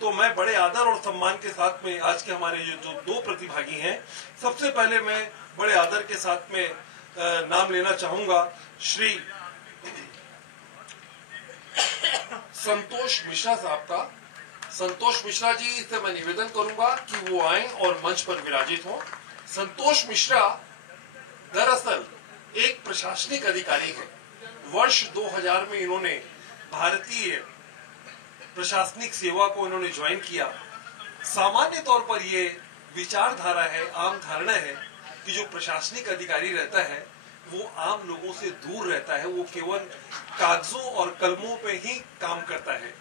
तो मैं बड़े आदर और सम्मान के साथ में आज के हमारे ये जो दो प्रतिभागी हैं, सबसे पहले मैं बड़े आदर के साथ में नाम लेना चाहूंगा श्री संतोष मिश्रा साहब का। संतोष मिश्रा जी से मैं निवेदन करूंगा कि वो आए और मंच पर विराजित हों। संतोष मिश्रा दरअसल एक प्रशासनिक अधिकारी है। वर्ष 2000 में इन्होंने भारतीय प्रशासनिक सेवा को इन्होंने ज्वाइन किया। सामान्य तौर पर ये विचारधारा है, आम धारणा है कि जो प्रशासनिक अधिकारी रहता है वो आम लोगों से दूर रहता है, वो केवल कागजों और कलमों पे ही काम करता है।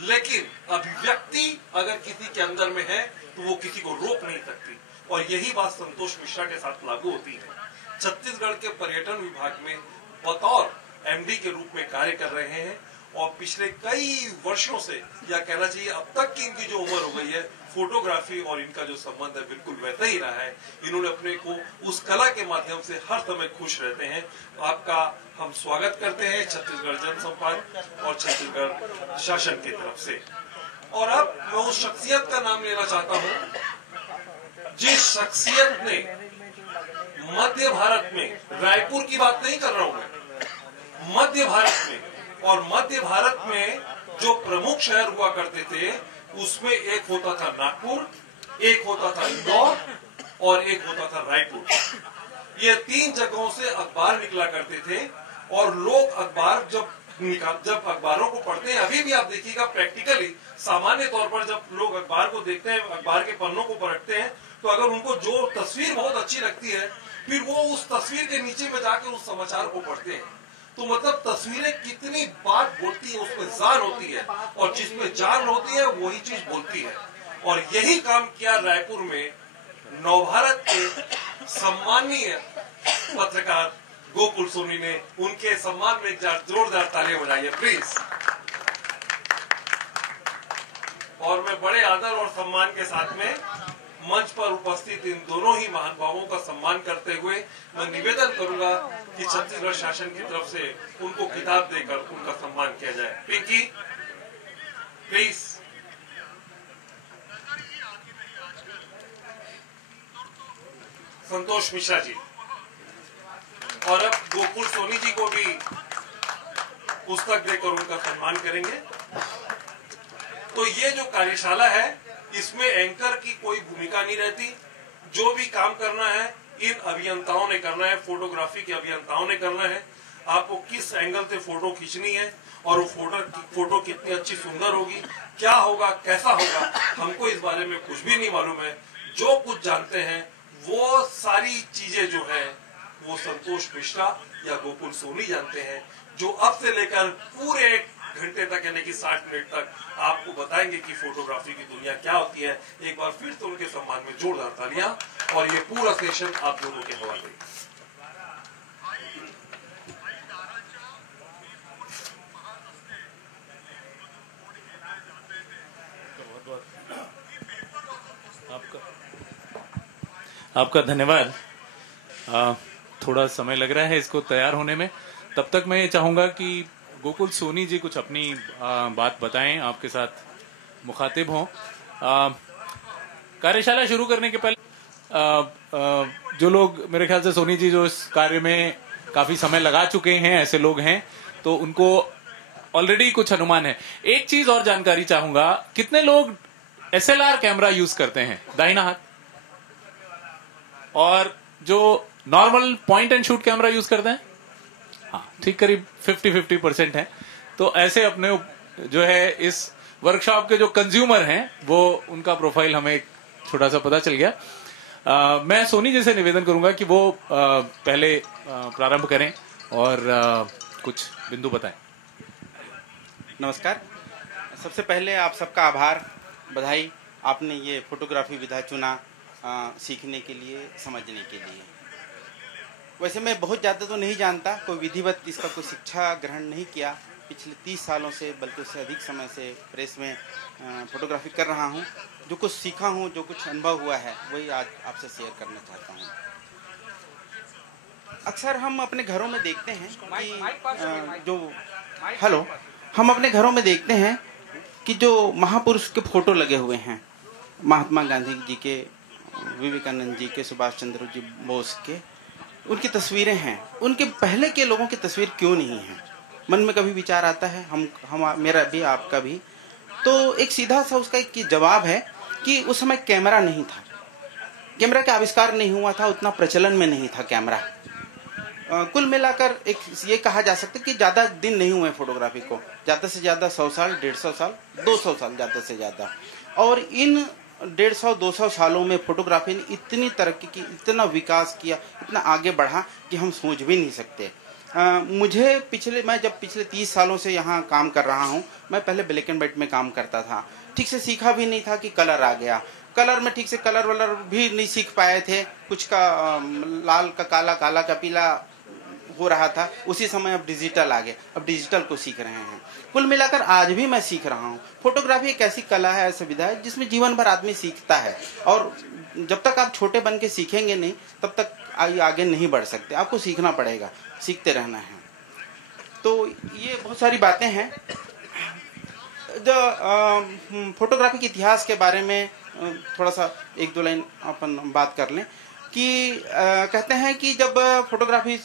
लेकिन अभिव्यक्ति अगर किसी के अंदर में है तो वो किसी को रोक नहीं सकती, और यही बात संतोष मिश्रा के साथ लागू होती है। छत्तीसगढ़ के पर्यटन विभाग में बतौर एमडी के रूप में कार्य कर रहे हैं और पिछले कई वर्षों से, या कहना चाहिए अब तक की इनकी जो उम्र हो गई है, फोटोग्राफी और इनका जो संबंध है बिल्कुल वैसा ही रहा है। इन्होंने अपने को उस कला के माध्यम से हर समय खुश रहते हैं। आपका हम स्वागत करते हैं छत्तीसगढ़ जनसंपर्क और छत्तीसगढ़ शासन की तरफ से। और अब मैं उस शख्सियत का नाम लेना चाहता हूं जिस शख्सियत ने मध्य भारत में, रायपुर की बात नहीं कर रहा हूं मैं, मध्य भारत में, और मध्य भारत में जो प्रमुख शहर हुआ करते थे उसमें एक होता था नागपुर, एक होता था इंदौर और एक होता था रायपुर। ये 3 जगहों से अखबार निकला करते थे और लोग अखबार जब अखबारों को पढ़ते हैं, अभी भी आप देखिएगा प्रैक्टिकली, सामान्य तौर पर जब लोग अखबार को देखते हैं, अखबार के पन्नों को पलटते हैं, तो अगर उनको जो तस्वीर बहुत अच्छी लगती है फिर वो उस तस्वीर के नीचे में जाकर उस समाचार को पढ़ते हैं। तो मतलब तस्वीरें कितनी बात बोलती है, उसमें जान होती है, और जिसमें जान होती है वही चीज बोलती है। और यही काम किया रायपुर में नवभारत के सम्मानीय पत्रकार गोकुल सोनी ने। उनके सम्मान में जोरदार तालियां बजाइए प्लीज। और मैं बड़े आदर और सम्मान के साथ में मंच पर उपस्थित इन दोनों ही महानुभावों का सम्मान करते हुए मैं निवेदन करूंगा कि छत्तीसगढ़ शासन की तरफ से उनको किताब देकर उनका सम्मान किया जाए। पिंकी प्लीज। संतोष मिश्रा जी, और अब गोकुल सोनी जी को भी पुस्तक देकर उनका सम्मान करेंगे। तो ये जो कार्यशाला है इसमें एंकर की कोई भूमिका नहीं रहती। जो भी काम करना है इन अभियंताओं ने करना है, फोटोग्राफी के अभियंताओं ने करना है। आपको किस एंगल से फोटो खींचनी है और वो फोटो कितनी अच्छी सुंदर होगी, क्या होगा, कैसा होगा, हमको इस बारे में कुछ भी नहीं मालूम है। जो कुछ जानते हैं वो सारी चीजें जो है वो संतोष मिश्रा या गोकुल सोनी जानते हैं, जो अब से लेकर पूरे घंटे तक यानी कि 60 मिनट तक आपको बताएंगे कि फोटोग्राफी की दुनिया क्या होती है। एक बार फिर से उनके सम्मान में जोरदार तालियां, और ये पूरा सेशन आप लोगों के हवाले। आपका धन्यवाद। थोड़ा समय लग रहा है इसको तैयार होने में। तब तक मैं ये चाहूंगा कि गोकुल सोनी जी कुछ अपनी बात बताएं, आपके साथ मुखातिब हों। कार्यशाला शुरू करने के पहले जो लोग, मेरे ख्याल से सोनी जी जो इस कार्य में काफी समय लगा चुके हैं, ऐसे लोग हैं तो उनको ऑलरेडी कुछ अनुमान है। एक चीज और जानकारी चाहूंगा, कितने लोग SLR कैमरा यूज करते हैं? दाहिना हाथ। और जो normal point and shoot camera use करते हैं? हाँ, ठीक, करीब 50-50% है। तो ऐसे अपने जो है इस वर्कशॉप के जो कंज्यूमर हैं वो, उनका प्रोफाइल हमें छोटा सा पता चल गया। मैं सोनी जी से निवेदन करूंगा कि वो पहले प्रारंभ करें और कुछ बिंदु बताएं। नमस्कार। सबसे पहले आप सबका आभार, बधाई। आपने ये फोटोग्राफी विधा चुना सीखने के लिए, समझने के लिए। वैसे मैं बहुत ज़्यादा तो नहीं जानता, कोई विधिवत इसका कोई शिक्षा ग्रहण नहीं किया। पिछले 30 सालों से, बल्कि उससे अधिक समय से प्रेस में फोटोग्राफी कर रहा हूँ। जो कुछ सीखा हूँ, जो कुछ अनुभव हुआ है, वही आज आपसे शेयर करना चाहता हूँ। अक्सर हम अपने घरों में देखते हैं कि हम अपने घरों में देखते हैं कि जो महापुरुष के फोटो लगे हुए हैं, महात्मा गांधी जी के, विवेकानंद जी के, सुभाष चंद्र जी बोस के, उनकी तस्वीरें हैं, उनके पहले के लोगों की तस्वीर क्यों नहीं है? मन में कभी विचार आता है, हम मेरा भी, आपका भी। तो एक सीधा सा उसका एक जवाब है कि उस समय कैमरा नहीं था, कैमरा का आविष्कार नहीं हुआ था, उतना प्रचलन में नहीं था कैमरा। कुल मिलाकर एक ये कहा जा सकता है कि ज्यादा दिन नहीं हुए फोटोग्राफी को, ज्यादा से ज्यादा 100 साल, 150 साल, 200 साल ज्यादा से ज्यादा। और इन 150-200 सालों में फोटोग्राफी ने इतनी तरक्की की, इतना विकास किया, इतना आगे बढ़ा कि हम सोच भी नहीं सकते। मुझे मैं जब पिछले 30 सालों से यहाँ काम कर रहा हूँ, मैं पहले ब्लैक एंड व्हाइट में काम करता था, ठीक से सीखा भी नहीं था कि कलर आ गया। कलर में ठीक से कलर वलर भी नहीं सीख पाए थे, कुछ का लाल का काला, काला का पीला हो रहा था। उसी समय अब डिजिटल आ गया, अब डिजिटल को सीख रहे हैं। कुल मिलाकर आज भी मैं सीख रहा हूँ। फोटोग्राफी एक ऐसी कला है, ऐसी विधा है जिसमें जीवन भर आदमी सीखता है, और जब तक आप छोटे बन के सीखेंगे नहीं, तब तक आगे नहीं बढ़ सकते। आपको सीखना पड़ेगा, सीखते रहना है। तो ये बहुत सारी बातें हैं। जो फोटोग्राफी के इतिहास के बारे में थोड़ा सा 1-2 लाइन अपन बात कर लें कि कहते हैं कि जब फोटोग्राफी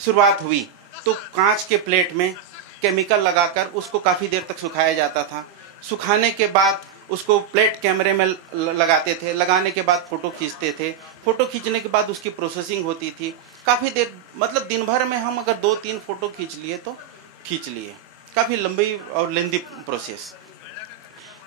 शुरुआत हुई तो कांच के प्लेट में केमिकल लगाकर उसको काफी देर तक सुखाया जाता था। सुखाने के बाद उसको प्लेट कैमरे में लगाते थे, लगाने के बाद फोटो खींचते थे। फोटो खींचने के बाद उसकी प्रोसेसिंग होती थी काफी देर, मतलब दिन भर में हम अगर 2-3 फोटो खींच लिए तो खींच लिए। काफी लंबी और लेंदी प्रोसेस।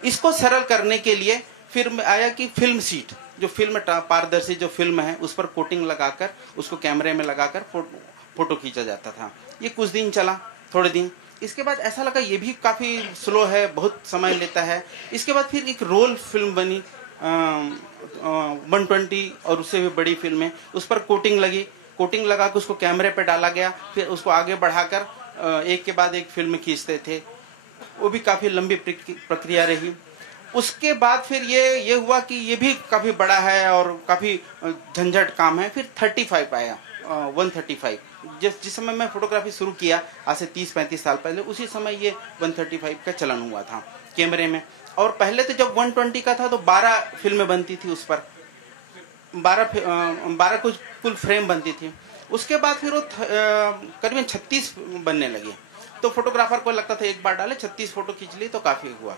इसको सरल करने के लिए फिर आया कि फिल्म सीट, जो फिल्म पारदर्शी जो फिल्म है उस पर कोटिंग लगाकर उसको कैमरे में लगाकर फोटो खींचा जाता था। ये कुछ दिन चला, थोड़े दिन। इसके बाद ऐसा लगा ये भी काफी स्लो है, बहुत समय लेता है। इसके बाद फिर एक रोल फिल्म बनी 120 और उससे भी बड़ी फिल्म है, उस पर कोटिंग लगी। कोटिंग लगा के उसको कैमरे पे डाला गया, फिर उसको आगे बढ़ाकर एक के बाद एक फिल्म खींचते थे। वो भी काफी लंबी प्रक्रिया रही। उसके बाद फिर ये हुआ कि ये भी काफी बड़ा है और काफी झंझट काम है। फिर 35 आया, 135। जिस समय मैं फोटोग्राफी शुरू किया आज से 30-35 साल पहले, उसी समय ये 135 का चलन हुआ था कैमरे में। और पहले तो जब 120 का था तो 12 फिल्में बनती थी, उस पर 12 कुछ फुल फ्रेम बनती थी। उसके बाद फिर वो करीबन 36 बनने लगी। तो फोटोग्राफर को लगता था एक बार डाले 36 फोटो खींच ली तो काफी हुआ।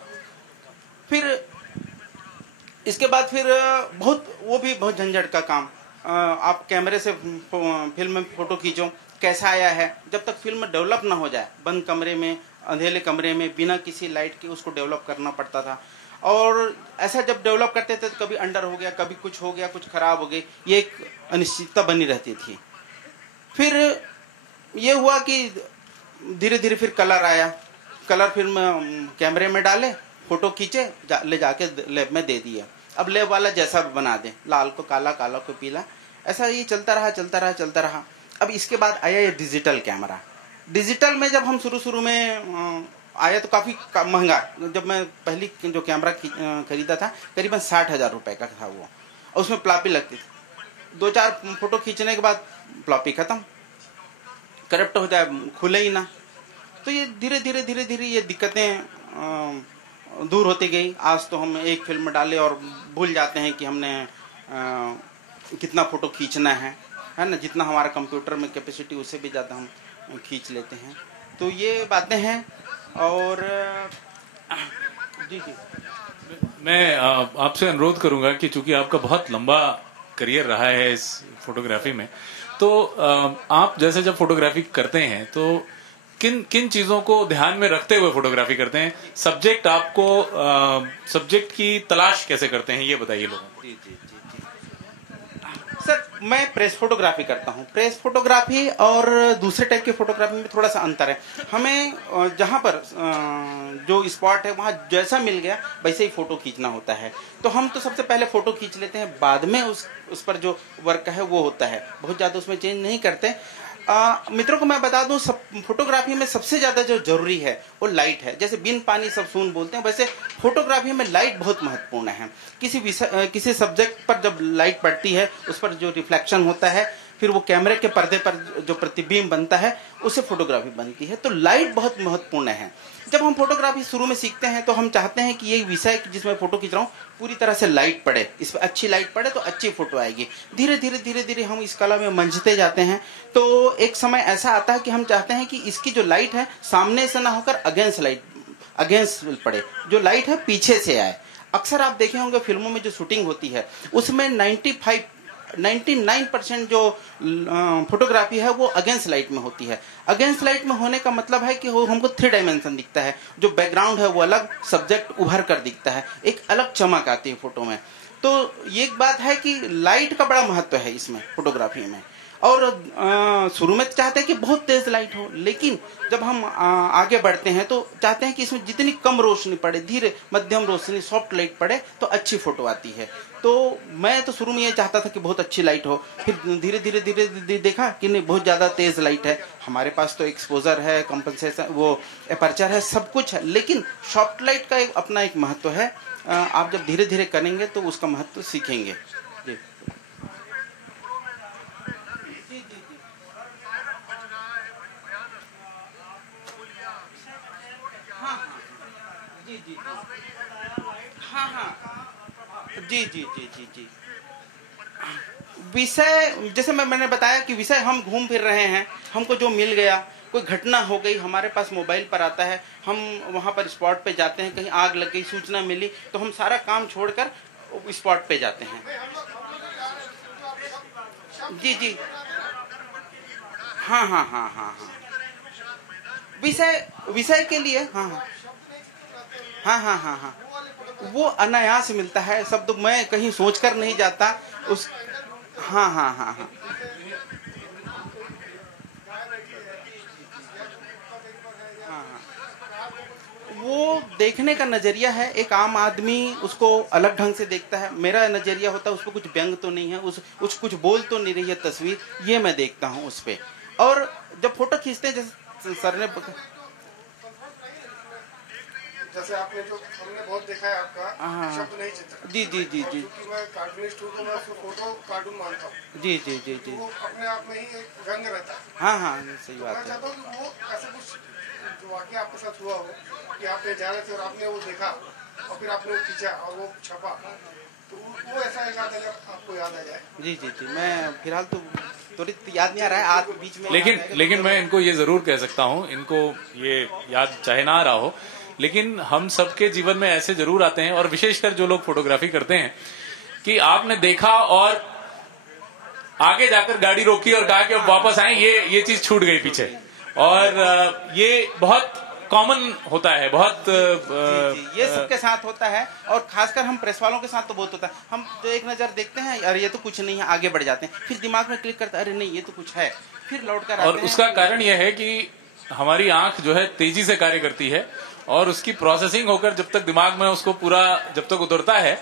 फिर इसके बाद फिर वो भी बहुत झंझट का काम। आप कैमरे से फिल्म में फोटो खींचो, कैसा आया है, जब तक फिल्म डेवलप ना हो जाए, बंद कमरे में, अंधेरे कमरे में, बिना किसी लाइट के उसको डेवलप करना पड़ता था। और ऐसा जब डेवलप करते थे तो कभी अंडर हो गया, कभी कुछ हो गया, कुछ खराब हो गई, ये एक अनिश्चितता बनी रहती थी। फिर ये हुआ कि धीरे धीरे फिर कलर आया। कलर फिल्म कैमरे में डाले, फोटो खींचे, ले जाके लैब में दे दिया। अब लैब वाला जैसा बना दे, लाल को काला, काला को पीला, ऐसा ये चलता रहा। अब इसके बाद आया ये डिजिटल कैमरा। डिजिटल में जब हम शुरू में आया तो काफी महंगा। जब मैं पहली जो कैमरा खरीदा था करीबन 60,000 रुपए का था वो, और उसमें फ्लॉपी लगती थी। 2-4 फोटो खींचने के बाद फ्लॉपी खत्म, करप्ट हो जाए, खुले ही ना। तो ये धीरे धीरे ये दिक्कतें दूर होती गई। आज तो हम एक फिल्म डाले और भूल जाते हैं कि हमने कितना फोटो खींचना है ना। जितना हमारा कंप्यूटर में कैपेसिटी, उससे भी ज्यादा हम खींच लेते हैं। तो ये बातें हैं। और जी मैं आपसे अनुरोध करूंगा कि चूंकि आपका बहुत लंबा करियर रहा है इस फोटोग्राफी में, तो आप जैसे जब फोटोग्राफी करते हैं तो किन चीजों को ध्यान में रखते हुए फोटोग्राफी करते हैं? सब्जेक्ट की तलाश कैसे करते हैं, ये बताइए लोगों को। जी सर, मैं प्रेस फोटोग्राफी करता हूँ। प्रेस फोटोग्राफी और दूसरे टाइप के फोटोग्राफी में थोड़ा सा अंतर है। हमें जहाँ पर जो स्पॉट है वहाँ जैसा मिल गया वैसे ही फोटो खींचना होता है। तो हम तो सबसे पहले फोटो खींच लेते हैं, बाद में उस पर जो वर्क है वो होता है। बहुत ज्यादा उसमें चेंज नहीं करते। मित्रों को मैं बता दूं, फोटोग्राफी में सबसे ज्यादा जो जरूरी है वो लाइट है। जैसे बिन पानी सब सून बोलते हैं, वैसे फोटोग्राफी में लाइट बहुत महत्वपूर्ण है। किसी सब्जेक्ट पर जब लाइट पड़ती है उस पर जो रिफ्लेक्शन होता है, फिर वो कैमरे के पर्दे पर जो प्रतिबिंब बनता है उससे फोटोग्राफी बनती है। तो लाइट बहुत महत्वपूर्ण है। जब हम फोटोग्राफी शुरू में सीखते हैं तो हम चाहते हैं कि ये विषय जिसमें फोटो खींच रहा हूँ पूरी तरह से लाइट पड़े, इस पर अच्छी लाइट पड़े तो अच्छी फोटो आएगी। धीरे धीरे हम इस कला में मंझते जाते हैं तो एक समय ऐसा आता है कि हम चाहते हैं कि इसकी जो लाइट है सामने से ना होकर अगेंस्ट पड़े, जो लाइट है पीछे से आए। अक्सर आप देखे होंगे फिल्मों में जो शूटिंग होती है उसमें 99% जो फोटोग्राफी है वो अगेंस्ट लाइट में होती है। अगेंस्ट लाइट में होने का मतलब है कि वो हमको 3 डायमेंशन दिखता है, जो बैकग्राउंड है वो अलग, सब्जेक्ट उभर कर दिखता है, एक अलग चमक आती है फोटो में। तो ये एक बात है कि लाइट का बड़ा महत्व है इसमें फोटोग्राफी में। और शुरू में चाहते हैं कि बहुत तेज लाइट हो, लेकिन जब हम आगे बढ़ते हैं तो चाहते हैं कि इसमें जितनी कम रोशनी पड़े, धीरे मध्यम रोशनी, सॉफ्ट लाइट पड़े तो अच्छी फोटो आती है। तो मैं तो शुरू में ये चाहता था कि बहुत अच्छी लाइट हो, फिर धीरे धीरे देखा कि नहीं बहुत ज्यादा तेज लाइट है। हमारे पास तो एक्सपोजर है, कंपनसेशन, वो एपर्चर है, सब कुछ है, लेकिन सॉफ्ट लाइट का अपना एक महत्व है। आप जब धीरे धीरे करेंगे तो उसका महत्व सीखेंगे। जी जी। विषय जैसे मैंने बताया कि विषय हम घूम फिर रहे हैं, हमको जो मिल गया, कोई घटना हो गई, हमारे पास मोबाइल पर आता है, हम वहां पर स्पॉट पे जाते हैं, कहीं आग लग गई, सूचना मिली, तो हम सारा काम छोड़कर स्पॉट पे जाते हैं। जी हाँ। विषय के लिए हाँ वो अनायास मिलता है शब्द, मैं कहीं सोचकर नहीं जाता उस। हाँ वो देखने का नजरिया है। एक आम आदमी उसको अलग ढंग से देखता है, मेरा नजरिया होता है उस पर कुछ व्यंग तो नहीं है, उस कुछ बोल तो नहीं रही है तस्वीर, ये मैं देखता हूँ उस पे। और जब फोटो खींचते हैं, जैसे सर ने जैसे आपने जो हमने बहुत देखा है आपका शब्द नहीं चित्र। जी क्योंकि मैं कार्टूनिस्ट हूँ तो मैं उसको फोटो कार्टून मानता हूँ। जी तो वो अपने आप में ही एक रंग रहता है। हाँ सही बात है। मैं चाहता हूँ कि वो ऐसा कुछ जो वाकई आपके साथ हुआ हो कि आप जा रहे थे और आपने वो देखा और फिर आपने वो खींचा और वो छपा, तो वो ऐसा एक आध अगर आपको याद आ जाए। जी मैं फिलहाल तो तुरंत याद नहीं आ रहा है, आज बीच में। लेकिन मैं इनको ये जरूर कह सकता हूँ, इनको ये याद चाहे ना आ रहा हो, लेकिन हम सबके जीवन में ऐसे जरूर आते हैं, और विशेषकर जो लोग फोटोग्राफी करते हैं, कि आपने देखा और आगे जाकर गाड़ी रोकी और कहा कि अब वापस आए, ये चीज छूट गई पीछे। और ये बहुत कॉमन होता है, बहुत ये सबके साथ होता है, और खासकर हम प्रेस वालों के साथ तो बहुत होता है। हम तो एक नजर देखते हैं, अरे ये तो कुछ नहीं है, आगे बढ़ जाते हैं, फिर दिमाग में क्लिक करते हैं, अरे नहीं ये तो कुछ है, फिर लौट कर आते हैं। और उसका कारण यह है कि हमारी आंख जो है तेजी से कार्य करती है, और उसकी प्रोसेसिंग होकर जब तक दिमाग में उसको पूरा जब तक उतरता है,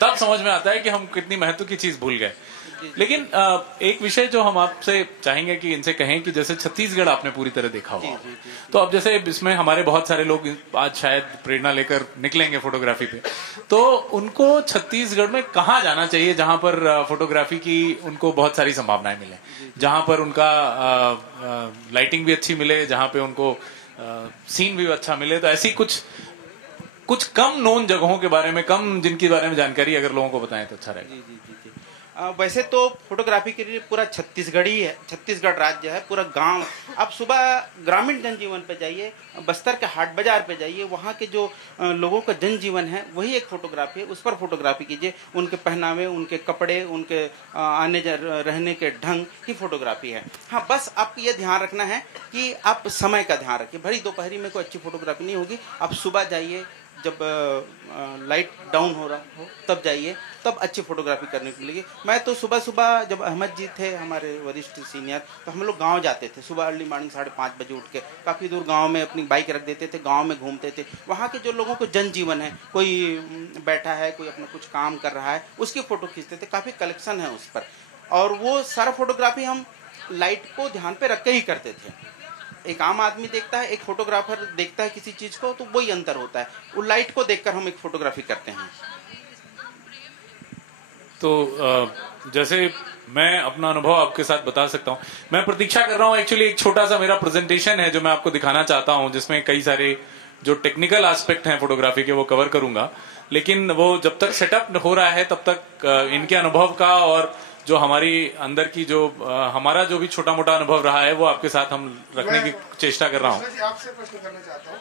तब समझ में आता है कि हम कितनी महत्व की चीज भूल गए। लेकिन एक विषय जो हम आपसे चाहेंगे कि इनसे कहें कि जैसे छत्तीसगढ़ आपने पूरी तरह देखा होगा, तो अब जैसे इसमें हमारे बहुत सारे लोग आज शायद प्रेरणा लेकर निकलेंगे फोटोग्राफी पे, तो उनको छत्तीसगढ़ में कहाँ जाना चाहिए जहां पर फोटोग्राफी की उनको बहुत सारी संभावनाएं मिले, जहां पर उनका लाइटिंग भी अच्छी मिले, जहां पे उनको सीन भी अच्छा मिले? तो ऐसी कुछ कम नोन जगहों के बारे में, जिनके बारे में जानकारी अगर लोगों को बताएं तो अच्छा रहेगा। वैसे तो फोटोग्राफी के लिए पूरा छत्तीसगढ़ ही है, छत्तीसगढ़ राज्य है, पूरा गांव। आप सुबह ग्रामीण जनजीवन पे जाइए, बस्तर के हाट बाजार पे जाइए, वहाँ के जो लोगों का जनजीवन है वही एक फोटोग्राफी है, उस पर फोटोग्राफी कीजिए। उनके पहनावे, उनके कपड़े, उनके आने रहने के ढंग की फोटोग्राफी है। हाँ, बस आपको ये ध्यान रखना है कि आप समय का ध्यान रखिए। भरी दोपहरी में कोई अच्छी फोटोग्राफी नहीं होगी। आप सुबह जाइए, जब लाइट डाउन हो रहा हो तब जाइए, तब अच्छी फोटोग्राफी करने को मिलेगी। मैं तो सुबह सुबह, जब अहमद जी थे हमारे वरिष्ठ सीनियर, तो हम लोग गांव जाते थे सुबह अर्ली मॉर्निंग 5:30 बजे उठ के, काफ़ी दूर गांव में अपनी बाइक रख देते थे, गांव में घूमते थे। वहाँ के जो लोगों को जनजीवन है, कोई बैठा है, कोई अपना कुछ काम कर रहा है, उसकी फ़ोटो खींचते थे। काफ़ी कलेक्शन है उस पर, और वो सारा फोटोग्राफी हम लाइट को ध्यान पे रख के ही करते थे। एक आम आदमी देखता है, एक फोटोग्राफर देखता है किसी चीज को, तो वही अंतर होता है। वो लाइट को देखकर हम एक फोटोग्राफी करते हैं। तो जैसे मैं अपना अनुभव आपके साथ बता सकता हूँ। मैं प्रतीक्षा कर रहा हूँ, एक्चुअली एक छोटा सा मेरा प्रेजेंटेशन है जो मैं आपको दिखाना चाहता हूँ, जिसमें कई सारे जो टेक्निकल एस्पेक्ट हैं फोटोग्राफी के वो कवर करूंगा। लेकिन वो जब तक सेटअप हो रहा है तब तक इनके अनुभव का और जो हमारी अंदर की जो हमारा जो भी छोटा मोटा अनुभव रहा है वो आपके साथ हम रखने की चेष्टा कर रहा हूँ। आपसे प्रश्न करना चाहता हूँ,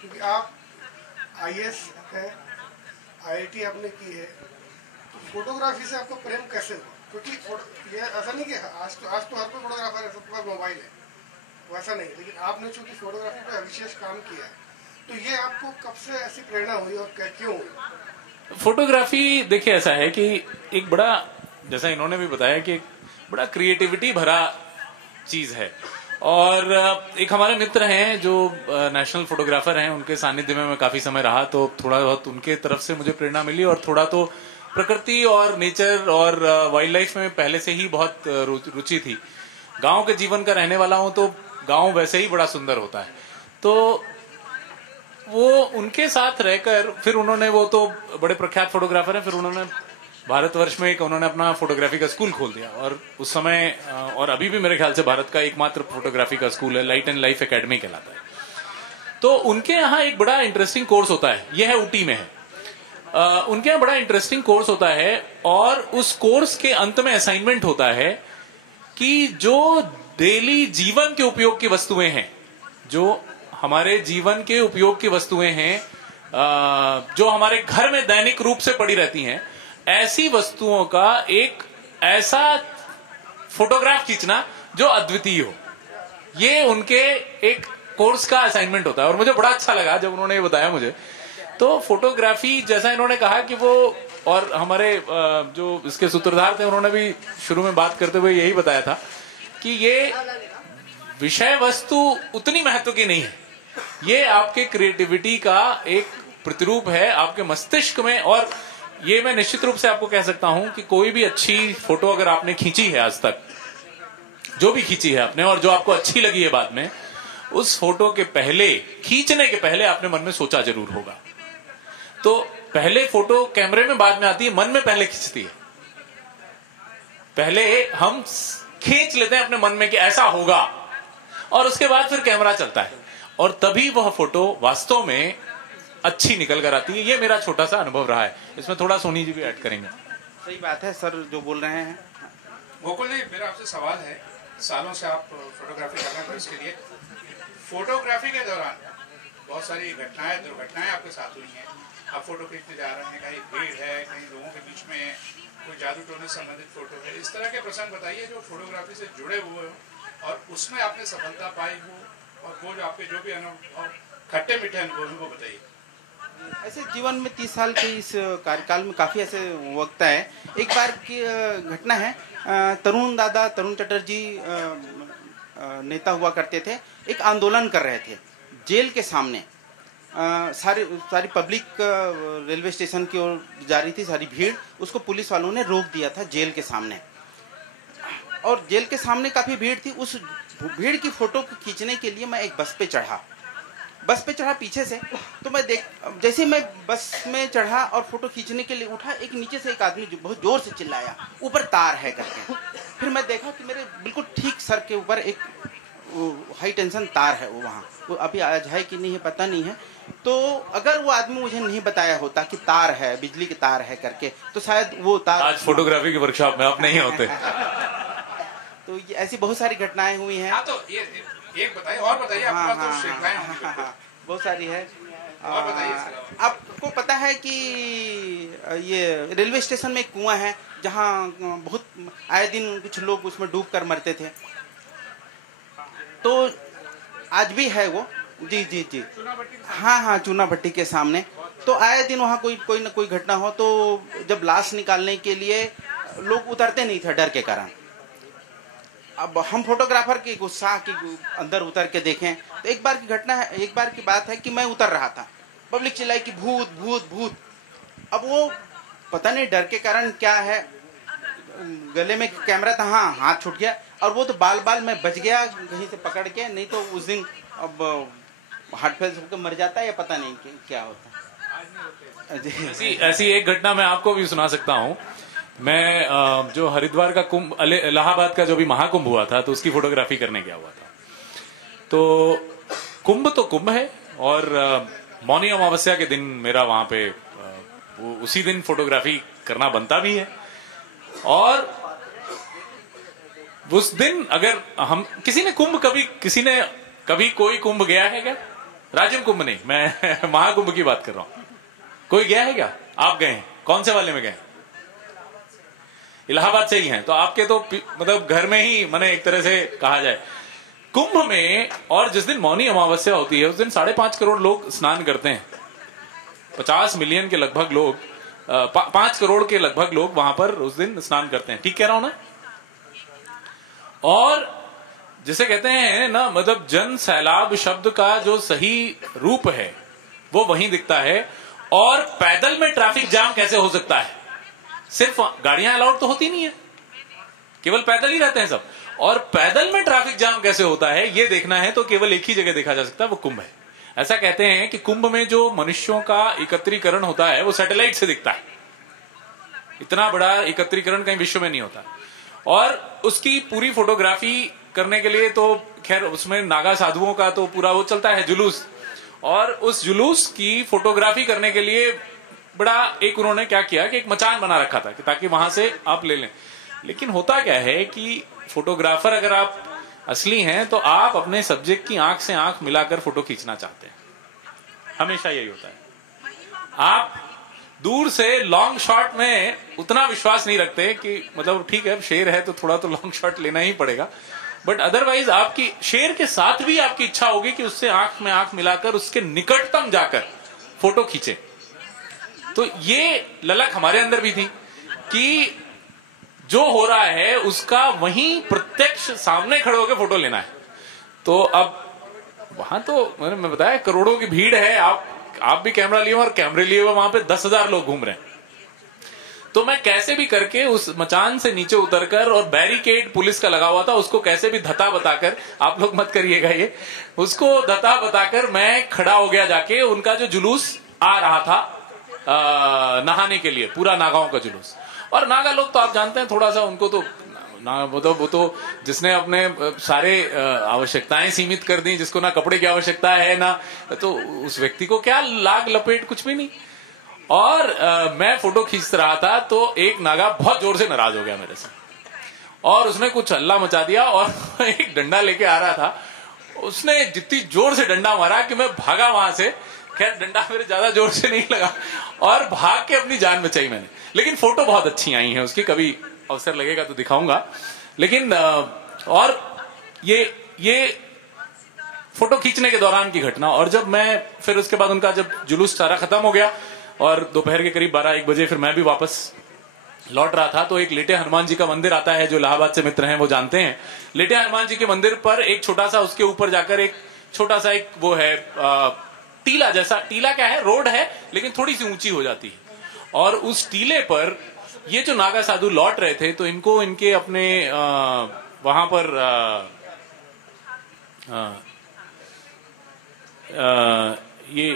क्योंकि आप IAS है, IIT आपने की है, तो फोटोग्राफी से आपको प्रेम कैसे हुआ? क्योंकि ये ऐसा नहीं कि आज तो हर कोई फोटोग्राफर है, सबके पास मोबाइल है, वैसा नहीं, लेकिन आपने चूंकि फोटोग्राफी पे विशेष काम किया है, तो ये आपको कब से ऐसी प्रेरणा हुई और क्यों हुई? फोटोग्राफी देखिए ऐसा है कि एक बड़ा, जैसा इन्होंने भी बताया कि एक बड़ा क्रिएटिविटी भरा चीज है। और एक हमारे मित्र हैं जो नेशनल फोटोग्राफर हैं, उनके सानिध्य में मैं काफी समय रहा, तो थोड़ा बहुत उनके तरफ से मुझे प्रेरणा मिली। और थोड़ा तो प्रकृति और नेचर और वाइल्ड लाइफ में पहले से ही बहुत रुचि थी। गांव के जीवन का रहने वाला हूं, तो गांव वैसे ही बड़ा सुंदर होता है। तो वो उनके साथ रहकर फिर उन्होंने, वो तो बड़े प्रख्यात फोटोग्राफर हैं, फिर उन्होंने भारतवर्ष में उन्होंने अपना फोटोग्राफी का स्कूल खोल दिया। और उस समय और अभी भी मेरे ख्याल से भारत का एकमात्र फोटोग्राफी का स्कूल है, लाइट एंड लाइफ एकेडमी कहलाता है। तो उनके यहाँ एक बड़ा इंटरेस्टिंग कोर्स होता है, यह है ऊटी में है। उनके यहाँ बड़ा इंटरेस्टिंग कोर्स होता है, और उस कोर्स के अंत में असाइनमेंट होता है कि जो डेली जीवन के उपयोग की वस्तुएं हैं, जो हमारे जीवन के उपयोग की वस्तुएं हैं, जो हमारे घर में दैनिक रूप से पड़ी रहती हैं, ऐसी वस्तुओं का एक ऐसा फोटोग्राफ खींचना जो अद्वितीय हो। ये उनके एक कोर्स का असाइनमेंट होता है। और मुझे बड़ा अच्छा लगा जब उन्होंने ये बताया मुझे। तो फोटोग्राफी, जैसा इन्होंने कहा कि वो, और हमारे जो इसके सूत्रधार थे उन्होंने भी शुरू में बात करते हुए यही बताया था कि ये विषय वस्तु उतनी महत्व की नहीं है, ये आपके क्रिएटिविटी का एक प्रतिरूप है आपके मस्तिष्क में। और ये मैं निश्चित रूप से आपको कह सकता हूं कि कोई भी अच्छी फोटो अगर आपने खींची है आज तक, जो भी खींची है आपने और जो आपको अच्छी लगी है बाद में, उस फोटो के पहले, खींचने के पहले आपने मन में सोचा जरूर होगा। तो पहले फोटो कैमरे में बाद में आती है, मन में पहले खींचती है। पहले हम खींच लेते हैं अपने मन में कि ऐसा होगा, और उसके बाद फिर कैमरा चलता है, और तभी वह फोटो वास्तव में अच्छी निकल कर आती है। ये मेरा छोटा सा अनुभव रहा है। इसमें थोड़ा सोनी जी भी ऐड करेंगे। सही बात है सर जो बोल रहे हैं। गोकुल जी, मेरा आपसे सवाल है, सालों से आप फोटोग्राफी कर रहे हैं, तो इसके लिए फोटोग्राफी के दौरान बहुत सारी घटनाएं, दुर्घटनाएं आपके साथ हुई हैं। आप फोटो खींचते जा रहे हैं, कहीं भीड़ है, कहीं लोगों के बीच में कोई जादू टोने से संबंधित फोटो है। इस तरह के प्रसंग बताइए जो फोटोग्राफी से जुड़े हुए हो और उसमें आपने सफलता पाई हो, और वो जो आपके जो भी अनुभव, खट्टे मीठे अनुभव, वो बताइए। ऐसे जीवन में 30 साल के इस कार्यकाल में काफी ऐसे वक्त है। एक बार की घटना है, तरुण चटर्जी नेता हुआ करते थे, एक आंदोलन कर रहे थे जेल के सामने। सारी पब्लिक रेलवे स्टेशन की ओर जा रही थी, सारी भीड़, उसको पुलिस वालों ने रोक दिया था जेल के सामने। और जेल के सामने काफी भीड़ थी। उस भीड़ की फोटो खींचने के लिए मैं एक बस पे चढ़ा पीछे से। तो मैं जैसे मैं बस में चढ़ा और फोटो खींचने के लिए उठा, एक नीचे से एक आदमी बहुत जोर से चिल्लाया, ऊपर तार है करके। फिर मैं देखा कि मेरे बिल्कुल ठीक सर के ऊपर एक हाई टेंशन तार है, वो अभी आज है कि नहीं है पता नहीं है। तो अगर वो आदमी मुझे नहीं बताया होता कि तार है, बिजली के तार है करके, तो शायद वो तार आज फोटोग्राफी के वर्कशॉप में आप नहीं होते। तो ये ऐसी बहुत सारी घटनाएं हुई हैं। हाँ, तो ये एक बताइए, और बताइए। हाँ, तो श्रृंखलाएं होंगी, बहुत सारी है। और बताइए। आपको पता है कि ये रेलवे स्टेशन में एक कुआं है जहाँ बहुत आए दिन कुछ लोग उसमें डूब कर मरते थे। तो आज भी है वो। जी हाँ, चूना भट्टी के सामने। तो आए दिन वहाँ कोई न कोई घटना हो, तो जब लाश निकालने के लिए लोग उतरते नहीं थे डर के कारण। अब हम फोटोग्राफर के उत्साह के अंदर उतर के देखें, तो एक बार की बात है कि मैं उतर रहा था, पब्लिक चिल्लाई कि भूत भूत भूत। अब वो पता नहीं डर के कारण क्या है, गले में कैमरा था, हाँ, हाथ छूट गया, और वो तो बाल में बच गया कहीं से पकड़ के, नहीं तो उस दिन अब हार्ट फेल होकर मर जाता है या पता नहीं क्या होता। ऐसी एक घटना मैं आपको भी सुना सकता हूँ मैं जो हरिद्वार का कुंभ, इलाहाबाद का जो भी महाकुंभ हुआ था, तो उसकी फोटोग्राफी करने गया हुआ था। तो कुंभ है, और मौनी अमावस्या के दिन मेरा वहां पे उसी दिन फोटोग्राफी करना बनता भी है। और उस दिन अगर हम किसी ने कभी कोई कुंभ गया है क्या? राजिम कुंभ नहीं, मैं महाकुंभ की बात कर रहा हूं। कोई गया है क्या? आप गए हैं? कौन से वाले में गए? इलाहाबाद से ही हैं, तो आपके तो मतलब घर में ही माने एक तरह से कहा जाए कुंभ में। और जिस दिन मौनी अमावस्या होती है उस दिन 5.5 करोड़ लोग स्नान करते हैं। 50 मिलियन के लगभग लोग, 5 करोड़ के लगभग लोग वहां पर उस दिन स्नान करते हैं। ठीक कह रहा हूं ना? और जिसे कहते हैं ना, मतलब जन सैलाब शब्द का जो सही रूप है वो वहीं दिखता है। और पैदल में ट्रैफिक जाम कैसे हो सकता है? सिर्फ गाड़ियां अलाउड तो होती नहीं है, केवल पैदल ही रहते हैं सब। और पैदल में ट्रैफिक जाम कैसे होता है ये देखना है तो केवल एक ही जगह देखा जा सकता है, वो कुंभ है। ऐसा कहते हैं कि कुंभ में जो मनुष्यों का एकत्रीकरण होता है वो सैटेलाइट से दिखता है। इतना बड़ा एकत्रीकरण कहीं विश्व में नहीं होता। और उसकी पूरी फोटोग्राफी करने के लिए तो खैर उसमें नागा साधुओं का तो पूरा वो चलता है जुलूस, और उस जुलूस की फोटोग्राफी करने के लिए बड़ा एक उन्होंने क्या किया कि एक मचान बना रखा था कि ताकि वहां से आप ले लें। लेकिन होता क्या है कि फोटोग्राफर अगर आप असली हैं तो आप अपने सब्जेक्ट की आंख से आंख मिलाकर फोटो खींचना चाहते हैं, हमेशा यही होता है। आप दूर से लॉन्ग शॉट में उतना विश्वास नहीं रखते कि मतलब ठीक है शेर है तो थोड़ा तो लॉन्ग शॉट लेना ही पड़ेगा, बट अदरवाइज आपकी शेर के साथ भी आपकी इच्छा होगी कि उससे आंख में आंख मिलाकर उसके निकटतम जाकर फोटो खींचे। तो ये ललक हमारे अंदर भी थी कि जो हो रहा है उसका वहीं प्रत्यक्ष सामने खड़े होकर फोटो लेना है। तो अब वहां तो मैंने बताया करोड़ों की भीड़ है, आप भी कैमरा लिए और कैमरे लिए हुए वहां पे 10,000 लोग घूम रहे हैं। तो मैं कैसे भी करके उस मचान से नीचे उतरकर, और बैरिकेड पुलिस का लगा हुआ था, उसको कैसे भी धता बताकर, आप लोग मत करिएगा ये, उसको धता बताकर मैं खड़ा हो गया जाके। उनका जो जुलूस आ रहा था नहाने के लिए, पूरा नागाओं का जुलूस। और नागा लोग तो आप जानते हैं थोड़ा सा उनको तो वो तो जिसने अपने सारे आवश्यकताएं सीमित कर दी, जिसको ना कपड़े की आवश्यकता है ना, तो उस व्यक्ति को क्या लाग लपेट कुछ भी नहीं। और मैं फोटो खींच रहा था तो एक नागा बहुत जोर से नाराज हो गया मेरे से, और उसने कुछ हल्ला मचा दिया और एक डंडा लेके आ रहा था। उसने जितनी जोर से डंडा मारा कि मैं भागा वहां से। खैर डंडा मेरे ज्यादा जोर से नहीं लगा और भाग के अपनी जान बचाई मैंने। लेकिन फोटो बहुत अच्छी आई हैं उसकी, कभी अवसर लगेगा तो दिखाऊंगा। लेकिन और ये फोटो खींचने के दौरान की घटना। और जब मैं फिर उसके बाद उनका जब जुलूस सारा खत्म हो गया और दोपहर के करीब 12-1 बजे फिर मैं भी वापस लौट रहा था, तो एक लेटे हनुमान जी का मंदिर आता है, जो इलाहाबाद से मित्र हैं वो जानते हैं। लेटे हनुमान जी के मंदिर पर एक छोटा सा, उसके ऊपर जाकर एक छोटा सा एक वो है टीला जैसा, टीला क्या है, रोड है लेकिन थोड़ी सी ऊंची हो जाती है। और उस टीले पर ये जो नागा साधु लौट रहे थे, तो इनको इनके अपने वहां पर ये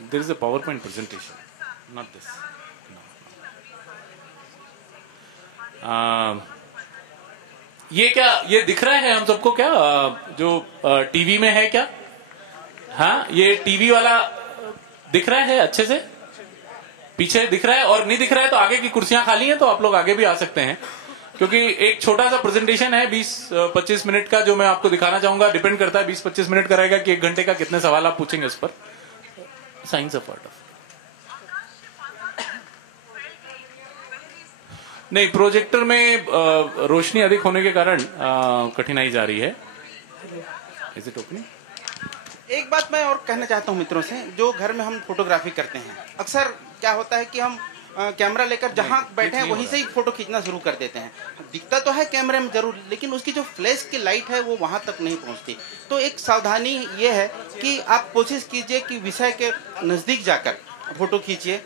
there is a PowerPoint presentation, not this, ये क्या ये दिख रहा है हम सबको क्या, जो टीवी में है क्या? हाँ, ये टीवी वाला दिख रहा है अच्छे से, पीछे दिख रहा है। और नहीं दिख रहा है तो आगे की कुर्सियां खाली हैं, तो आप लोग आगे भी आ सकते हैं, क्योंकि एक छोटा सा प्रेजेंटेशन है 20-25 मिनट का, जो मैं आपको दिखाना चाहूंगा। डिपेंड करता है 20-25 मिनट का रहेगा कि 1 घंटे का कितने सवाल आप पूछेंगे उस पर। साइंस ऑफ पार्ट ऑफ नहीं, प्रोजेक्टर में रोशनी अधिक होने के कारण कठिनाई जा रही है। Is it opening? एक बात मैं और कहना चाहता हूं मित्रों से, जो घर में हम फोटोग्राफी करते हैं, अक्सर क्या होता है कि हम कैमरा लेकर जहां बैठे हैं वहीं से ही फोटो खींचना शुरू कर देते हैं। दिखता तो है कैमरे में जरूर, लेकिन उसकी जो फ्लैश की लाइट है वो वहां तक नहीं पहुंचती। तो एक सावधानी ये है कि आप कोशिश कीजिए कि विषय के नजदीक जाकर फोटो खींचिए।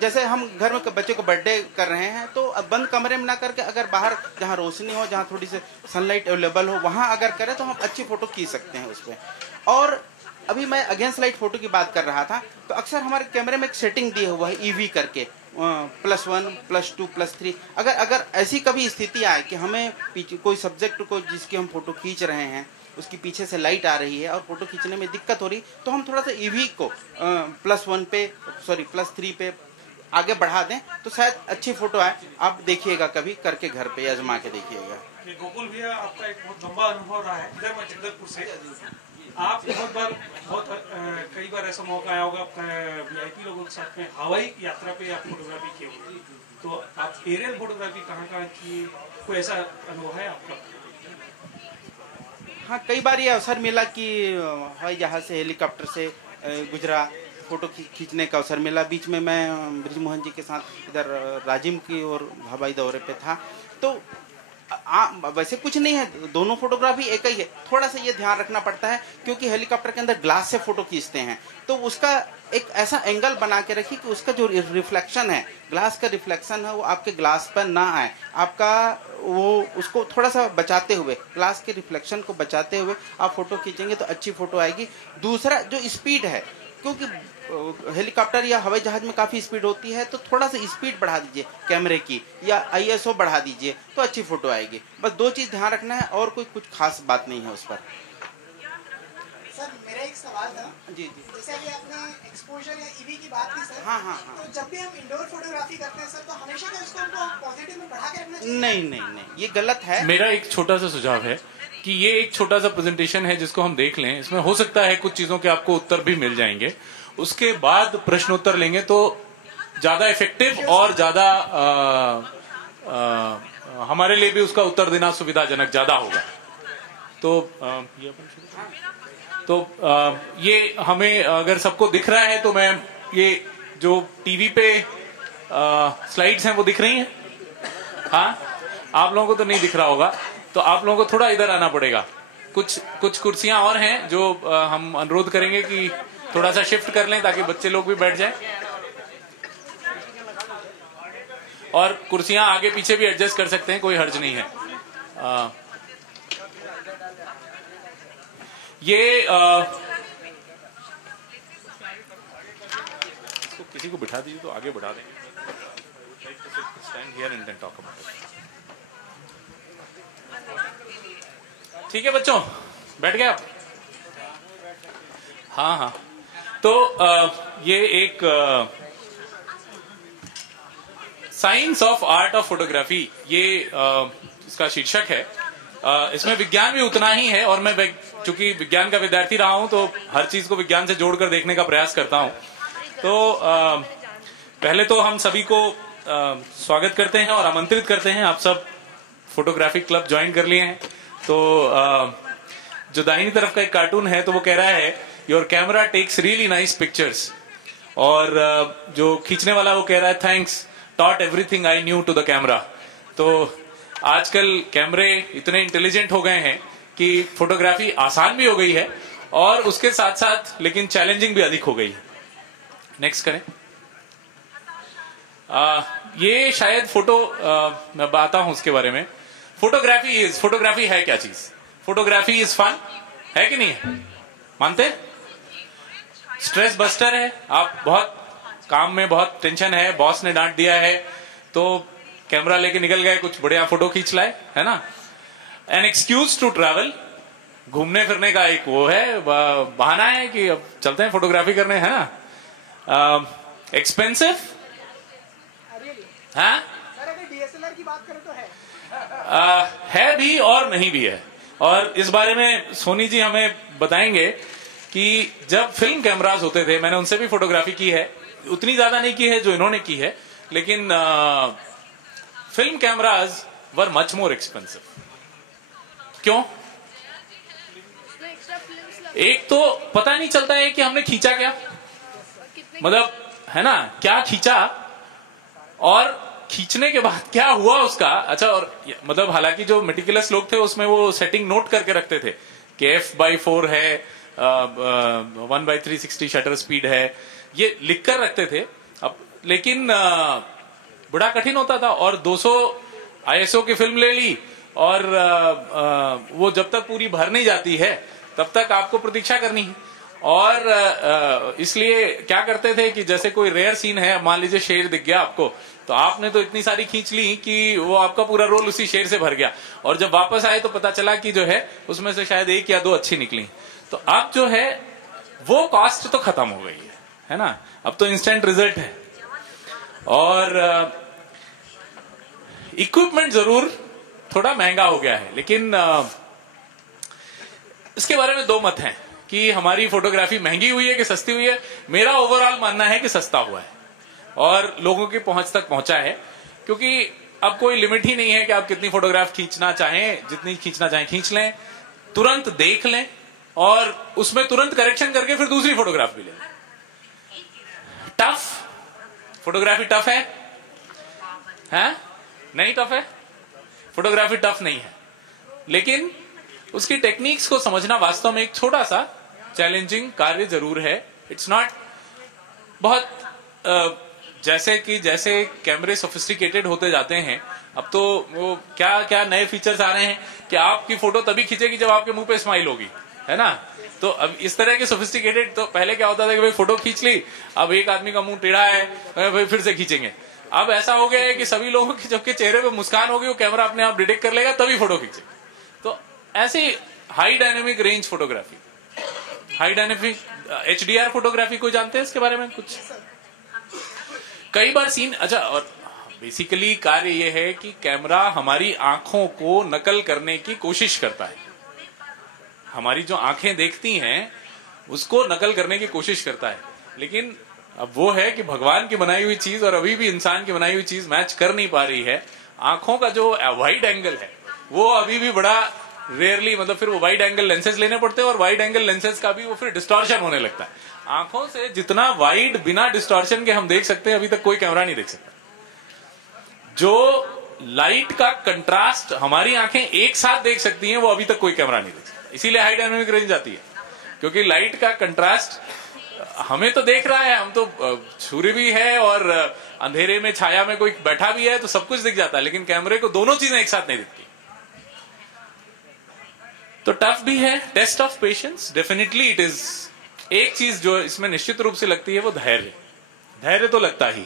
जैसे हम घर में बच्चे को बर्थडे कर रहे हैं तो बंद कमरे में ना करके, अगर बाहर जहाँ रोशनी हो, जहाँ थोड़ी सी सनलाइट अवेलेबल हो, वहां अगर करें तो हम अच्छी फोटो खींच सकते हैं उस पर। और अभी मैं अगेंस्ट लाइट फोटो की बात कर रहा था, तो अक्सर हमारे कैमरे में एक सेटिंग दी हुआ है EV करके, +1 +2 +3, अगर ऐसी कभी स्थिति आए कि हमें पीछे कोई सब्जेक्ट को जिसकी हम फोटो खींच रहे हैं उसकी पीछे से लाइट आ रही है और फोटो खींचने में दिक्कत हो रही, तो हम थोड़ा सा ईवी को +1 पे +3 पे आगे बढ़ा दें तो शायद अच्छी फोटो आए। आप देखिएगा, कभी करके घर पे आजमा के देखिएगा। गोकुल भैया, आपका एक बहुत लंबा अनुभव रहा है। इधर मैं जगदलपुर से, आप कई बार ऐसा मौका आया होगा VIP लोगों के साथ में हवाई यात्रा पे आप फोटोग्राफी किए होंगे, तो आप एरियल फोटोग्राफी कहाँ की, कोई ऐसा अनुभव है आपका? हाँ, कई बार ये अवसर मिला कि हवाई जहाज से, हेलीकॉप्टर से गुजरा, फोटो खींचने का अवसर मिला। बीच में मैं ब्रिजमोहन जी के साथ इधर राजिम की और हवाई दौरे पे था। तो वैसे कुछ नहीं है, दोनों फोटोग्राफी एक ही है। थोड़ा सा ये ध्यान रखना पड़ता है क्योंकि हेलीकॉप्टर के अंदर ग्लास से फोटो खींचते हैं, तो उसका एक ऐसा एंगल बना के रखिए कि उसका जो रिफ्लेक्शन है, ग्लास का रिफ्लेक्शन है, वो आपके ग्लास पर ना आए। आपका वो उसको थोड़ा सा बचाते हुए, ग्लास के रिफ्लेक्शन को बचाते हुए आप फोटो खींचेंगे तो अच्छी फोटो आएगी। दूसरा जो स्पीड है, क्योंकि हेलीकॉप्टर या हवाई जहाज में काफी स्पीड होती है, तो थोड़ा सा स्पीड बढ़ा दीजिए कैमरे की, या ISO बढ़ा दीजिए तो अच्छी फोटो आएगी। बस 2 चीज ध्यान रखना है और कोई कुछ खास बात नहीं है उस पर। सर, मेरा एक सवाल था। जी। जैसे अभी आपने एक्सपोजर या EV की बात की सर। हाँ। तो जब भी हम इंडोर फोटोग्राफी करते हैं सर, तो हमेशा क्या उसको हमको पॉजिटिव में बढ़ा के रखना चाहिए? नहीं, ये गलत है। मेरा एक छोटा सा सुझाव है कि ये एक छोटा सा प्रेजेंटेशन है जिसको हम देख लें। इसमें हो सकता है कुछ चीजों के आपको उत्तर भी मिल जाएंगे, उसके बाद प्रश्नोत्तर लेंगे तो ज्यादा इफेक्टिव और ज्यादा हमारे लिए भी उसका उत्तर देना सुविधाजनक ज्यादा होगा। तो ये हमें अगर सबको दिख रहा है तो मैं ये जो टीवी पे स्लाइड्स हैं वो दिख रही हैं? हाँ, आप लोगों को तो नहीं दिख रहा होगा, तो आप लोगों को थोड़ा इधर आना पड़ेगा। कुछ कुर्सियां और हैं जो हम अनुरोध करेंगे कि थोड़ा सा शिफ्ट कर लें ताकि बच्चे लोग भी बैठ जाएं, और कुर्सियां आगे पीछे भी एडजस्ट कर सकते हैं, कोई हर्ज नहीं है। इसको किसी को बिठा दीजिए तो आगे बढ़ा देंगे। Stand here and then talk about it. ठीक है बच्चों, बैठ गए आप? हाँ। तो ये एक science of art of photography, ये इसका शीर्षक है। इसमें विज्ञान भी उतना ही है, और मैं चूंकि विज्ञान का विद्यार्थी रहा हूं तो हर चीज को विज्ञान से जोड़कर देखने का प्रयास करता हूं। तो पहले तो हम सभी को स्वागत करते हैं और आमंत्रित करते हैं। आप सब फोटोग्राफी क्लब ज्वाइन कर लिए हैं। तो जो दाहिनी तरफ का एक कार्टून है तो वो कह रहा है your camera takes really nice pictures, और जो खींचने वाला वो कह रहा है thanks, taught everything I knew to the camera. तो आजकल कैमरे इतने इंटेलिजेंट हो गए हैं कि फोटोग्राफी आसान भी हो गई है और उसके साथ साथ लेकिन चैलेंजिंग भी अधिक हो गई है। नेक्स्ट करें। ये शायद फोटो मैं बताता हूं उसके बारे में। फोटोग्राफी है क्या चीज? फोटोग्राफी इज फन, है कि नहीं है? मानते? स्ट्रेस बस्टर है। आप बहुत काम में बहुत टेंशन है, बॉस ने डांट दिया है, तो कैमरा लेके निकल गए, कुछ बढ़िया फोटो खींच लाए, है ना। एन एक्सक्यूज टू ट्रैवल, घूमने फिरने का एक वो है, बहाना है कि अब चलते हैं फोटोग्राफी करने, है ना। एक्सपेंसिव हाँ, सर अगर DSLR की बात करें तो है भी और नहीं भी है। और इस बारे में सोनी जी हमें बताएंगे कि जब फिल्म कैमरास होते थे, मैंने उनसे भी फोटोग्राफी की है, उतनी ज्यादा नहीं की है जो इन्होंने की है, लेकिन film cameras were much more expensive. क्यों? एक तो पता नहीं चलता है कि हमने खींचा क्या, मतलब है ना, क्या खींचा और खींचने के बाद क्या हुआ उसका। अच्छा, और मतलब हालांकि जो मेटिकुलस लोग थे उसमें वो सेटिंग नोट करके रखते थे कि f/4 है, 1/360 शटर स्पीड है, ये लिख कर रखते थे। अब लेकिन बड़ा कठिन होता था, और 200 ISO की फिल्म ले ली और वो जब तक पूरी भर नहीं जाती है तब तक आपको प्रतीक्षा करनी है। और इसलिए क्या करते थे कि जैसे कोई रेयर सीन है, मान लीजिए शेर दिख गया आपको, तो आपने तो इतनी सारी खींच ली कि वो आपका पूरा रोल उसी शेर से भर गया, और जब वापस आए तो पता चला कि जो है उसमें से शायद 1 या 2 अच्छी निकली। तो अब जो है वो कॉस्ट तो खत्म हो गई है ना, अब तो इंस्टेंट रिजल्ट है। और इक्विपमेंट जरूर थोड़ा महंगा हो गया है, लेकिन इसके बारे में 2 मत हैं कि हमारी फोटोग्राफी महंगी हुई है कि सस्ती हुई है। मेरा ओवरऑल मानना है कि सस्ता हुआ है और लोगों की पहुंच तक पहुंचा है, क्योंकि अब कोई लिमिट ही नहीं है कि आप कितनी फोटोग्राफ खींचना चाहें, जितनी खींचना चाहें खींच लें, तुरंत देख लें और उसमें तुरंत करेक्शन करके फिर दूसरी फोटोग्राफ भी लें। टफ फोटोग्राफी टफ है? नहीं टफ है, फोटोग्राफी टफ नहीं है, लेकिन उसकी टेक्निक्स को समझना वास्तव में एक छोटा सा चैलेंजिंग कार्य जरूर है। इट्स नॉट बहुत जैसे कैमरे सोफिस्टिकेटेड होते जाते हैं, अब तो वो क्या क्या नए फीचर्स आ रहे हैं कि आपकी फोटो तभी खींचेगी जब आपके मुंह पे स्माइल होगी, है ना। तो अब इस तरह के सोफिस्टिकेटेड, तो पहले क्या होता था कि भाई फोटो खींच ली, अब एक आदमी का मुंह टेढ़ा है, भाई फिर से खींचेंगे। अब ऐसा हो गया है कि सभी लोगों के जबकि चेहरे पे मुस्कान होगी, वो कैमरा अपने आप डिटेक्ट कर लेगा तभी फोटो खींचेगा। तो ऐसे high dynamic range photography, high dynamic HDR photography कोई जानते हैं इसके बारे में कुछ? कई बार सीन, अच्छा, और बेसिकली कार्य यह है कि कैमरा हमारी आंखों को नकल करने की कोशिश करता है, हमारी जो आंखें देखती हैं उसको नकल करने की कोशिश करता है, लेकिन अब वो है कि भगवान की बनाई हुई चीज और अभी भी इंसान की बनाई हुई चीज मैच कर नहीं पा रही है। आंखों का जो वाइड एंगल है वो अभी भी बड़ा रेयरली, मतलब फिर वो वाइड एंगल लेंसेज लेने पड़ते हैं और वाइड एंगल लेंसेज का भी वो फिर डिस्टॉर्शन होने लगता है। आंखों से जितना वाइड बिना डिस्टॉर्शन के हम देख सकते हैं अभी तक कोई कैमरा नहीं देख सकता। जो लाइट का कंट्रास्ट हमारी आंखें एक साथ देख सकती हैं वो अभी तक कोई कैमरा नहीं देख सकता, इसीलिए हाई डायनामिक रेंज आती है, क्योंकि लाइट का कंट्रास्ट हमें तो देख रहा है, हम तो सूर्य भी है और अंधेरे में छाया में कोई बैठा भी है तो सब कुछ दिख जाता है, लेकिन कैमरे को दोनों चीजें एक साथ नहीं दिखती। तो टफ भी है, test of patience definitely it is. एक चीज जो इसमें निश्चित रूप से लगती है वो धैर्य। धैर्य तो लगता ही,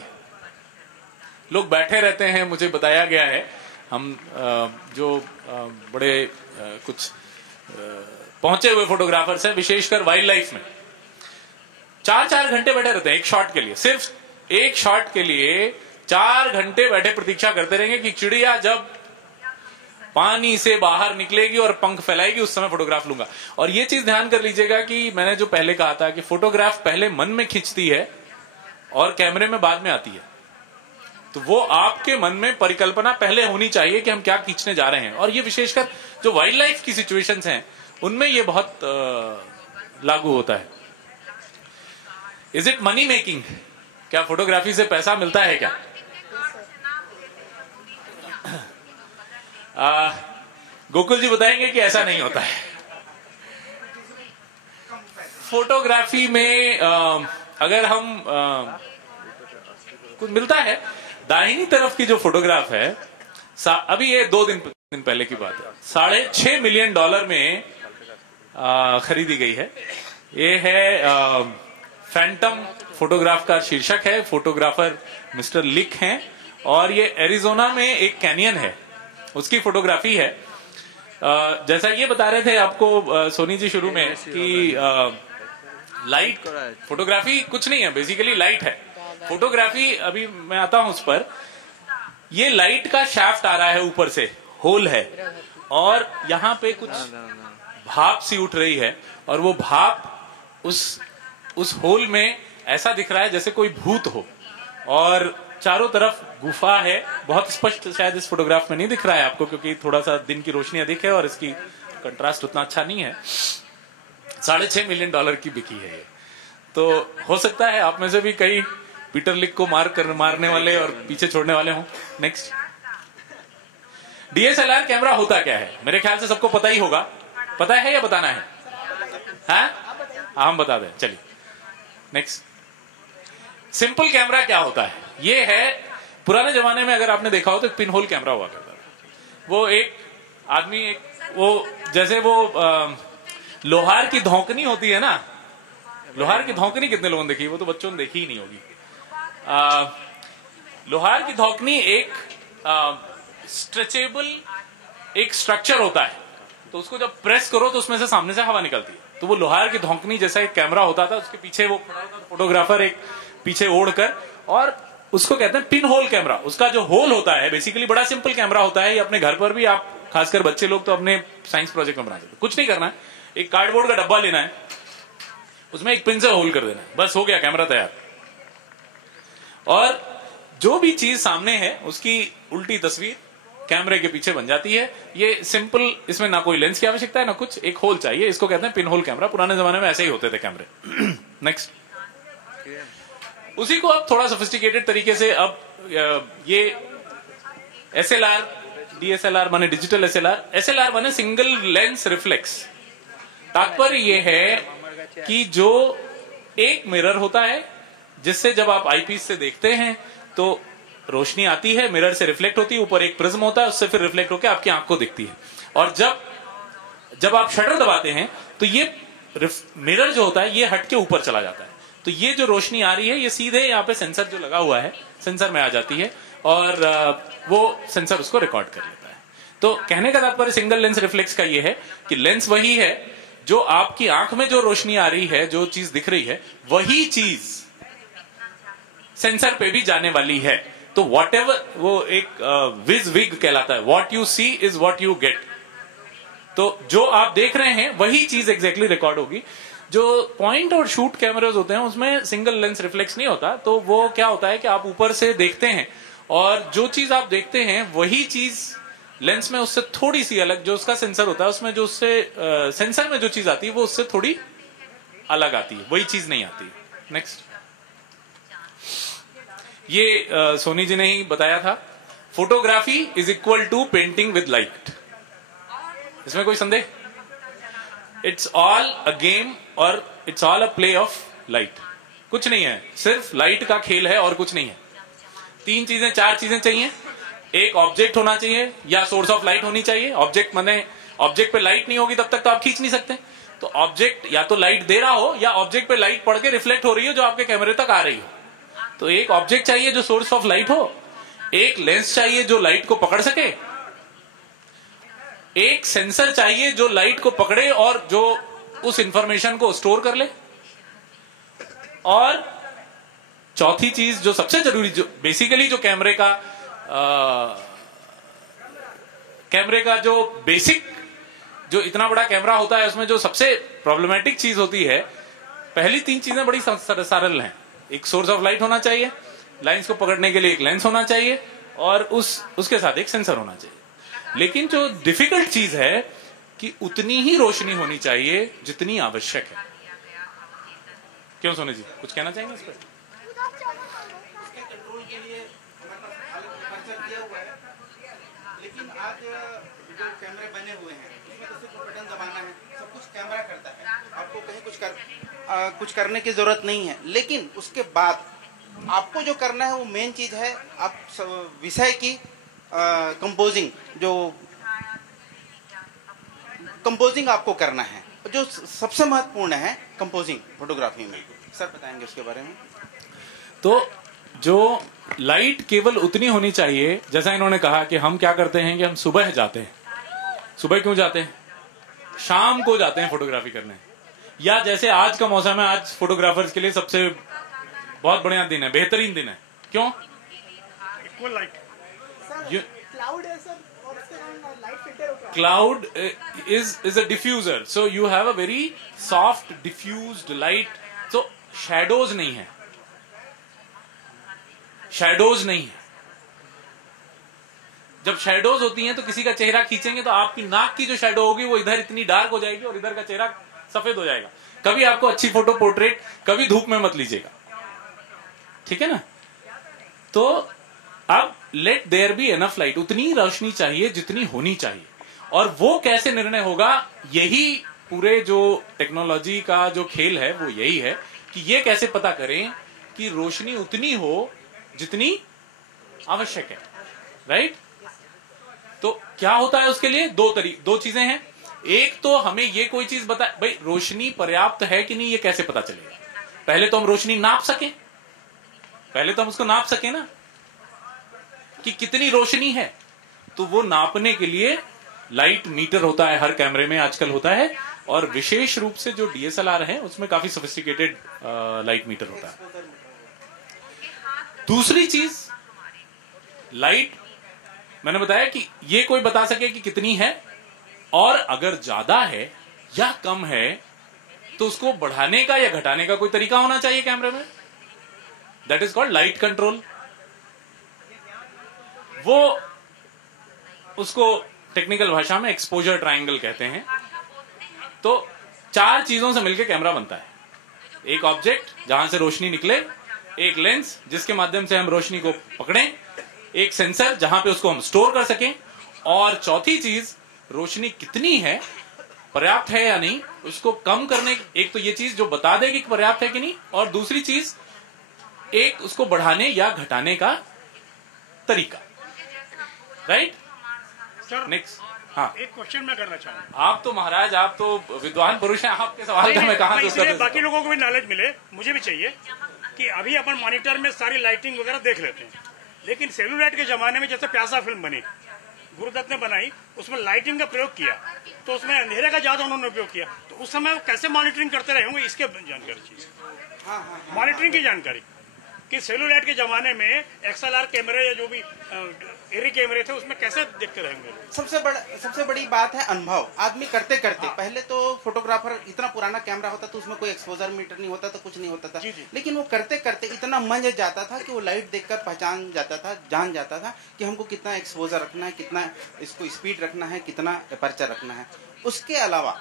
लोग बैठे रहते हैं, मुझे बताया गया है, हम जो बड़े कुछ पहुंचे हुए फोटोग्राफर्स हैं, विशेषकर वाइल्ड लाइफ में 4-4 घंटे बैठे रहते हैं एक शॉट के लिए, सिर्फ एक शॉट के लिए 4 घंटे बैठे प्रतीक्षा करते रहेंगे कि चिड़िया जब पानी से बाहर निकलेगी और पंख फैलाएगी उस समय फोटोग्राफ लूंगा। और ये चीज ध्यान कर लीजिएगा कि मैंने जो पहले कहा था कि फोटोग्राफ पहले मन में खींचती है और कैमरे में बाद में आती है, तो वो आपके मन में परिकल्पना पहले होनी चाहिए कि हम क्या खींचने जा रहे हैं। और ये विशेषकर जो वाइल्ड लाइफ की सिचुएशंस हैं उनमें ये बहुत लागू होता है। Is it money making? क्या फोटोग्राफी से पैसा मिलता है क्या? गोकुल जी बताएंगे कि ऐसा नहीं होता है। फोटोग्राफी में अगर हम कुछ मिलता है, दाहिनी तरफ की जो फोटोग्राफ है, अभी ये 2 दिन पहले की बात है, $6.5 मिलियन में खरीदी गई है। ये है फैंटम फोटोग्राफ का शीर्षक है, फोटोग्राफर मिस्टर लिक हैं, और ये एरिजोना में एक कैनियन है उसकी फोटोग्राफी है। जैसा ये बता रहे थे आपको सोनी जी शुरू में कि लाइट फोटोग्राफी कुछ नहीं है, बेसिकली लाइट है फोटोग्राफी। अभी मैं आता हूं उस पर। ये लाइट का शाफ्ट आ रहा है, ऊपर से होल है और यहाँ पे कुछ भाप सी उठ रही है, और वो भाप उस होल में ऐसा दिख रहा है जैसे कोई भूत हो, और चारों तरफ गुफा है। बहुत स्पष्ट शायद इस फोटोग्राफ में नहीं दिख रहा है आपको, क्योंकि थोड़ा सा दिन की रोशनी अधिक है और इसकी कंट्रास्ट उतना अच्छा नहीं है। $6.5 मिलियन की बिकी है ये। तो हो सकता है आप में से भी कई पीटर लिक को मारने वाले और पीछे छोड़ने वाले हों। नेक्स्ट, DSLR कैमरा होता क्या है? मेरे ख्याल से सबको पता ही होगा। पता है या बताना है? हम बता दें, चलिए। नेक्स्ट, सिंपल कैमरा क्या होता है? ये है, पुराने जमाने में अगर आपने देखा हो तो एक पिन होल कैमरा हुआ करता था। वो एक आदमी वो जैसे वो लोहार की धौंकनी होती है ना, लोहार की धौकनी कितने लोगों ने देखी? वो तो बच्चों ने देखी ही नहीं होगी। लोहार की धौकनी एक स्ट्रेचेबल एक स्ट्रक्चर होता है, तो उसको जब प्रेस करो तो उसमें से सामने से हवा निकलती है। तो वो लोहार की धौकनी जैसा एक कैमरा होता था, उसके पीछे वो फोटोग्राफर एक पीछे ओढ़कर, और उसको कहते हैं पिन होल कैमरा। उसका जो होल होता है बेसिकली बड़ा सिंपल कैमरा होता है। ये अपने घर पर भी आप, खासकर बच्चे लोग तो अपने साइंस प्रोजेक्ट में बना सकते। कुछ नहीं करना है, एक कार्डबोर्ड का डब्बा लेना है, उसमें एक पिन से होल कर देना है, बस हो गया, कैमरा तैयार। और जो भी चीज सामने है उसकी उल्टी तस्वीर कैमरे के पीछे बन जाती है। ये सिंपल, इसमें ना कोई लेंस की आवश्यकता है ना कुछ, एक होल चाहिए, इसको कहते हैं पिन होल कैमरा। पुराने जमाने में ऐसे ही होते थे कैमरे। नेक्स्ट, उसी को अब थोड़ा सोफिस्टिकेटेड तरीके से अब ये SLR, DSLR माने डिजिटल SLR माने सिंगल लेंस रिफ्लेक्स। तात्पर्य ये है कि जो एक मिरर होता है जिससे जब आप आईपीस से देखते हैं तो रोशनी आती है, मिरर से रिफ्लेक्ट होती है, ऊपर एक प्रिज्म होता है, उससे फिर रिफ्लेक्ट होकर आपकी आंख को दिखती है। और जब आप शटर दबाते हैं तो ये मिरर जो होता है ये हट के ऊपर चला जाता है। तो ये जो रोशनी आ रही है ये सीधे यहाँ पे सेंसर जो लगा हुआ है, सेंसर में आ जाती है और वो सेंसर उसको रिकॉर्ड कर लेता है। तो कहने का तात्पर्य सिंगल लेंस रिफ्लेक्स का ये है कि लेंस वही है, जो आपकी आंख में जो रोशनी आ रही है, जो चीज दिख रही है, वही चीज सेंसर पे भी जाने वाली है। तो वॉट एवर, वो एक विज विग कहलाता है, what you see is what you get. तो जो आप देख रहे हैं वही चीज एग्जैक्टली रिकॉर्ड होगी। जो पॉइंट और शूट कैमरास होते हैं उसमें सिंगल लेंस रिफ्लेक्स नहीं होता। तो वो क्या होता है कि आप ऊपर से देखते हैं और जो चीज आप देखते हैं वही चीज लेंस में उससे थोड़ी सी अलग, जो उसका सेंसर होता है उसमें जो उससे सेंसर में जो चीज आती है वो उससे थोड़ी अलग आती है, वही चीज नहीं आती। नेक्स्ट, ये सोनी जी ने ही बताया था, photography is equal to painting with light. इसमें कोई संदेह? इट्स ऑल अ गेम और it's all a play of light. कुछ नहीं है, सिर्फ लाइट का खेल है और कुछ नहीं है। 3 चीजें 4 चीजें चाहिए। एक ऑब्जेक्ट होना चाहिए या सोर्स ऑफ लाइट होनी चाहिए। ऑब्जेक्ट माने ऑब्जेक्ट पे लाइट नहीं होगी तब तक तो आप खींच नहीं सकते। तो ऑब्जेक्ट या तो लाइट दे रहा हो या ऑब्जेक्ट पे लाइट पड़ के रिफ्लेक्ट हो रही हो जो आपके कैमरे तक आ रही हो। तो एक ऑब्जेक्ट चाहिए जो सोर्स ऑफ लाइट हो, एक लेंस चाहिए जो लाइट को पकड़ सके, एक सेंसर चाहिए जो लाइट को पकड़े और जो उस इंफॉर्मेशन को स्टोर कर ले, और चौथी चीज जो सबसे जरूरी, जो बेसिकली जो कैमरे का जो बेसिक, जो इतना बड़ा कैमरा होता है उसमें जो सबसे प्रॉब्लमेटिक चीज होती है, पहली 3 चीजें बड़ी सरल हैं। एक सोर्स ऑफ लाइट होना चाहिए, लाइंस को पकड़ने के लिए एक लेंस होना चाहिए और उसके साथ एक सेंसर होना चाहिए। लेकिन जो डिफिकल्ट चीज है कि उतनी ही रोशनी होनी चाहिए जितनी आवश्यक है। क्यों सोनी जी, कुछ कहना चाहेंगे इस पर? उसके कंट्रोल के लिए अलग दिया हुआ है, लेकिन आज जो कैमरे बने हुए हैं उसमें तो सिर्फ बटन दबाना है, सब कुछ कैमरा करता है, आपको कहीं कुछ करने की जरूरत नहीं है। लेकिन उसके बाद आपको जो करना है वो मेन चीज है, आप विषय की कंपोजिंग, जो कंपोजिंग आपको करना है, जो सबसे महत्वपूर्ण है कंपोजिंग फोटोग्राफी में। सर बताएंगे उसके बारे में? तो जो लाइट केवल उतनी होनी चाहिए, जैसा इन्होंने कहा कि हम क्या करते हैं कि हम सुबह जाते हैं। सुबह क्यों जाते हैं? शाम को जाते हैं फोटोग्राफी करने, या जैसे आज का मौसम है, आज फोटोग्राफर्स के लिए सबसे बहुत बढ़िया दिन है, बेहतरीन दिन है। क्यों? Equal light. क्लाउड है सर, और उसके कारण लाइट फिल्टर होता है। Cloud is a diffuser, so you have a very soft diffused light, so shadows नहीं है, shadows नहीं है। जब शैडोज होती हैं तो किसी का चेहरा खींचेंगे तो आपकी नाक की जो शैडो होगी वो इधर इतनी डार्क हो जाएगी और इधर का चेहरा सफेद हो जाएगा। कभी आपको अच्छी फोटो पोर्ट्रेट कभी धूप में मत लीजिएगा, ठीक है ना? तो अब let there be enough light, उतनी रोशनी चाहिए जितनी होनी चाहिए। और वो कैसे निर्णय होगा, यही पूरे जो टेक्नोलॉजी का जो खेल है वो यही है कि ये कैसे पता करें कि रोशनी उतनी हो जितनी आवश्यक है, राइट? तो क्या होता है उसके लिए? दो चीजें हैं। एक तो हमें ये कोई चीज बता, भाई रोशनी पर्याप्त है कि नहीं, ये कैसे पता चलेगा? पहले तो हम रोशनी नाप सकें, पहले तो हम उसको नाप सकें ना कि कितनी रोशनी है। तो वो नापने के लिए लाइट मीटर होता है, हर कैमरे में आजकल होता है, और विशेष रूप से जो DSLR है उसमें काफी सोफिस्टिकेटेड लाइट मीटर होता है। दूसरी चीज, लाइट मैंने बताया कि ये कोई बता सके कि कितनी है, और अगर ज्यादा है या कम है तो उसको बढ़ाने का या घटाने का कोई तरीका होना चाहिए कैमरे में। That is called light control. वो उसको टेक्निकल भाषा में एक्सपोजर ट्रायंगल कहते हैं। तो 4 चीजों से मिलकर कैमरा बनता है। एक ऑब्जेक्ट जहां से रोशनी निकले, एक लेंस जिसके माध्यम से हम रोशनी को पकड़ें, एक सेंसर जहां पे उसको हम स्टोर कर सकें, और चौथी चीज रोशनी कितनी है, पर्याप्त है या नहीं, उसको कम करने, एक तो ये चीज जो बता दे कि पर्याप्त है कि नहीं, और दूसरी चीज एक उसको बढ़ाने या घटाने का तरीका। राइट? नेक्स्ट। हाँ, एक क्वेश्चन मैं करना चाहूंगा। आप तो महाराज, आप तो विद्वान पुरुष हैं, आपके सवाल का मैं कहां से इसलिए बाकी लोगों को भी नॉलेज मिले, मुझे भी चाहिए कि अभी अपन मॉनिटर में सारी लाइटिंग वगैरह देख लेते हैं, लेकिन सेलुलाइट के जमाने में जैसे प्यासा फिल्म बनी, गुरुदत्त ने बनाई, उसमें लाइटिंग का प्रयोग किया, तो उसमें अंधेरे का ज्यादा उन्होंने उपयोग किया, तो उस समय वो कैसे मॉनिटरिंग करते रहे होंगे, इसके जानकारी चाहिए। मॉनिटरिंग की जानकारी कि सेलुलाइट के जमाने में XLR कैमरे या जो भी एरी कैमरे थे उसमें कैसे देखते रहेंगे। सबसे बड़ी बात है अनुभव। आदमी करते करते पहले तो फोटोग्राफर, इतना पुराना कैमरा होता तो उसमें कोई एक्सपोजर मीटर नहीं होता था, कुछ नहीं होता था, लेकिन वो करते करते इतना मंझ जाता था कि वो लाइट देखकर पहचान जाता था, जान जाता था कि हमको कितना एक्सपोजर रखना है, कितना इसको स्पीड रखना है, कितना अपर्चर रखना है। उसके अलावा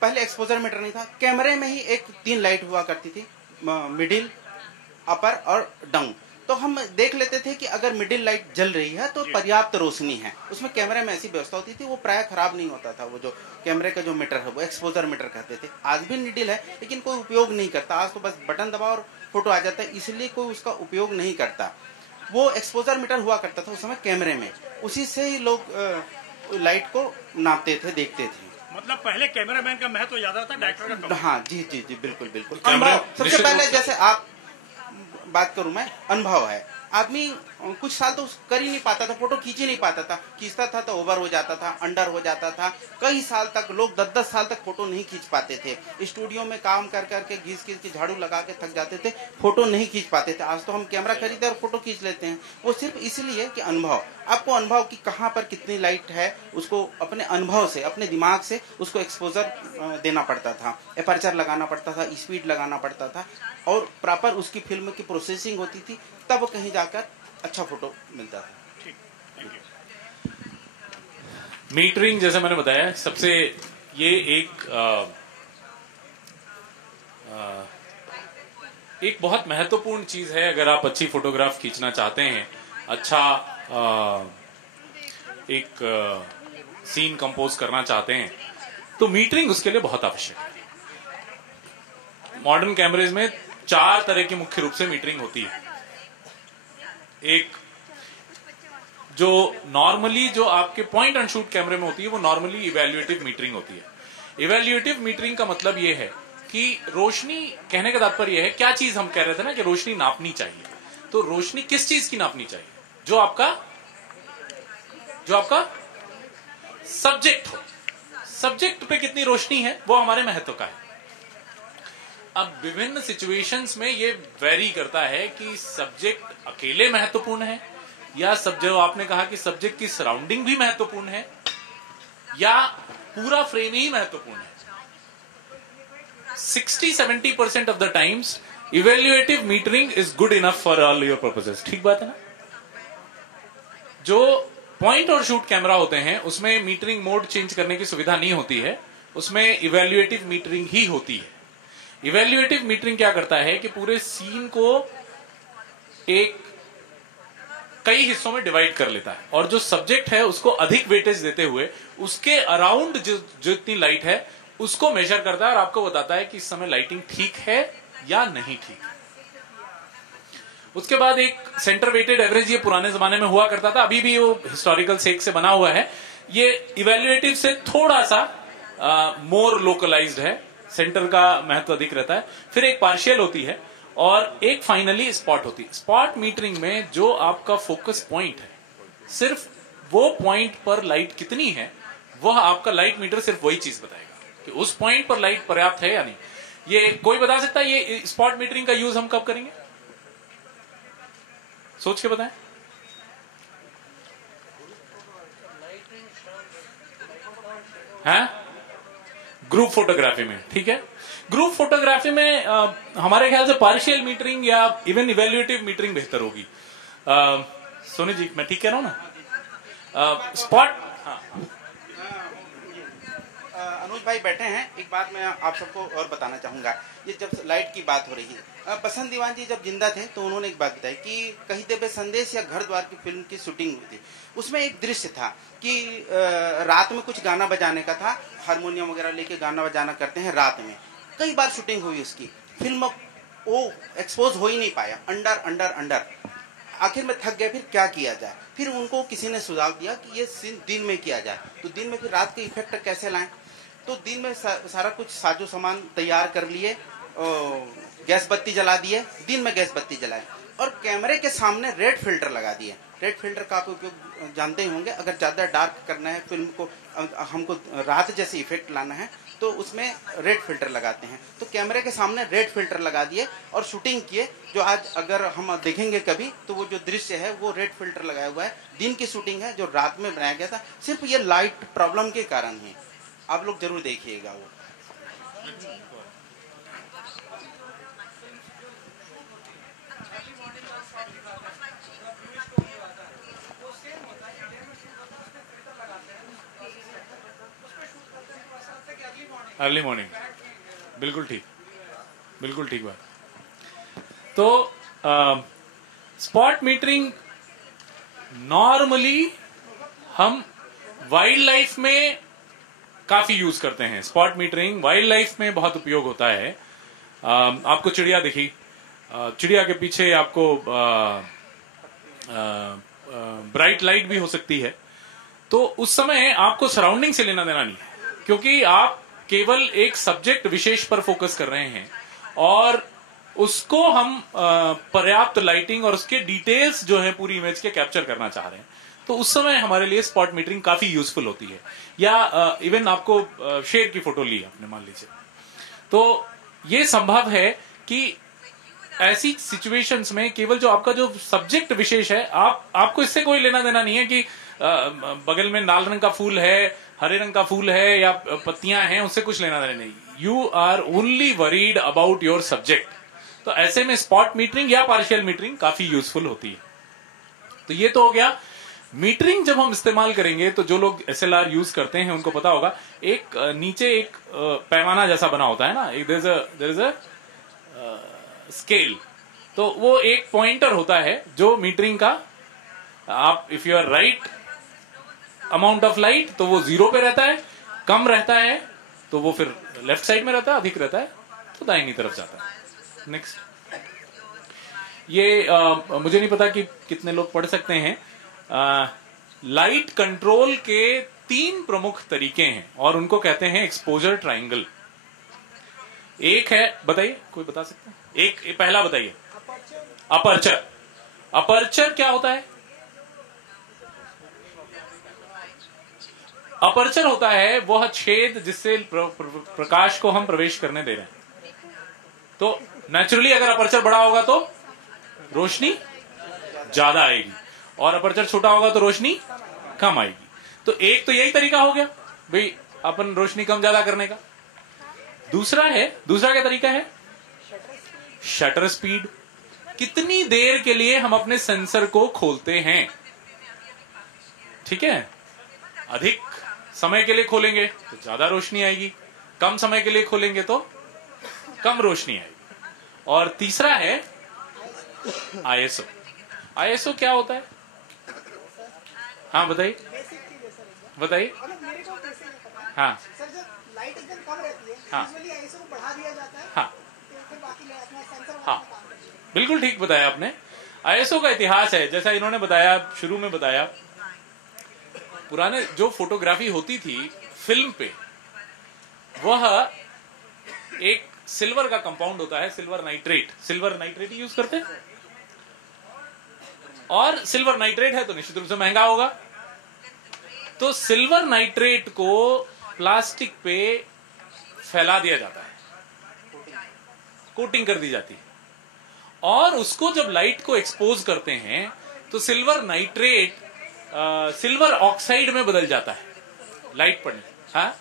पहले एक्सपोजर मीटर नहीं था, कैमरे में ही 3 लाइट हुआ करती थी, मिडिल, अपर और डाउन। तो हम देख लेते थे कि अगर मिडिल लाइट जल रही है तो पर्याप्त रोशनी है। उसमें कैमरे में ऐसी व्यवस्था होती थी, वो प्राय खराब नहीं होता था। वो जो कैमरे का जो मीटर है वो एक्सपोजर मीटर कहते थे। आज भी निडिल है लेकिन कोई उपयोग नहीं करता। आज तो बस बटन दबाओ और फोटो आ जाता है, इसलिए कोई उसका उपयोग नहीं करता। वो एक्सपोजर मीटर हुआ करता था उस समय कैमरे में, उसी से ही लोग लाइट को नापते थे, देखते थे। मतलब पहले कैमरामैन का महत्व ज्यादा था, डायरेक्टर का कम। हाँ जी जी जी, बिल्कुल बिल्कुल। अनुभव सबसे पहले, जैसे आप बात करूं मैं, अनुभव है। आदमी कुछ साल तो कर ही नहीं पाता था, फोटो खींच ही नहीं पाता था, खींचता था तो ओवर हो जाता था, अंडर हो जाता था। कई साल तक लोग 10-10 साल तक फोटो नहीं खींच पाते थे। स्टूडियो में काम कर करके घिस के झाड़ू लगा के थक जाते थे, फोटो नहीं खींच पाते थे। आज तो हम कैमरा खरीदे और फोटो खींच लेते हैं। वो सिर्फ इसलिए कि अनुभव, आपको अनुभव की कहाँ पर कितनी लाइट है, उसको अपने अनुभव से, अपने दिमाग से उसको एक्सपोजर देना पड़ता था, अपर्चर लगाना पड़ता था, स्पीड लगाना पड़ता था, और प्रॉपर उसकी फिल्म की प्रोसेसिंग होती थी, तब कहीं जाकर अच्छा फोटो मिलता था। मीटरिंग, जैसे मैंने बताया, सबसे ये एक बहुत महत्वपूर्ण चीज है। अगर आप अच्छी फोटोग्राफ खींचना चाहते हैं, अच्छा एक सीन कंपोज करना चाहते हैं, तो मीटरिंग उसके लिए बहुत आवश्यक है। मॉडर्न कैमरेज में 4 तरह की मुख्य रूप से मीटरिंग होती है। एक जो नॉर्मली जो आपके पॉइंट एंड शूट कैमरे में होती है, वो नॉर्मली इवैल्यूएटिव मीटरिंग होती है। इवैल्यूएटिव मीटरिंग का मतलब ये है कि रोशनी, कहने का तात्पर्य है, क्या चीज हम कह रहे थे ना कि रोशनी नापनी चाहिए, तो रोशनी किस चीज की नापनी चाहिए? जो आपका सब्जेक्ट हो। सब्जेक्ट पे कितनी रोशनी है वो हमारे महत्व का है। अब विभिन्न सिचुएशंस में ये वेरी करता है कि सब्जेक्ट अकेले महत्वपूर्ण है, या सब जो आपने कहा कि सब्जेक्ट की सराउंडिंग भी महत्वपूर्ण है, या पूरा फ्रेम ही महत्वपूर्ण है। 60-70% of the times evaluative metering is good enough for all your purposes. ठीक बात है ना? जो पॉइंट और शूट कैमरा होते हैं उसमें मीटरिंग मोड चेंज करने की सुविधा नहीं होती है, उसमें इवेल्युएटिव मीटरिंग ही होती है। इवेल्युएटिव मीटरिंग क्या करता है कि पूरे सीन को कई हिस्सों में डिवाइड कर लेता है, और जो सब्जेक्ट है उसको अधिक वेटेज देते हुए उसके अराउंड जो इतनी लाइट है उसको मेजर करता है और आपको बताता है कि इस समय लाइटिंग ठीक है या नहीं ठीक है। उसके बाद एक सेंटर वेटेड एवरेज, ये पुराने जमाने में हुआ करता था, अभी भी वो हिस्टोरिकल सेक से बना हुआ है। ये इवेल्युएटिव से थोड़ा सा मोर लोकलाइज्ड है, सेंटर का महत्व अधिक रहता है, फिर एक पार्शियल होती है और एक फाइनली स्पॉट होती है। स्पॉट मीटरिंग में जो आपका फोकस पॉइंट है, सिर्फ वो पॉइंट पर लाइट कितनी है, वह आपका लाइट मीटर सिर्फ वही चीज बताएगा कि उस पॉइंट पर लाइट पर्याप्त है या नहीं। ये कोई बता सकता है ये स्पॉट मीटरिंग का यूज हम कब करेंगे? सोच के बताएं। हैं? ग्रुप फोटोग्राफी में, ठीक है। ग्रुप फोटोग्राफी में हमारे ख्याल से पार्शियल मीटरिंग या इवन इवेल्युएटिव मीटरिंग बेहतर होगी। सोनी जी, मैं ठीक कह रहा हूं ना? स्पॉट, अनुज भाई बैठे हैं, एक बात मैं आप सबको और बताना चाहूंगा। ये जब लाइट की बात हो रही है, बसंत दीवान जी जब जिंदा थे तो उन्होंने एक बात बताई कि कहीं देवे संदेश या घर द्वार की फिल्म की शूटिंग हुई थी। उसमें एक दृश्य था कि रात में कुछ गाना बजाने का था, हारमोनियम वगैरह लेके गाना बजाना करते हैं रात में। कई बार शूटिंग हुई उसकी, फिल्म वो एक्सपोज हो ही नहीं पाया, अंडर आखिर में थक गए, फिर क्या किया जाए। फिर उनको किसी ने सुझाव दिया कि ये सीन दिन में किया जाए। तो दिन में फिर रात के इफेक्ट कैसे लाएं? तो दिन में सारा कुछ साजो सामान तैयार कर लिए, गैस बत्ती जला दिए, दिन में गैस बत्ती जलाए और कैमरे के सामने रेड फिल्टर लगा दिए। रेड फिल्टर का आप उपयोग जानते ही होंगे। अगर ज्यादा डार्क करना है फिल्म को, हमको रात जैसे इफेक्ट लाना है तो उसमें रेड फिल्टर लगाते हैं। तो कैमरे के सामने रेड फिल्टर लगा दिए और शूटिंग किए। जो आज अगर हम देखेंगे कभी तो वो जो दृश्य है वो रेड फिल्टर लगाया हुआ है। दिन की शूटिंग है जो रात में बनाया गया था, सिर्फ ये लाइट प्रॉब्लम के कारण है। आप लोग जरूर देखिएगा वो। अर्ली मॉर्निंग, बिल्कुल ठीक बात। तो स्पॉट मीटरिंग नॉर्मली हम वाइल्ड लाइफ में काफी यूज करते हैं। स्पॉट मीटरिंग वाइल्ड लाइफ में बहुत उपयोग होता है। आपको चिड़िया दिखी, चिड़िया के पीछे आपको ब्राइट लाइट भी हो सकती है, तो उस समय आपको सराउंडिंग से लेना देना नहीं है, क्योंकि आप केवल एक सब्जेक्ट विशेष पर फोकस कर रहे हैं और उसको हम पर्याप्त लाइटिंग और उसके डिटेल्स जो है पूरी इमेज के कैप्चर करना चाह रहे हैं। तो उस समय हमारे लिए स्पॉट मीटरिंग काफी यूजफुल होती है। या इवन आपको शेर की फोटो ली आपने, मान लीजिए, तो ये संभव है कि ऐसी सिचुएशंस में केवल जो आपका जो सब्जेक्ट विशेष है, आपको इससे कोई लेना देना नहीं है कि बगल में लाल रंग का फूल है, हरे रंग का फूल है या पत्तियां हैं, उससे कुछ लेना देना नहीं। You are only worried about your subject. तो ऐसे में स्पॉट मीटरिंग या पार्शियल मीटरिंग काफी यूजफुल होती है। तो ये तो हो गया। मीटरिंग जब हम इस्तेमाल करेंगे तो जो लोग SLR यूज करते हैं उनको पता होगा, एक नीचे एक पैमाना जैसा बना होता है ना, देयर इज अ स्केल। तो वो एक पॉइंटर होता है जो मीटरिंग का, आप if you are right amount of light तो वो 0 पे रहता है, कम रहता है तो वो फिर लेफ्ट साइड में रहता है, अधिक रहता है तो दाहिनी तरफ जाता है। नेक्स्ट, ये मुझे नहीं पता कि कितने लोग पढ़ सकते हैं। लाइट कंट्रोल के 3 प्रमुख तरीके हैं और उनको कहते हैं एक्सपोजर ट्रायंगल। एक है, बताइए कोई बता सकता है? एक पहला बताइए, अपर्चर। अपर्चर क्या होता है? अपर्चर होता है वह छेद जिससे प्रकाश को हम प्रवेश करने दे रहे हैं। तो नेचुरली अगर अपर्चर बड़ा होगा तो रोशनी ज्यादा आएगी और अपर्चर छोटा होगा तो रोशनी कम आएगी। तो एक तो यही तरीका हो गया भाई अपन रोशनी कम ज्यादा करने का। दूसरा क्या तरीका है? Shutter speed. कितनी देर के लिए हम अपने सेंसर को खोलते हैं, ठीक है? अधिक समय के लिए खोलेंगे तो ज्यादा रोशनी आएगी, कम समय के लिए खोलेंगे तो कम रोशनी आएगी। और तीसरा है ISO। ISO क्या होता है? हाँ बताइए बताइए। हाँ सर, जब लाइट एकदम कम रहती है, हाँ यूजुअली आईएसओ को बढ़ा दिया जाता है। हाँ तो फिर बाकी अपना सेंसर हाँ, बिल्कुल ठीक बताया आपने। ISO का इतिहास है, जैसा इन्होंने बताया, शुरू में बताया, पुराने जो फोटोग्राफी होती थी फिल्म पे, वह एक सिल्वर का कंपाउंड होता है, सिल्वर नाइट्रेट ही यूज करते हैं, और सिल्वर नाइट्रेट है तो निश्चित रूप से महंगा होगा। तो सिल्वर नाइट्रेट को प्लास्टिक पे फैला दिया जाता है, कोटिंग कर दी जाती है, और उसको जब लाइट को एक्सपोज करते हैं तो सिल्वर नाइट्रेट सिल्वर ऑक्साइड में बदल जाता है लाइट पड़ने। हाँ,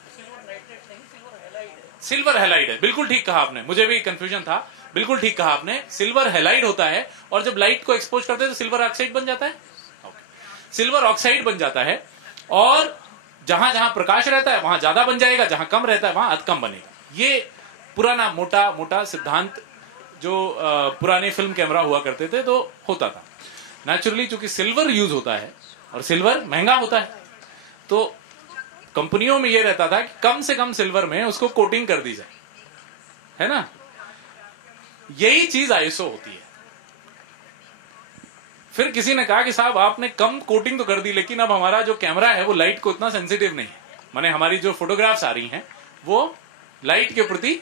सिल्वर हैलाइड है, बिल्कुल ठीक कहा आपने, मुझे भी कंफ्यूजन था, बिल्कुल ठीक कहा आपने, सिल्वर हैलाइड होता है, और जब लाइट को एक्सपोज करते हैं तो सिल्वर ऑक्साइड बन जाता है। सिल्वर ऑक्साइड बन जाता है, और जहां जहां प्रकाश रहता है वहां ज्यादा बन जाएगा, जहां कम रहता है वहां कम बनेगा। ये पुराना मोटा मोटा सिद्धांत जो पुराने फिल्म कैमरा हुआ करते थे तो होता था। नेचुरली चूंकि सिल्वर यूज होता है और सिल्वर महंगा होता है, तो कंपनियों में यह रहता था कि कम से कम सिल्वर में उसको कोटिंग कर दी जाए, है ना। यही चीज आईएसओ होती है। फिर किसी ने कहा कि साहब आपने कम कोटिंग तो कर दी, लेकिन अब हमारा जो कैमरा है वो लाइट को इतना सेंसिटिव नहीं है, माने हमारी जो फोटोग्राफ्स आ रही हैं वो लाइट के प्रति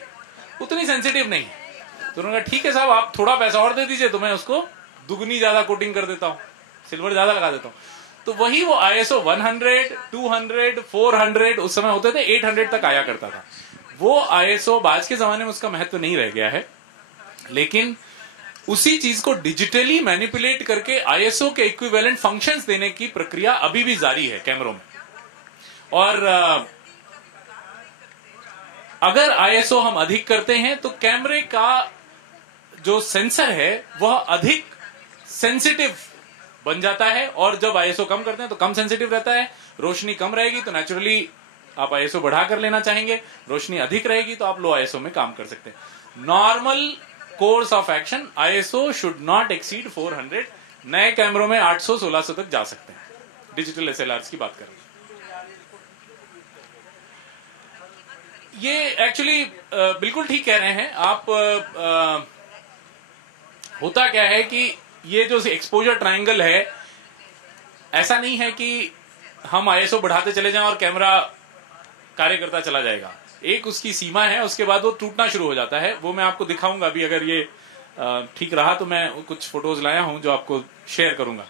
उतनी सेंसिटिव नहीं है। तो उन्होंने कहा ठीक है साहब, आप थोड़ा पैसा और दे दीजिए तो मैं उसको दुगनी ज्यादा कोटिंग कर देता हूं, सिल्वर ज्यादा लगा देता हूं। तो वही वो आईएसओ 100, 200, 400 उस समय होते थे, 800 तक आया करता था। वो आईएसओ आज के जमाने में उसका महत्व नहीं रह गया है, लेकिन उसी चीज को डिजिटली मैनिपुलेट करके आईएसओ के इक्विवेलेंट फंक्शंस देने की प्रक्रिया अभी भी जारी है कैमरों में। और अगर आईएसओ हम अधिक करते हैं तो कैमरे का जो सेंसर है वह अधिक सेंसिटिव बन जाता है, और जब आईएसओ कम करते हैं तो कम सेंसिटिव रहता है। रोशनी कम रहेगी तो नेचुरली आप आईएसओ बढ़ा कर लेना चाहेंगे, रोशनी अधिक रहेगी तो आप लो आईएसओ में काम कर सकते हैं। Normal course of action ISO should not exceed 400। नए कैमरों में 800 1600 तक जा सकते हैं, डिजिटल एसएलआर्स की बात करें। ये एक्चुअली बिल्कुल ठीक कह रहे हैं आप। होता क्या है कि ये जो एक्सपोजर ट्रायंगल है, ऐसा नहीं है कि हम आईएसओ बढ़ाते चले जाएं और कैमरा कार्य करता चला जाएगा। एक उसकी सीमा है, उसके बाद वो टूटना शुरू हो जाता है। वो मैं आपको दिखाऊंगा अभी, अगर ये ठीक रहा तो मैं कुछ फोटोज लाया हूं जो आपको शेयर करूंगा।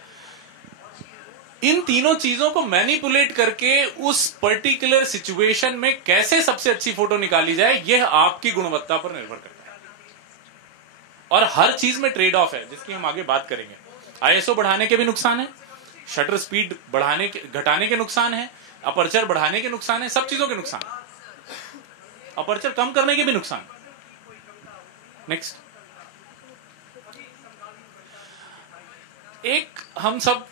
इन तीनों चीजों को मैनिपुलेट करके उस पर्टिकुलर सिचुएशन में कैसे सबसे अच्छी फोटो निकाली जाए, यह आपकी गुणवत्ता पर निर्भर करता है। और हर चीज में ट्रेड ऑफ है, जिसकी हम आगे बात करेंगे। आईएसओ बढ़ाने के भी नुकसान है, शटर स्पीड बढ़ाने के घटाने के नुकसान है, अपर्चर बढ़ाने के नुकसान है, सब चीजों के नुकसान। अपर्चर कम करने के भी नुकसान। नेक्स्ट, एक हम सब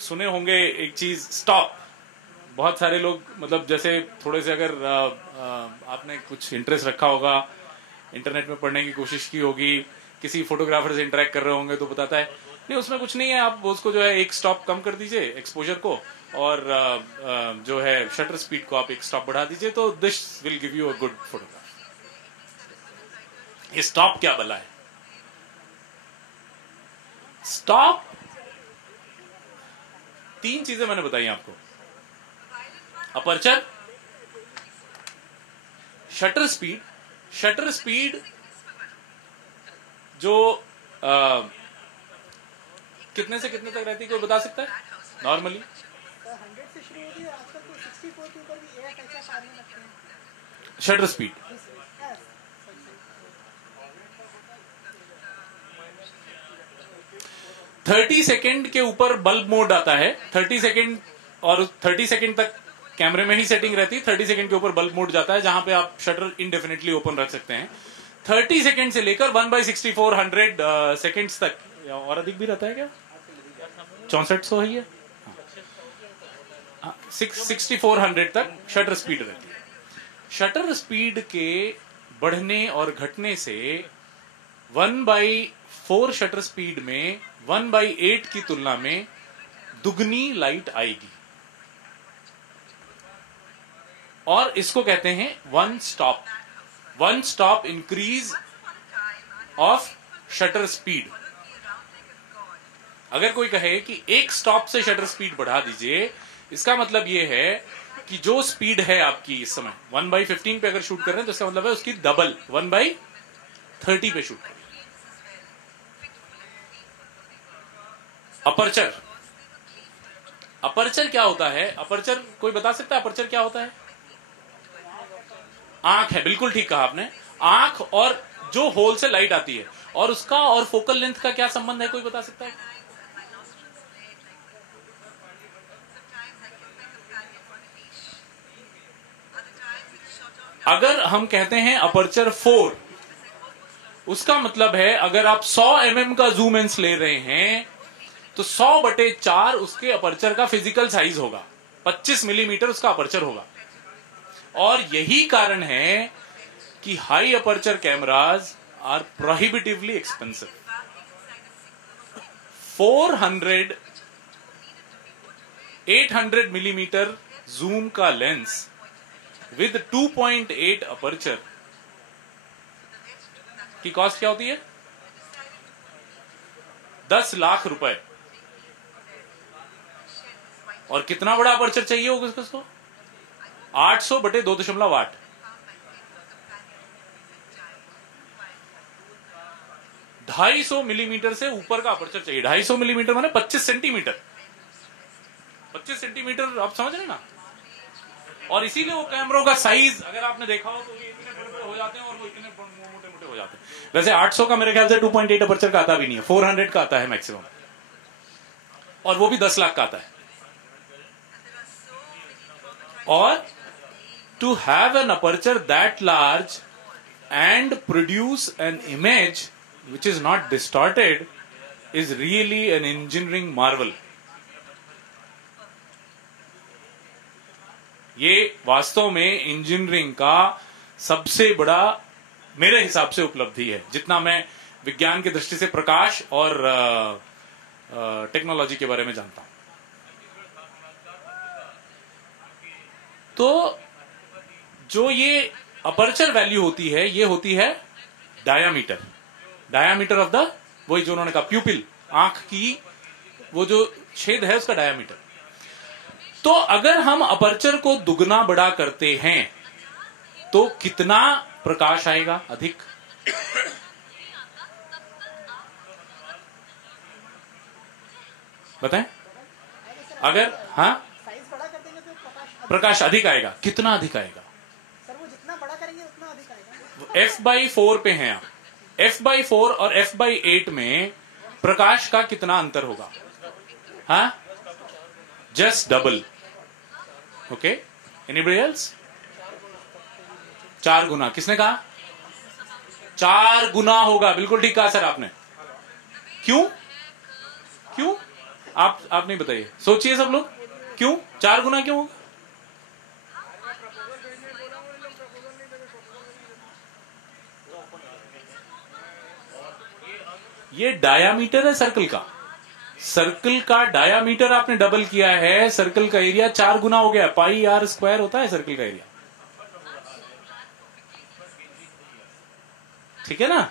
सुने होंगे एक चीज, स्टॉप। बहुत सारे लोग, मतलब जैसे थोड़े से अगर आपने कुछ इंटरेस्ट रखा होगा, इंटरनेट में पढ़ने की कोशिश की होगी, किसी फोटोग्राफर से इंटरेक्ट कर रहे होंगे तो बताता है नहीं उसमें कुछ नहीं है, आप उसको जो है एक स्टॉप कम कर दीजिए एक्सपोजर को, और जो है शटर स्पीड को आप एक स्टॉप बढ़ा दीजिए, तो this will give you a good photograph. ये स्टॉप क्या भला है? स्टॉप, तीन चीजें मैंने बताई आपको, aperture, shutter speed. Shutter speed जो कितने से कितने तक रहती है, कोई बता सकता है? नॉर्मली 100 से शुरू होती है, आजकल तो 64 के ऊपर भी एएफ ऐसा आने लगते हैं। शटर स्पीड 30 सेकेंड के ऊपर बल्ब मोड आता है। 30 सेकेंड, और 30 सेकेंड तक कैमरे में ही सेटिंग रहती है। 30 सेकेंड के ऊपर बल्ब मोड जाता है, जहां पे आप शटर इनडेफिनेटली ओपन रख सकते हैं। 30 सेकेंड से लेकर 1/6400 सेकेंड्स तक, या और अधिक भी रहता है क्या? 6400 ही है, 6400 तक शटर स्पीड रहती है। शटर स्पीड के बढ़ने और घटने से 1/4 शटर स्पीड में 1/8 की तुलना में दुगनी लाइट आएगी, और इसको कहते हैं one stop increase of shutter speed. अगर कोई कहे कि एक स्टॉप से शटर स्पीड बढ़ा दीजिए, इसका मतलब यह है कि जो स्पीड है आपकी इस समय 1/15 पे अगर शूट कर रहे हैं तो इसका मतलब है उसकी डबल 1/30 पे शूट कर रहे हैं। अपर्चर, अपर्चर क्या होता है? अपर्चर कोई बता सकता है अपर्चर क्या होता है? आंख है, बिल्कुल ठीक कहा आपने। आंख और जो होल से लाइट आती है, और उसका और फोकल लेंथ का क्या संबंध है, कोई बता सकता है? अगर हम कहते हैं अपर्चर 4, उसका मतलब है अगर आप 100 mm का जूम लेंस ले रहे हैं तो 100/4 उसके अपर्चर का फिजिकल साइज होगा, 25 मिलीमीटर उसका अपर्चर होगा। और यही कारण है कि high aperture cameras are prohibitively expensive. 400 800 millimetre zoom का लेंस विद 2.8 अपर्चर की कॉस्ट क्या होती है? 10 लाख रुपए। और कितना बड़ा अपर्चर चाहिए होगा उसको? 800/2.8। $250 मिलीमीटर से ऊपर का अपर्चर चाहिए। 250 मिलीमीटर माने 25 सेंटीमीटर। 25 सेंटीमीटर आप समझ रहे ना? और इसीलिए वो कैमरों का साइज अगर आपने देखा हो तो ये इतने बड़े हो जाते हैं और वो इतने मोटे मोटे हो जाते हैं। वैसे 800 का मेरे ख्याल से 2.8 अपर्चर का आता भी नहीं है, 400 का आता है मैक्सिमम, और वो भी 10 लाख का आता है। और to have an aperture that large and produce an image which is not distorted is really an engineering marvel. ये वास्तव में इंजीनियरिंग का सबसे बड़ा मेरे हिसाब से उपलब्धि है, जितना मैं विज्ञान की दृष्टि से प्रकाश और टेक्नोलॉजी के बारे में जानता हूं। तो जो ये अपर्चर वैल्यू होती है, ये होती है डायामीटर, डायामीटर ऑफ द, वही जो उन्होंने कहा प्यूपिल, आंख की वो जो छेद है उसका डायामीटर। तो अगर हम अपर्चर को दुगना बड़ा करते हैं तो कितना प्रकाश आएगा अधिक? बताएं। अगर हाँ साइज बड़ा कर देंगे तो प्रकाश अधिक आएगा। कितना अधिक आएगा? सर वो जितना बड़ा करेंगे उतना अधिक आएगा। f/4 पे हैं आप। f/4 और f/8 में प्रकाश का कितना अंतर होगा? हाँ, just double. Okay, anybody else? 4 गुना। किसने कहा? 4 गुना होगा। बिल्कुल ठीक कहा सर आपने। क्यों? क्यों? आप नहीं बताइए, सोचिए सब लोग, क्यों 4 गुना क्यों होगा? ये डायामीटर है सर्कल का। सर्कल का डायामीटर आपने डबल किया है, सर्कल का एरिया 4 गुना हो गया। πr² होता है सर्कल का एरिया, ठीक है ना?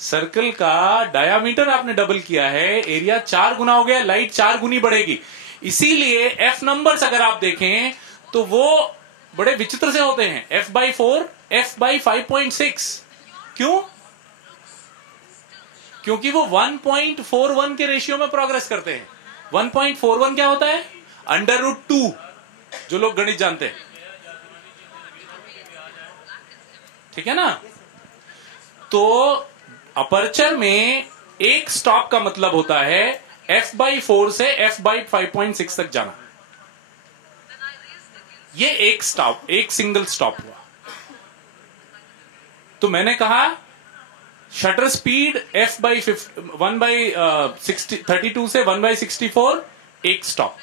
सर्कल का डायामीटर आपने डबल किया है, एरिया 4 गुना हो गया, लाइट 4 गुनी बढ़ेगी। इसीलिए एफ नंबर्स अगर आप देखें तो वो बड़े विचित्र से होते हैं। f/4, f/5.6। क्यों? क्योंकि वो 1.41 के रेशियो में प्रोग्रेस करते हैं। 1.41 क्या होता है? √2, जो लोग गणित जानते हैं, ठीक है ना? तो अपर्चर में एक स्टॉप का मतलब होता है f/4 से f/5.6 तक जाना। ये एक स्टॉप, एक सिंगल स्टॉप हुआ। तो मैंने कहा शटर स्पीड f/32 से 1/64, एक स्टॉप।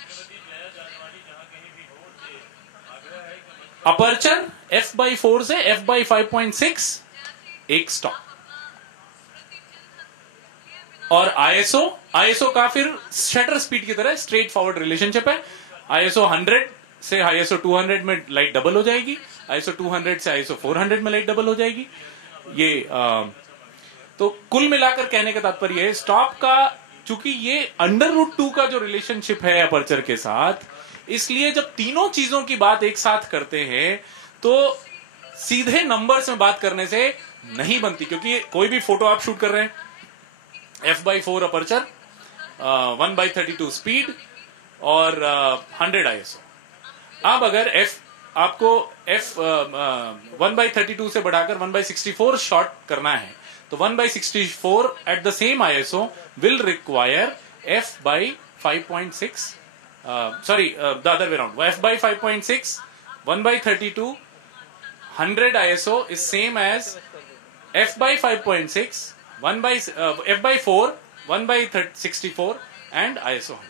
अपर्चर f/4 से f/5.6, एक स्टॉप। और आईएसओ का फिर शटर स्पीड की तरह स्ट्रेट फॉरवर्ड रिलेशनशिप है। आईएसओ 100 से आईएसओ 200 में लाइट डबल हो जाएगी, आईएसओ 200 से आईएसओ 400 में लाइट डबल हो जाएगी। ये तो कुल मिलाकर कहने का तात्पर्य है स्टॉप का, चूंकि ये √2 का जो रिलेशनशिप है अपर्चर के साथ, इसलिए जब तीनों चीजों की बात एक साथ करते हैं तो सीधे नंबर्स में बात करने से नहीं बनती, क्योंकि कोई भी फोटो आप शूट कर रहे हैं f/4 अपर्चर, 1/32 स्पीड और 100 ISO। अब अगर आपको 1/32 से बढ़ाकर 1/64 शॉट करना है तो 1/64 at the same ISO will require f/5.6, sorry, the other way around, f/5.6 1/32 100 ISO is same as f/5.6 f/4 1/64 and ISO 100।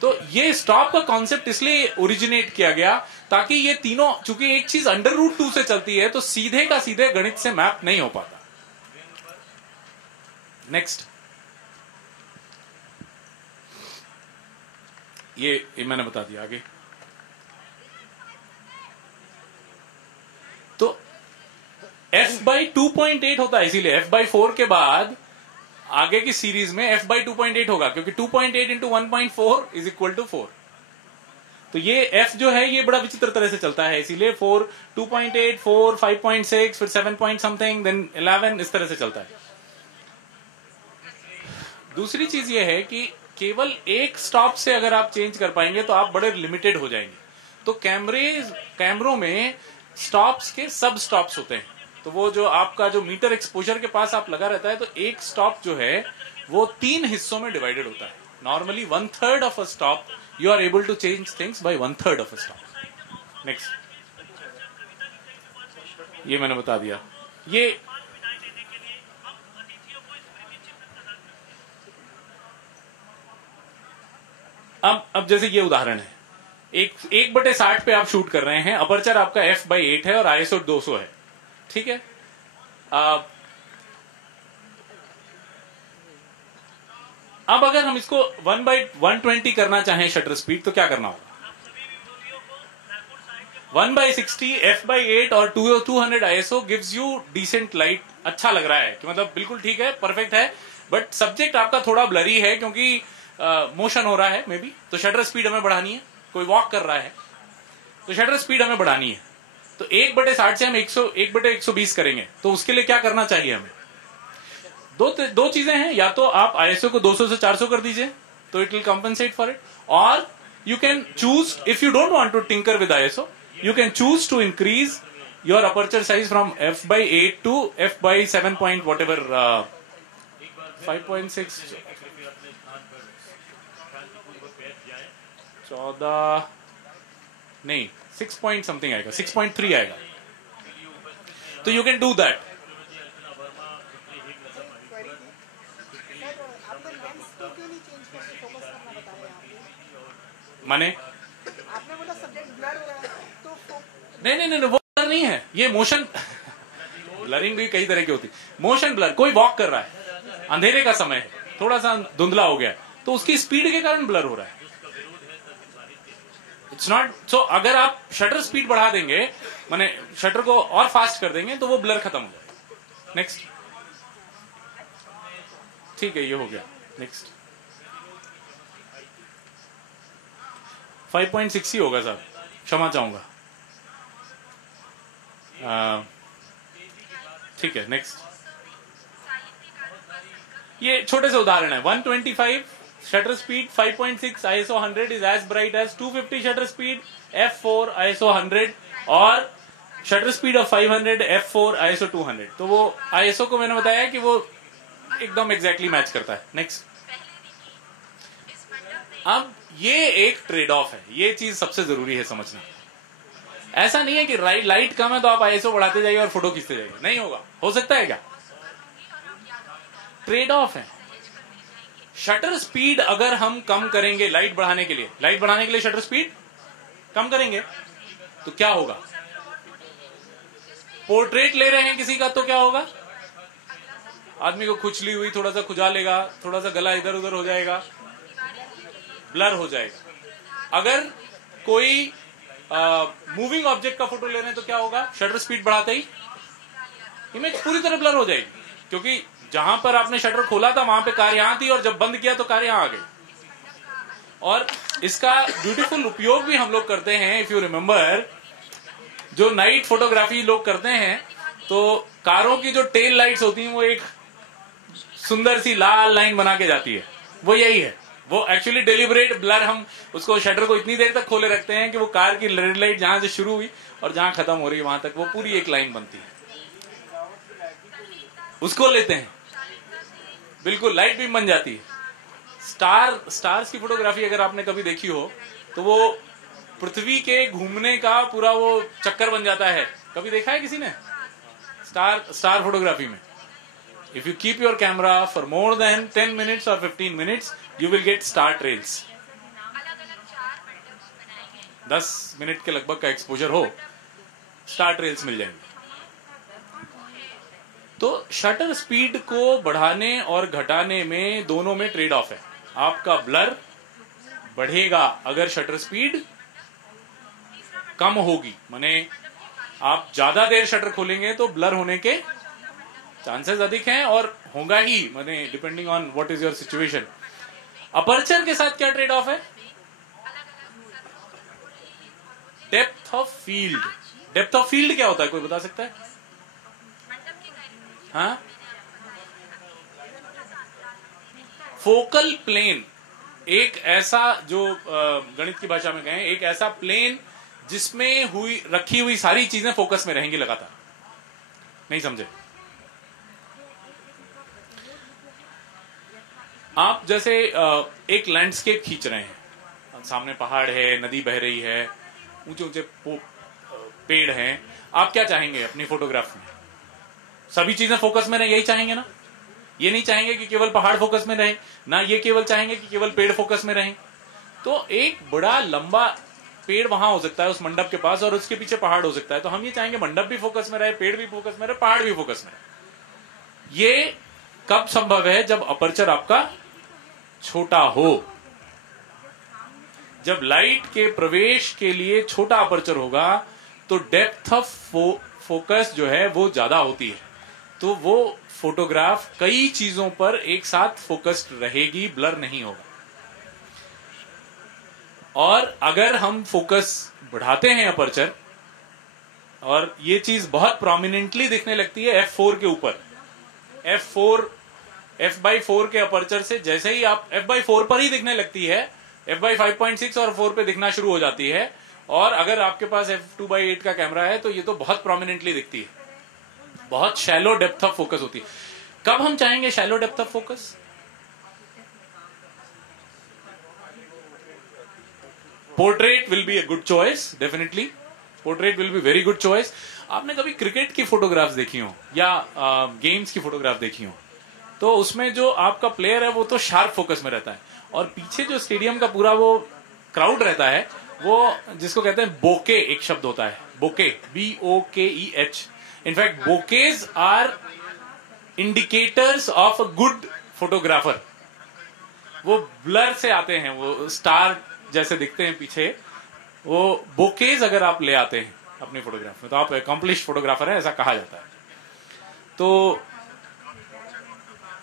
तो ये स्टॉप का कॉन्सेप्ट इसलिए ओरिजिनेट किया गया ताकि ये तीनों, चूंकि एक चीज √2 से चलती है तो सीधे का सीधे गणित से मैप नहीं हो पाता। नेक्स्ट, ये मैंने बता दिया। आगे तो f/2.8 होता है, इसीलिए f/4 के बाद आगे की सीरीज में f/2.8 होगा, क्योंकि 2.8 into 1.4 is equal to 4। तो ये f जो है ये बड़ा विचित्र तरह से चलता है, इसीलिए 4 2.8 4 5.6 फिर 7 point something देन 11 इस तरह से चलता है। दूसरी चीज ये है कि केवल एक स्टॉप से अगर आप चेंज कर पाएंगे तो आप बड़े लिमिटेड हो जाएंगे। तो कैमरों में स्टॉप्स के सब स्टॉप्स होते हैं, तो वो जो आपका जो मीटर एक्सपोजर के पास आप लगा रहता है तो एक स्टॉप जो है वो 3 हिस्सों में डिवाइडेड होता है। Normally 1/3 of a stop you are able to change things by 1/3 of a stop. Next, ये मैंने बता दिया। ये अब जैसे ये उदाहरण है, 1/60 पे आप शूट कर रहे हैं, अपर्चर आपका f/8 है और ISO 200 है, ठीक है। अब अगर हम इसको 1/120 करना चाहें शटर स्पीड तो क्या करना होगा? 1/60 f/8 और 200 ISO gives you decent light. अच्छा लग रहा है कि मतलब बिल्कुल ठीक है, परफेक्ट है, बट सब्जेक्ट आपका थोड़ा ब्लरी है क्योंकि मोशन हो रहा है मे बी, तो शटर स्पीड हमें बढ़ानी है। कोई वॉक कर रहा है तो शटर स्पीड हमें बढ़ानी है, तो 1/60 से हम 1/120 करेंगे, तो उसके लिए क्या करना चाहिए हमें? दो चीजें हैं, या तो आप ISO को 200 से 400 कर दीजिए तो it will compensate for it, और you can choose, if you don't want to tinker with ISO, you can choose to increase your aperture size from f/8 to f/7 point whatever 5.6 14 नहीं 6 point something आएगा, 6.3 आएगा, तो you can do that. माने आपने बोला subject blur हो रहा है तो नहीं वो ब्लर नहीं है, ये मोशन ब्लरिंग भी कई तरह की होती है। मोशन ब्लर, कोई वॉक कर रहा है, अंधेरे का समय है, थोड़ा सा धुंधला हो गया तो उसकी स्पीड के कारण ब्लर हो रहा है। इट्स नॉट सो, अगर आप शटर स्पीड बढ़ा देंगे, माने शटर को और फास्ट कर देंगे तो वो ब्लर खत्म हो जाएगा। नेक्स्ट, ठीक है, ये हो गया। नेक्स्ट 5.6 ही होगा साहब, क्षमा चाहूंगा। ठीक है, नेक्स्ट, ये छोटे से उदाहरण है। 125 shutter speed, 5.6 ISO 100 is as bright as 250 shutter speed, f4 ISO 100 और shutter speed of 500 f4 ISO 200। तो वो ISO को मैंने बताया कि वो एकदम एग्जैक्टली मैच करता है। नेक्स्ट, अब ये एक ट्रेड ऑफ है, ये चीज सबसे जरूरी है समझना। ऐसा नहीं है कि लाइट कम है तो आप ISO बढ़ाते जाइए और फोटो खींचते जाइए, नहीं होगा। हो सकता है क्या? ट्रेड ऑफ है। शटर स्पीड अगर हम कम करेंगे लाइट बढ़ाने के लिए शटर स्पीड कम करेंगे तो क्या होगा? पोर्ट्रेट ले रहे हैं किसी का तो क्या होगा? आदमी को खुजली हुई, थोड़ा सा खुजालेगा, थोड़ा सा गला इधर उधर हो जाएगा, ब्लर हो जाएगा। अगर कोई मूविंग ऑब्जेक्ट का फोटो ले रहे हैं तो क्या होगा? शटर स्पीड बढ़ाते ही इमेज पूरी तरह ब्लर हो जाएगी, क्योंकि जहां पर आपने शटर खोला था वहां पे कार यहां थी और जब बंद किया तो कार यहां आ गई। और इसका ब्यूटीफुल उपयोग भी हम लोग करते हैं। इफ यू रिमेम्बर, जो नाइट फोटोग्राफी लोग करते हैं तो कारों की जो टेल लाइट्स होती हैं वो एक सुंदर सी लाल लाइन बना के जाती है, वो यही है। वो एक्चुअली डेलिबरेट ब्लर, हम उसको शटर को इतनी देर तक खोले रखते हैं कि वो कार की रेड लाइट जहां से शुरू हुई और जहां खत्म हो रही है वहां तक वो पूरी एक लाइन बनती है, उसको लेते हैं, बिल्कुल लाइट भी बन जाती है। स्टार्स की फोटोग्राफी अगर आपने कभी देखी हो तो वो पृथ्वी के घूमने का पूरा वो चक्कर बन जाता है। कभी देखा है किसी ने स्टार फोटोग्राफी में? If you keep your camera for more than 10 minutes और 15 minutes you will get star trails. 10 minute के लगभग का एक्सपोजर हो, स्टार ट्रेल्स मिल जाएंगे। तो शटर स्पीड को बढ़ाने और घटाने में दोनों में ट्रेड ऑफ है। आपका ब्लर बढ़ेगा अगर शटर स्पीड कम होगी, माने आप ज्यादा देर शटर खोलेंगे तो ब्लर होने के चांसेस अधिक हैं और होगा ही, माने depending on what is your situation. Aperture के साथ क्या ट्रेड ऑफ है? Depth of field. Depth of field क्या होता है, कोई बता सकता है? हाँ, फोकल प्लेन एक ऐसा, जो गणित की भाषा में कहें, एक ऐसा प्लेन जिसमें रखी हुई सारी चीजें फोकस में रहेंगी लगातार। नहीं समझे? आप जैसे एक लैंडस्केप खींच रहे हैं, सामने पहाड़ है, नदी बह रही है, ऊंचे ऊंचे पेड़ हैं, आप क्या चाहेंगे अपनी फोटोग्राफ में? सभी चीजें फोकस में रहे, यही चाहेंगे ना? ये नहीं चाहेंगे कि केवल पहाड़ फोकस में रहे, ना ये केवल चाहेंगे कि केवल पेड़ फोकस में रहे। तो एक बड़ा लंबा पेड़ वहां हो सकता है उस मंडप के पास और उसके पीछे पहाड़ हो सकता है, तो हम ये चाहेंगे मंडप भी फोकस में रहे, पेड़ भी फोकस में रहे, पहाड़ भी फोकस में रहे। ये कब संभव है? जब अपर्चर आपका छोटा हो। जब लाइट के प्रवेश के लिए छोटा अपर्चर होगा तो डेप्थ ऑफ फोकस जो है वो ज्यादा होती है, तो वो फोटोग्राफ कई चीजों पर एक साथ फोकस्ड रहेगी, ब्लर नहीं होगा। और अगर हम फोकस बढ़ाते हैं अपर्चर, और ये चीज बहुत प्रोमिनेंटली दिखने लगती है f4 के ऊपर, f/4 के अपर्चर से जैसे ही आप f/4 पर ही दिखने लगती है, f/5.6 और 4 पे दिखना शुरू हो जाती है। और अगर आपके पास f2/8 का कैमरा है तो ये तो बहुत प्रोमिनेंटली दिखती है, बहुत शैलो डेप्थ ऑफ फोकस होती है। कब हम चाहेंगे shallow depth of focus? Portrait will be a good choice, definitely portrait will be very good choice. आपने कभी क्रिकेट की फोटोग्राफ्स देखी हो या गेम्स की फोटोग्राफ देखी हो, तो उसमें जो आपका प्लेयर है वो तो शार्प फोकस में रहता है और पीछे जो स्टेडियम का पूरा वो क्राउड रहता है, वो जिसको कहते हैं बोके, एक शब्द होता है bokeh, BOKEH। In fact bokehs are indicators of a good photographer. वो ब्लर से आते हैं, वो स्टार जैसे दिखते हैं पीछे, वो बोकेज अगर आप ले आते हैं अपनी फोटोग्राफ में तो आप अकम्प्लिश्ड फोटोग्राफर है, ऐसा कहा जाता है। तो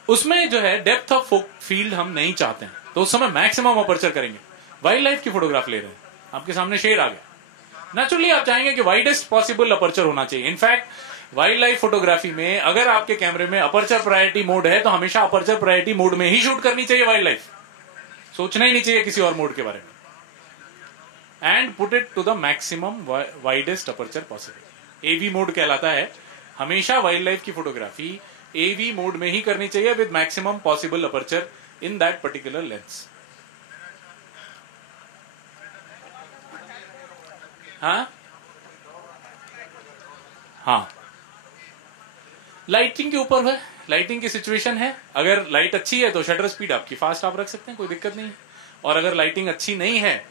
उसमें जो है डेप्थ ऑफ फील्ड हम नहीं चाहते हैं, तो उस समय मैक्सिमम अपर्चर करेंगे। वाइल्ड लाइफ की फोटोग्राफ ले रहे हैं, आपके सामने शेर आ गया, नेचुरली आप चाहेंगे कि वाइडेस्ट पॉसिबल अपर्चर होना चाहिए। इनफैक्ट वाइल्ड लाइफ फोटोग्राफी में अगर आपके कैमरे में अपर्चर प्रायोरिटी मोड है तो हमेशा अपर्चर प्रायोरिटी मोड में ही शूट करनी चाहिए वाइल्ड लाइफ, सोचना ही नहीं चाहिए किसी और मोड के बारे में। And put it to the maximum widest aperture possible, AV mode कहलाता है। हमेशा वाइल्ड लाइफ की फोटोग्राफी AV मोड में ही करनी चाहिए with maximum possible aperture in that particular lens. हाँ, लाइटिंग के ऊपर है, लाइटिंग की सिचुएशन है। अगर लाइट अच्छी है तो शटर स्पीड आपकी फास्ट आप रख सकते हैं, कोई दिक्कत नहीं है। और अगर लाइटिंग अच्छी नहीं है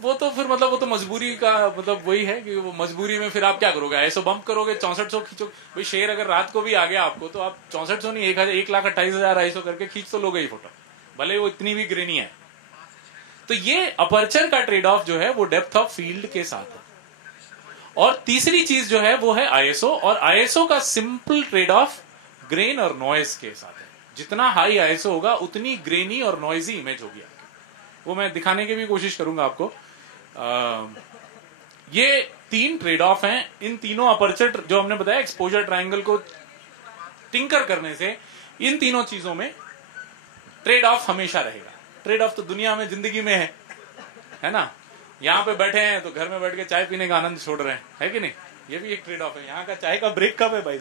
वो तो फिर मतलब वो तो मजबूरी का मतलब वही है कि वो मजबूरी में फिर आप क्या करोगे, ऐसो बम्प करोगे, 6400 खींचो। भाई शेर अगर रात को भी आ गया आपको तो आप 6400 नहीं 1,28,000 ISO करके खींच तो लोगे ही फोटो, भले वो इतनी भी ग्रेनी है। तो ये अपर्चर का ट्रेड ऑफ जो है वो डेप्थ ऑफ फील्ड के साथ है। और तीसरी चीज जो है वो है ISO, और ISO का सिंपल ट्रेड ऑफ ग्रेन और नॉइज के साथ है। जितना हाई ISO होगा उतनी ग्रेनी और नॉइजी इमेज होगी आपकी, वो मैं दिखाने की भी कोशिश करूंगा आपको। ये 3 ट्रेड ऑफ हैं। इन तीनों अपर्चर जो हमने बताया एक्सपोजर ट्रायंगल को टिंकर करने से इन तीनों चीजों में ट्रेड ऑफ हमेशा रहेगा। ट्रेड ऑफ तो दुनिया में जिंदगी में है ना। यहाँ पे बैठे हैं तो घर में बैठ के चाय पीने का आनंद छोड़ रहे हैं, है कि नहीं? ये भी एक ट्रेड ऑफ है। यहाँ का चाय का ब्रेक कब है भाई?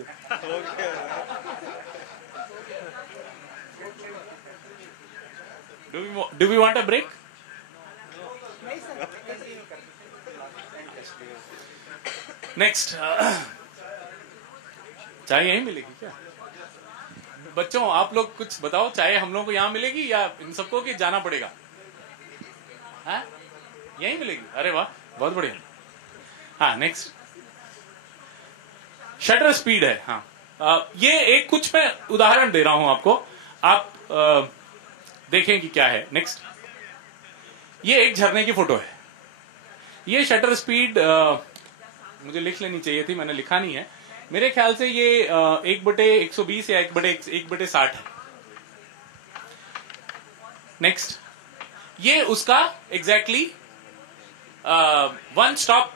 Do we want a break? Next, चाय यहीं मिलेगी क्या? बच्चों आप लोग कुछ बताओ, चाय हम लोगों को यहाँ मिलेगी या इन सबको कि जाना पड़ेगा? हाँ यहीं मिलेगी। अरे वाह, बहुत बढ़िया। हाँ नेक्स्ट, शटर स्पीड है। हाँ ये एक कुछ मैं उदाहरण दे रहा हूं आपको, आप देखें कि क्या है। नेक्स्ट, ये एक झरने की फोटो है। ये शटर स्पीड मुझे लिख लेनी चाहिए थी, मैंने लिखा नहीं है। मेरे ख्याल से ये 1/120 या 1/60 है। नेक्स्ट, ये उसका एग्जैक्टली 1 स्टॉप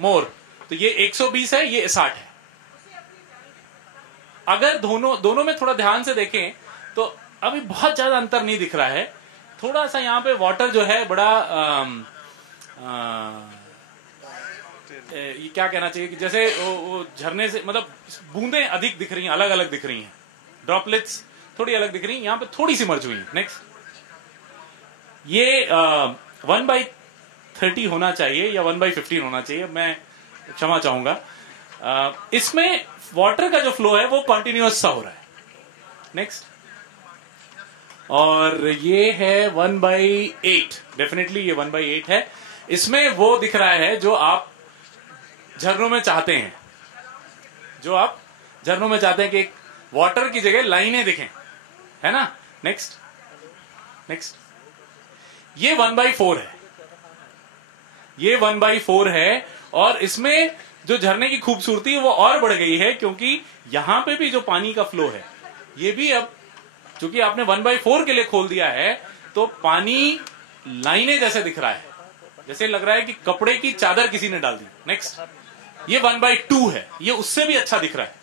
मोर, तो ये 120 है, ये 60 है। अगर दोनों में थोड़ा ध्यान से देखें तो अभी बहुत ज्यादा अंतर नहीं दिख रहा है। थोड़ा सा यहाँ पे वाटर जो है बड़ा ये क्या कहना चाहिए कि जैसे वो झरने से मतलब बूंदें अधिक दिख रही हैं, अलग अलग दिख रही हैं, ड्रॉपलेट्स थोड़ी अलग दिख रही हैं, यहाँ पे थोड़ी सी मर्ज हुई है। नेक्स्ट, ये 1/30 होना चाहिए या 1/15 होना चाहिए, मैं क्षमा चाहूंगा। इसमें वाटर का जो फ्लो है वो कॉन्टिन्यूअस सा हो रहा है। नेक्स्ट, और ये है 1/8, डेफिनेटली ये 1/8 है। इसमें वो दिख रहा है जो आप झरनों में चाहते हैं, जो आप झरनों में चाहते हैं कि एक वाटर की जगह लाइनें दिखें, है ना। नेक्स्ट, नेक्स्ट, ये 1/4 है, ये 1/4 है। और इसमें जो झरने की खूबसूरती है वो और बढ़ गई है, क्योंकि यहां पे भी जो पानी का फ्लो है ये भी अब चूंकि आपने 1/4 के लिए खोल दिया है तो पानी लाइनें जैसे दिख रहा है, जैसे लग रहा है कि कपड़े की चादर किसी ने डाल दी। नेक्स्ट, ये 1/2 है, ये उससे भी अच्छा दिख रहा है।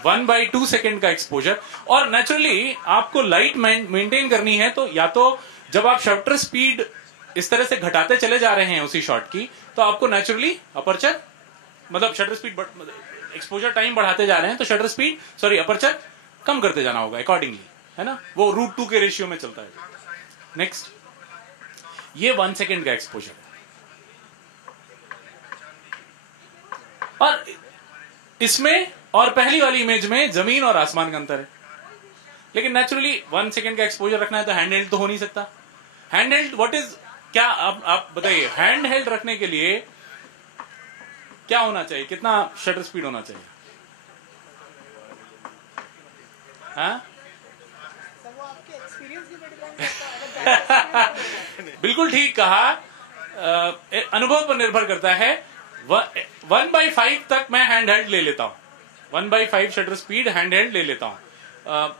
1/2 सेकेंड का एक्सपोजर। और नेचुरली आपको लाइट मेंटेन करनी है तो या तो जब आप शटर स्पीड इस तरह से घटाते चले जा रहे हैं उसी शॉट की, तो आपको नेचुरली अपर्चर मतलब शटर स्पीड एक्सपोजर टाइम बढ़ाते जा रहे हैं तो शटर स्पीड अपर्चर कम करते जाना होगा अकॉर्डिंगली, है ना। वो √2 के रेशियो में चलता है। नेक्स्ट, ये 1 सेकेंड का एक्सपोजर। और इसमें और पहली वाली इमेज में जमीन और आसमान का अंतर है। लेकिन नेचुरली 1 सेकेंड का एक्सपोजर रखना है तो हैंड हेल्ड तो हो नहीं सकता। हैंड हेल्ड व्हाट इज, क्या आप बताइए, हैंड हेल्ड रखने के लिए क्या होना चाहिए, कितना शटर स्पीड होना चाहिए? हाँ बिल्कुल ठीक कहा, अनुभव पर निर्भर करता है। 1/5 तक मैं हैंड हेल्ड ले लेता हूं, 1/5 शटर स्पीड हैंड हेल्ड ले लेता हूं।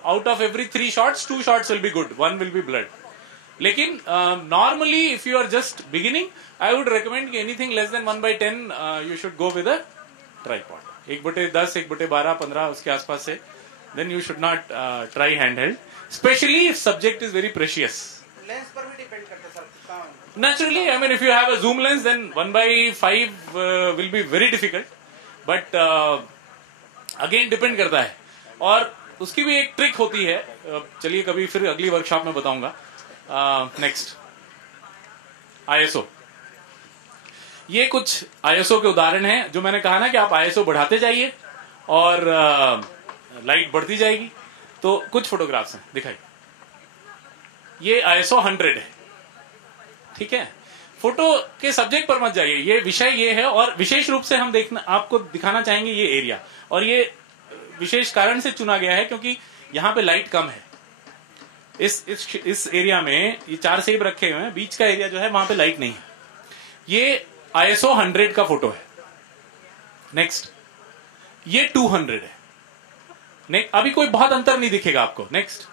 Out of every 3 shots 2 shots will be good, 1 will be blurred. लेकिन normally if you are just beginning I would recommend कि anything less than 1/10 you should go with a tripod. 1/10, 1/12, 15 उसके आसपास से then you should not try handheld, especially if subject is very precious. Lens पर भी depend करता है sir. Naturally, I mean, if you have a zoom lens, then 1/5 will be very difficult. But again, depend करता है। और उसकी भी एक ट्रिक होती है, चलिए कभी फिर अगली वर्कशॉप में बताऊंगा। Next, ISO। ये कुछ ISO के उदाहरण हैं जो मैंने कहा ना कि आप ISO बढ़ाते जाइए और लाइट बढ़ती जाएगी। तो कुछ फोटोग्राफ्स हैं, दिखाइए। ये ISO 100 है, ठीक है। फोटो के सब्जेक्ट पर मत जाइए, ये विषय ये है। और विशेष रूप से हम आपको दिखाना चाहेंगे ये एरिया, और ये विशेष कारण से चुना गया है क्योंकि यहाँ पे लाइट कम है। इस एरिया में ये 4 सेब रखे हुए हैं, बीच का एरिया जो है वहां पे लाइट नहीं है। ये ISO 100 का फोटो है। नेक्स्ट, ये 200 है। अभी कोई बहुत अंतर नहीं दिखेगा आपको। नेक्स्ट,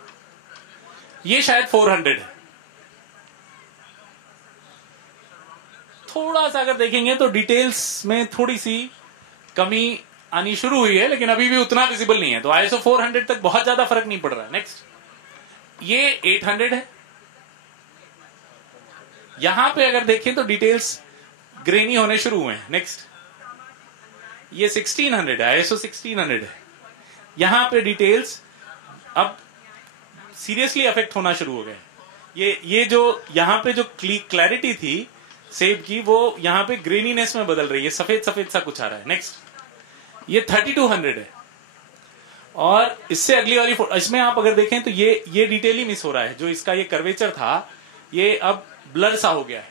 ये शायद 400 है। थोड़ा सा अगर देखेंगे तो डिटेल्स में थोड़ी सी कमी आनी शुरू हुई है, लेकिन अभी भी उतना विजिबल नहीं है। तो ISO 400 तक बहुत ज्यादा फर्क नहीं पड़ रहा है। नेक्स्ट, ये 800 है। यहां पे अगर देखें तो डिटेल्स ग्रेनी होने शुरू हुए हैं। नेक्स्ट, ये 1600 है, ISO 1600 है। यहां पे डिटेल्स अब सीरियसली अफेक्ट होना शुरू हो गए। ये जो यहां पे जो क्लैरिटी थी सेब की, वो यहां पे ग्रेनीनेस में बदल रही है, सफेद सफेद सा कुछ आ रहा है। नेक्स्ट, ये 3200 है। और इससे अगली वाली इसमें आप अगर देखें तो ये डिटेल ही मिस हो रहा है। जो इसका ये कर्वेचर था, ये अब ब्लर सा हो गया है।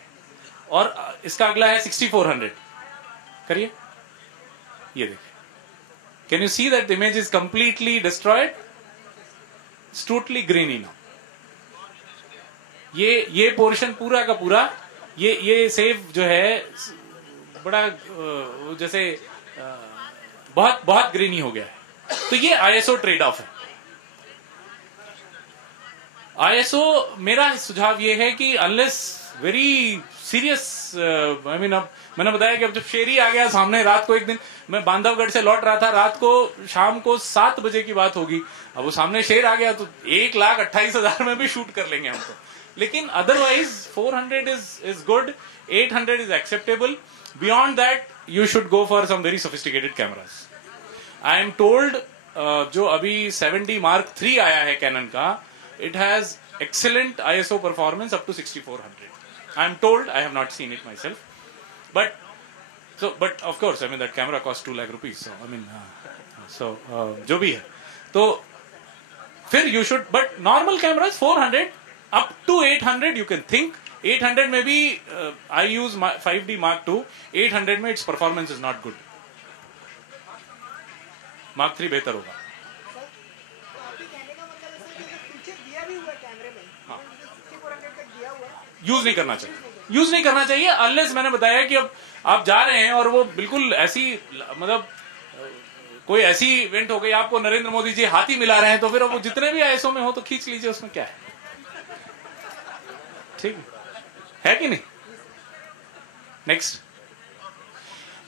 और इसका अगला है 6400। करिए, ये देखिए, can you see that the image is completely destroyed, it's totally granny now. ये पोर्शन पूरा का पूरा, ये सेव जो है बड़ा जैसे बहुत बहुत ग्रेनी हो गया है। तो ये ISO ट्रेड ऑफ है। ISO, मेरा सुझाव ये है कि unless very serious, I mean, अब मैंने बताया कि अब जब शेर ही आ गया सामने, रात को एक दिन मैं बांधवगढ़ से लौट रहा था, रात को शाम को 7 बजे की बात होगी, अब वो सामने शेर आ गया तो 1,28,000 में भी शूट कर लेंगे हम तो। लेकिन otherwise 400 is good, 800 is acceptable. Beyond that you should go for some very sophisticated cameras. I am told जो अभी 70 Mark III आया है कैनन का, it has excellent ISO performance up to 6400. I am told, I have not seen it myself, but of course, I mean that camera costs 2 lakh rupees. So I mean, जो भी है, तो फिर you should, but normal cameras 400 up to 800 you can think. 800 में भी I use my 5D Mark II. 800 में its performance is not good. Mark III बेहतर होगा। यूज नहीं करना चाहिए, यूज नहीं करना चाहिए अनलेस, मैंने बताया कि अब आप जा रहे हैं और वो बिल्कुल ऐसी, मतलब कोई ऐसी इवेंट हो गई, आपको नरेंद्र मोदी जी हाथी मिला रहे हैं, तो फिर वो जितने भी ISO में हो तो खींच लीजिए, उसमें क्या है, ठीक है कि नहीं। नेक्स्ट,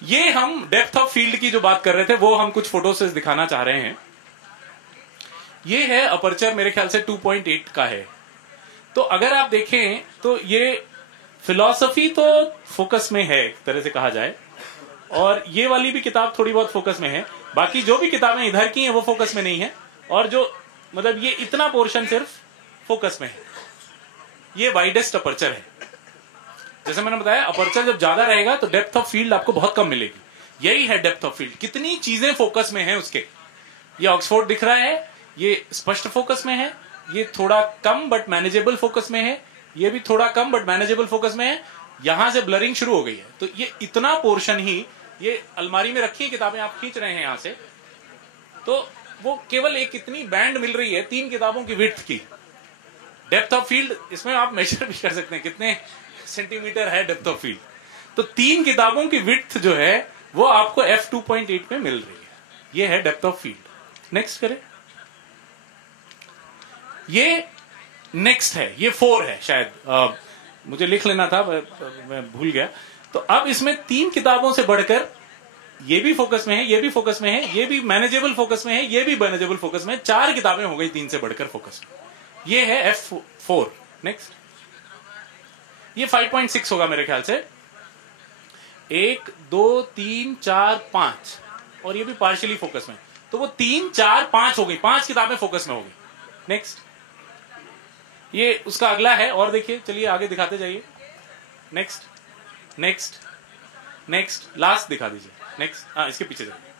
ये हम डेप्थ ऑफ फील्ड की जो बात कर रहे थे, वो हम कुछ फोटो से दिखाना चाह रहे हैं। ये है अपर्चर, मेरे ख्याल से 2.8 का है। तो अगर आप देखें तो ये फिलॉसफी तो फोकस में है एक तरह से कहा जाए, और ये वाली भी किताब थोड़ी बहुत फोकस में है। बाकी जो भी किताबें इधर की हैं वो फोकस में नहीं है, और जो मतलब ये इतना पोर्शन सिर्फ फोकस में है। ये वाइडेस्ट अपर्चर है। जैसे मैंने बताया, अपर्चर जब ज्यादा रहेगा तो डेप्थ ऑफ फील्ड आपको बहुत कम मिलेगी। यही है डेप्थ ऑफ फील्ड, कितनी चीजें फोकस में है उसके। ये ऑक्सफोर्ड दिख रहा है, ये स्पष्ट फोकस में है, ये थोड़ा कम बट मैनेजेबल फोकस में है, ये भी थोड़ा कम बट मैनेजेबल फोकस में है, यहां से ब्लरिंग शुरू हो गई है। तो ये इतना पोर्शन ही, ये अलमारी में रखी किताबें आप खींच रहे हैं यहां से, तो वो केवल एक इतनी बैंड मिल रही है 3 किताबों की विड्थ की। डेप्थ ऑफ फील्ड इसमें आप मेजर भी कर सकते हैं, कितने सेंटीमीटर है डेप्थ ऑफ फील्ड। तो 3 किताबों की विड्थ जो है वो आपको f2.8 में मिल रही है। ये है डेप्थ ऑफ फील्ड। नेक्स्ट करें, ये नेक्स्ट है, ये 4 है शायद, मुझे लिख लेना था, मैं भूल गया। तो अब इसमें 3 किताबों से बढ़कर ये भी फोकस में है, ये भी फोकस में है, ये भी मैनेजेबल फोकस में है, ये भी मैनेजेबल फोकस में है। 4 किताबें हो गई 3 से बढ़कर फोकस में। ये है F4। नेक्स्ट, ये 5.6 होगा मेरे ख्याल से। 1 2 3 4 5, और ये भी पार्शियली फोकस में, तो वो 3 4 5 हो गई, 5 किताबें फोकस में हो गई। नेक्स्ट, ये उसका अगला है, और देखिए, चलिए आगे दिखाते जाइए। नेक्स्ट नेक्स्ट नेक्स्ट, लास्ट दिखा दीजिए। नेक्स्ट, हाँ इसके पीछे जाइए।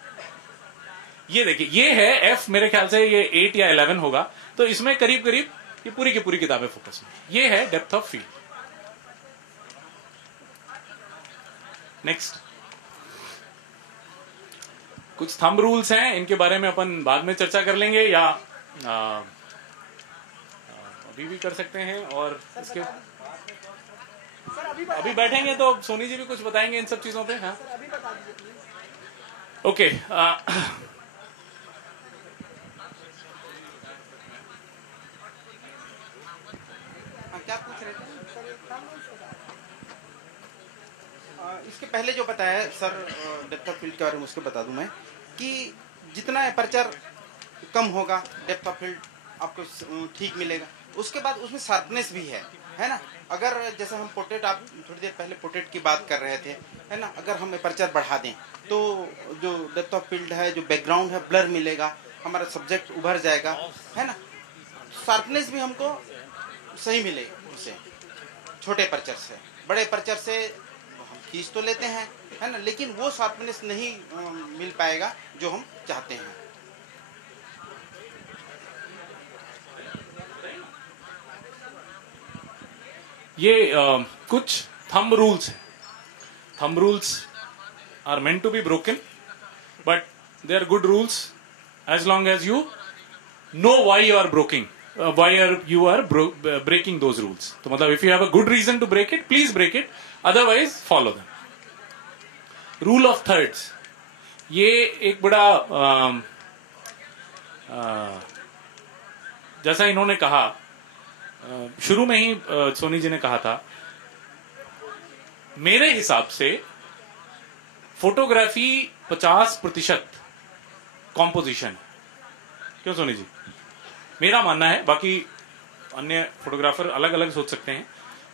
ये देखिए, ये है F, मेरे ख्याल से ये 8 या 11 होगा। तो इसमें करीब करीब ये पूरी की पूरी किताबें फोकस में। ये है डेप्थ ऑफ फील्ड। नेक्स्ट, कुछ थंब रूल्स हैं, इनके बारे में अपन बाद में चर्चा कर लेंगे, या अभी भी कर सकते हैं। और इसके अभी बैठेंगे तो सोनी जी भी कुछ बताएंगे इन सब चीजों पे। हाँ, okay. Some rules for that. इसके पहले जो बताया सर डेप्थ ऑफ फील्ड के बारे में उसको बता दूं मैं कि जितना एपर्चर कम होगा डेप्थ ऑफ फील्ड आपको ठीक मिलेगा। उसके बाद उसमें शार्पनेस भी है ना। अगर जैसे हम पोर्ट्रेट, आप थोड़ी देर पहले पोर्ट्रेट की बात कर रहे थे, है ना, अगर हम एपर्चर बढ़ा दें तो जो डेप्थ ऑफ फील्ड है, जो बैकग्राउंड है, ब्लर मिलेगा, हमारा सब्जेक्ट उभर जाएगा, है ना। शार्पनेस भी हमको सही मिलेगी उससे, छोटे एपर्चर से। बड़े एपर्चर से हम खींच तो लेते हैं, है ना, लेकिन वो शार्पनेस नहीं मिल पाएगा जो हम चाहते हैं। ये कुछ थंब रूल्स हैं। Thumb rules are meant to be broken, but they are good rules as long as you know why you are broking, why you are breaking those rules. तो मतलब if you have a good reason to break it, please break it, otherwise follow them. Rule of thirds, ये एक बड़ा जैसा इन्होंने कहा शुरू में ही, सोनी जी ने कहा था, मेरे हिसाब से फोटोग्राफी 50% कॉम्पोजिशन है। क्यों सोनी जी? मेरा मानना है, बाकी अन्य फोटोग्राफर अलग अलग सोच सकते हैं,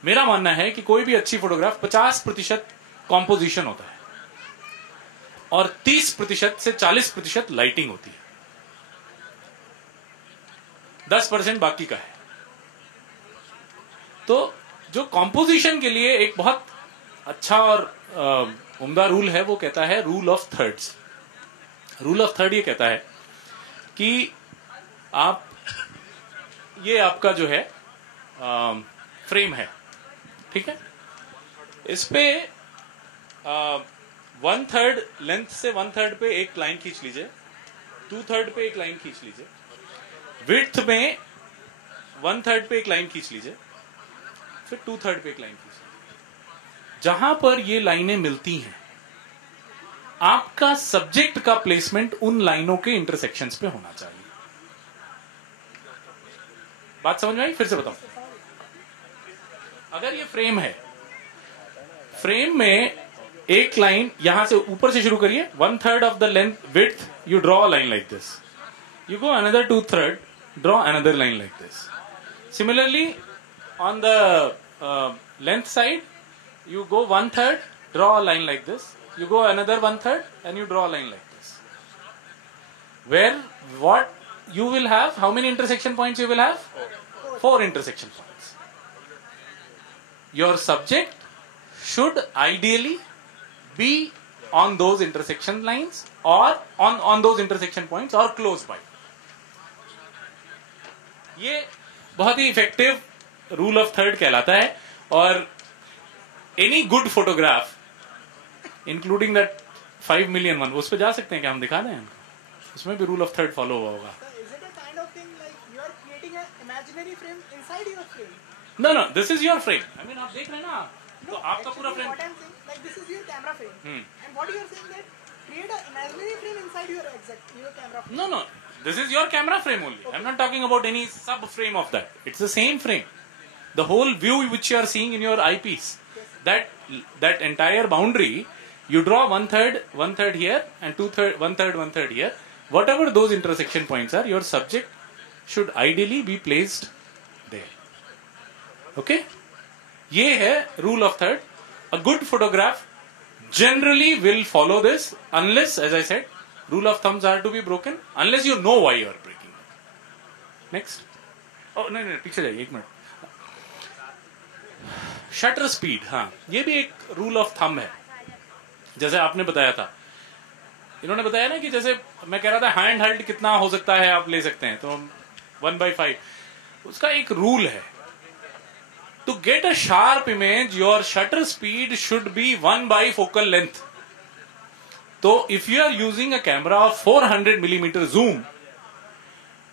मेरा मानना है कि कोई भी अच्छी फोटोग्राफ 50% कॉम्पोजिशन होता है और 30% से 40% लाइटिंग होती है, 10% बाकी का है। तो जो कॉम्पोजिशन के लिए एक बहुत अच्छा और उम्दा रूल है, वो कहता है rule of thirds. Rule of third ये कहता है कि आप, ये आपका जो है फ्रेम है, ठीक है, इस पे 1/3 लेंथ से 1/3 पे एक लाइन खींच लीजिए, 2/3 पे एक लाइन खींच लीजिए, विड्थ में 1/3 पे एक लाइन खींच लीजिए, फिर 2/3 पे एक लाइन खींच लीजिए। जहां पर ये लाइनें मिलती हैं, आपका सब्जेक्ट का प्लेसमेंट उन लाइनों के इंटरसेक्शंस पे होना चाहिए। बात समझ में आई? फिर से बताऊं, अगर ये फ्रेम है, फ्रेम में एक लाइन यहां से ऊपर से शुरू करिए, 1/3 of the length width, you draw a line like this, you go another 2/3, draw another line like this. Similarly on the length side, you go 1/3, draw a line like this, you go another 1/3 and you draw a line like this, where what you will have, how many intersection points you will have? 4 intersection points. Your subject should ideally be on those intersection lines or on those intersection points or close by. ये बहुत ही effective rule of third कहलाता है। और any good photograph including that 5 million one, उस पर जा सकते हैं क्या? हम दिखा दें हमको, उसमें भी रूल ऑफ थर्ड फॉलो हुआ होगा। Is it a kind of thing like you are creating an imaginary frame inside your frame? No no, this is your frame. I mean आप देख रहे हैं ना, तो आपका पूरा Actually, frame, what I'm saying, like this is your camera frame, and what you are saying that create an imaginary frame inside your camera frame. no, this is your camera frame only. I'm not talking about any sub frame of that. It's the same frame. The whole view which you are seeing in your eyepiece, that entire boundary, you draw 1/3 here and 2/3, 1/3 here. Whatever those intersection points are, your subject should ideally be placed there. Okay? ये है rule of third. A good photograph generally will follow this, unless, as I said, rule of thumbs are to be broken, unless you know why you are breaking it. Next. Oh, नहीं, पीछे जाइए, 1 minute. Shutter speed, हाँ, ये भी एक rule of thumb है। जैसे आपने बताया था, इन्होंने बताया ना कि जैसे मैं कह रहा था हैंड हेल्ड कितना हो सकता है आप ले सकते हैं, तो 1/5, उसका एक रूल है। To get a sharp image, your shutter speed should be 1 focal length. तो if you are using a camera of 400 mm zoom,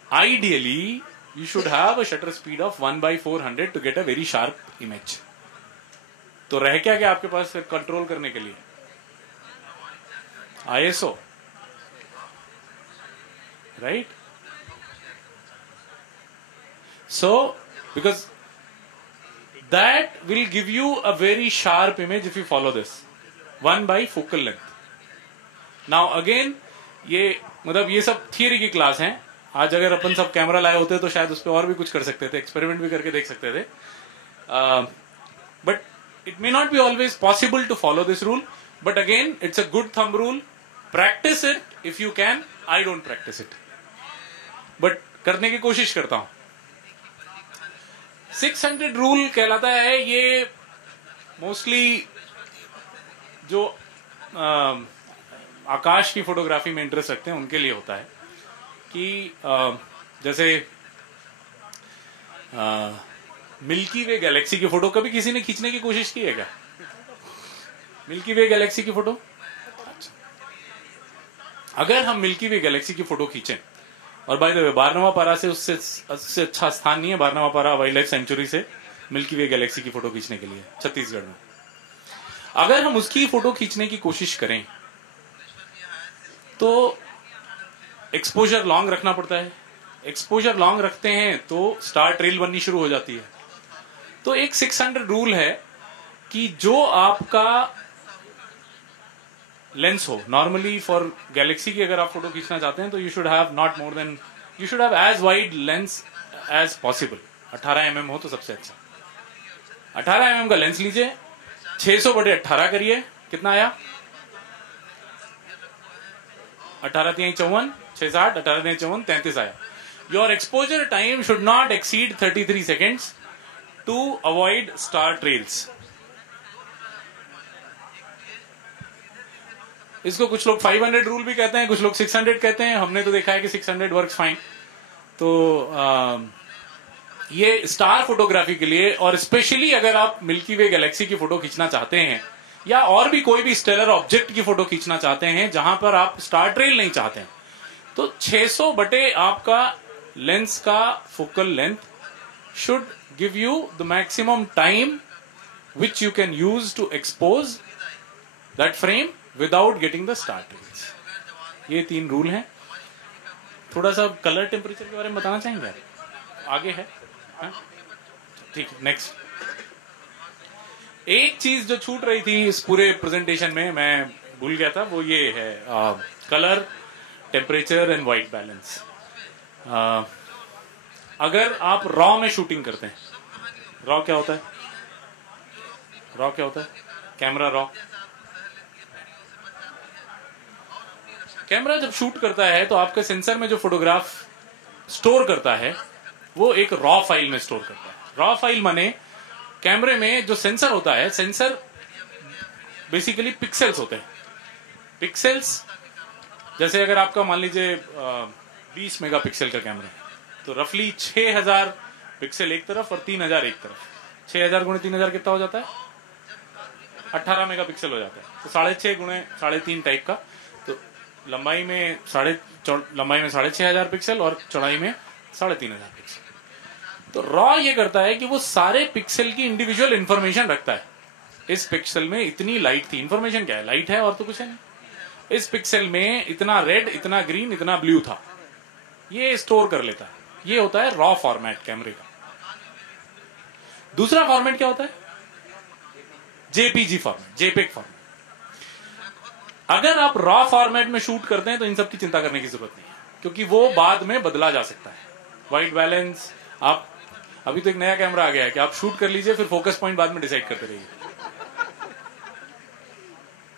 ideally you should have a shutter speed of 1/400 to get a very sharp image. तो रह क्या आपके पास control करने के लिए? ISO, right? So because that will give you a very sharp image if you follow this 1 by focal length. Now again, ये मतलब ये सब थियरी की क्लास है. आज अगर अपन सब कैमरा लाए होते तो शायद उस पर और भी कुछ कर सकते थे, एक्सपेरिमेंट भी करके देख सकते थे. But it may not be always possible to follow this rule. But again, it's a good thumb rule. Practice it if you can. I don't practice it, but करने की कोशिश करता हूं. 600 रूल कहलाता है. ये मोस्टली जो आकाश की फोटोग्राफी में इंटरेस्ट रखते हैं उनके लिए होता है कि जैसे मिल्की वे गैलेक्सी की फोटो कभी किसी ने खींचने की कोशिश की है क्या? मिल्की वे गैलेक्सी की फोटो. अच्छा, अगर हम मिल्की वे गैलेक्सी की फोटो खींचें, और बाय द वे बारहवां से उससे अच्छा स्थान नहीं है बारहवां वाइल्ड लाइफ सेंचुरी से मिल्की वे गैलेक्सी की फोटो खींचने के लिए छत्तीसगढ़ में. अगर हम उसकी फोटो खींचने की कोशिश करें तो एक्सपोजर लॉन्ग रखना पड़ता है. एक्सपोजर लॉन्ग रखते हैं तो स्टार ट्रेल बननी शुरू हो जाती है. तो एक 600 रूल है कि जो आपका लेंस हो, नॉर्मली फॉर गैलेक्सी की अगर आप फोटो खींचना चाहते हैं तो you should have not more than, you should have as wide lens as possible. 18 mm हो तो सबसे अच्छा. 18 mm का लेंस लीजिए, 600/18 करिए, कितना आया? 18 × 54, 660, 18 × 54, 33 आया. Your exposure time should not exceed 33 seconds to avoid star trails. इसको कुछ लोग 500 रूल भी कहते हैं, कुछ लोग 600 कहते हैं. हमने तो देखा है कि 600 वर्क्स फाइन. तो ये स्टार फोटोग्राफी के लिए, और स्पेशली अगर आप मिल्की वे गैलेक्सी की फोटो खींचना चाहते हैं या और भी कोई भी स्टेलर ऑब्जेक्ट की फोटो खींचना चाहते हैं जहां पर आप स्टार ट्रेल नहीं चाहते हैं, तो 600 बटे आपका लेंस का focal length should give you the maximum time which you can use to expose that frame without getting the star trails. ये 3 रूल हैं. थोड़ा सा कलर टेम्परेचर के बारे में बताना चाहेंगे? आगे है ठीक. नेक्स्ट, एक चीज जो छूट रही थी इस पूरे प्रेजेंटेशन में, मैं भूल गया था, वो ये है colour, temperature and white balance. अगर आप रॉ में शूटिंग करते हैं, रॉ क्या होता है? रॉ क्या होता है? Camera raw. कैमरा जब शूट करता है तो आपके सेंसर में जो फोटोग्राफ स्टोर करता है वो एक रॉ फाइल में स्टोर करता है. रॉ फाइल माने कैमरे में जो सेंसर होता है, सेंसर बेसिकली पिक्सेल्स होते हैं. पिक्सेल्स जैसे अगर आपका मान लीजिए 20 मेगापिक्सल का कैमरा है तो रफली 6000 पिक्सल एक तरफ और 3000 एक तरफ. 6000 × 3000 कितना हो जाता है? 18 मेगापिक्सल हो जाता है. तो 6.5 × 3.5 टाइप का. तो लंबाई में 6500 पिक्सल और चौड़ाई में 3500 पिक्सल. तो रॉ ये करता है कि वो सारे पिक्सल की इंडिविजुअल इंफॉर्मेशन रखता है. इस पिक्सल में इतनी लाइट थी, इंफॉर्मेशन क्या है? लाइट है और तो कुछ है नहीं. इस पिक्सल में इतना रेड, इतना ग्रीन, इतना ब्लू था, ये स्टोर कर लेता है. ये होता है रॉ फॉर्मेट कैमरे का. दूसरा फॉर्मेट क्या होता है? JPG format, JPEG format. अगर आप रॉ फॉर्मेट में शूट करते हैं तो इन सब की चिंता करने की जरूरत नहीं है, क्योंकि वो बाद में बदला जा सकता है. व्हाइट बैलेंस, आप अभी तो एक नया कैमरा आ गया है कि आप शूट कर लीजिए, फिर फोकस पॉइंट बाद में डिसाइड करते रहिए.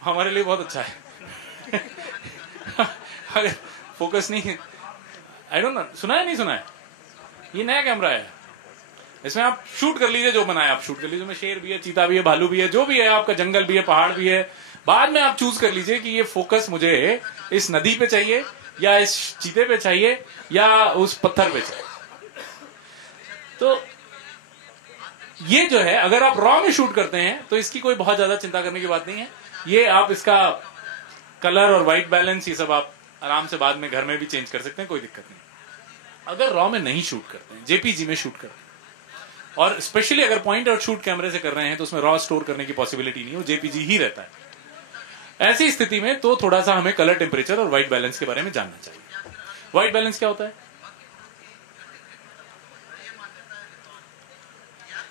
हमारे लिए बहुत अच्छा है. अगर फोकस नहीं है, आई डोंट नो, सुना है नहीं सुना है, ये नया कैमरा है, इसमें आप शूट कर लीजिए, जो बनाए आप शूट कर लीजिए. शेर भी है, चीता भी है, भालू भी है, जो भी है आपका, जंगल भी है, पहाड़ भी है. बाद में आप चूज कर लीजिए कि ये फोकस मुझे इस नदी पे चाहिए या इस चीते पे चाहिए या उस पत्थर पे चाहिए. तो ये जो है, अगर आप रॉ में शूट करते हैं तो इसकी कोई बहुत ज्यादा चिंता करने की बात नहीं है. ये आप इसका कलर और व्हाइट बैलेंस ये सब आप आराम से बाद में घर में भी चेंज कर सकते हैं, कोई दिक्कत नहीं. अगर रॉ में नहीं शूट करते हैं, जेपीजी में शूट करते हैं, और स्पेशली अगर पॉइंट और शूट कैमरे से कर रहे हैं तो उसमें रॉ स्टोर करने की पॉसिबिलिटी नहीं है, वो जेपीजी ही रहता है. ऐसी स्थिति में तो थोड़ा सा हमें कलर, टेम्परेचर और व्हाइट बैलेंस के बारे में जानना चाहिए. व्हाइट बैलेंस क्या होता है?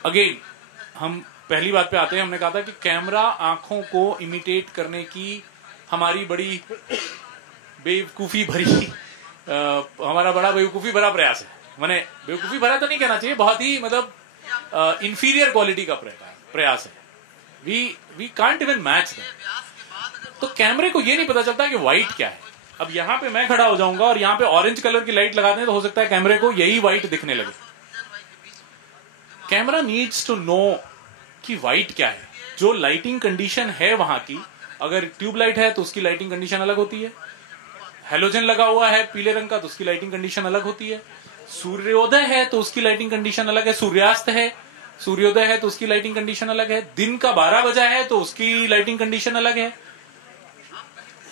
अगेन हम पहली बात पे आते हैं, हमने कहा था कि कैमरा आंखों को इमिटेट करने की हमारी बड़ी बेवकूफी भरी हमारा बड़ा बेवकूफी भरा प्रयास है। मैंने बेवकूफी भरा तो नहीं कहना चाहिए, बहुत ही मतलब इंफीरियर क्वालिटी का प्रयास है। We can't even match that. तो कैमरे को ये नहीं पता चलता कि व्हाइट क्या है। अब यहां पे मैं खड़ा हो जाऊंगा और यहां पे ऑरेंज कलर की लाइट लगा दें तो हो सकता है कैमरे को यही व्हाइट दिखने लगे। कैमरा नीड्स टू नो कि व्हाइट क्या है, जो लाइटिंग कंडीशन है वहां की। अगर ट्यूबलाइट है तो उसकी लाइटिंग कंडीशन अलग होती है, हेलोजन लगा हुआ है पीले रंग का तो उसकी लाइटिंग कंडीशन अलग होती है, सूर्योदय है तो उसकी लाइटिंग कंडीशन अलग है, सूर्यास्त है सूर्योदय है तो उसकी लाइटिंग कंडीशन अलग है, दिन का 12 बजा है तो उसकी लाइटिंग कंडीशन अलग है।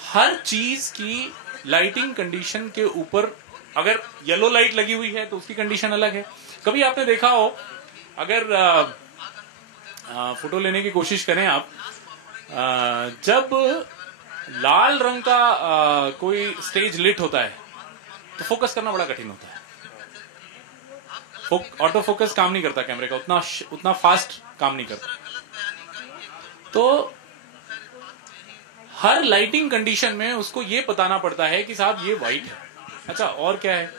हर चीज की लाइटिंग कंडीशन के ऊपर, अगर येलो लाइट लगी हुई है तो उसकी कंडीशन अलग है। कभी आपने देखा हो, अगर फोटो लेने की कोशिश करें आप, जब लाल रंग का कोई स्टेज लिट होता है तो फोकस करना बड़ा कठिन होता है। ऑटो फोकस काम नहीं करता कैमरे का, उतना फास्ट काम नहीं करता। तो हर लाइटिंग कंडीशन में उसको ये बताना पड़ता है कि साहब ये व्हाइट है। अच्छा, और क्या है?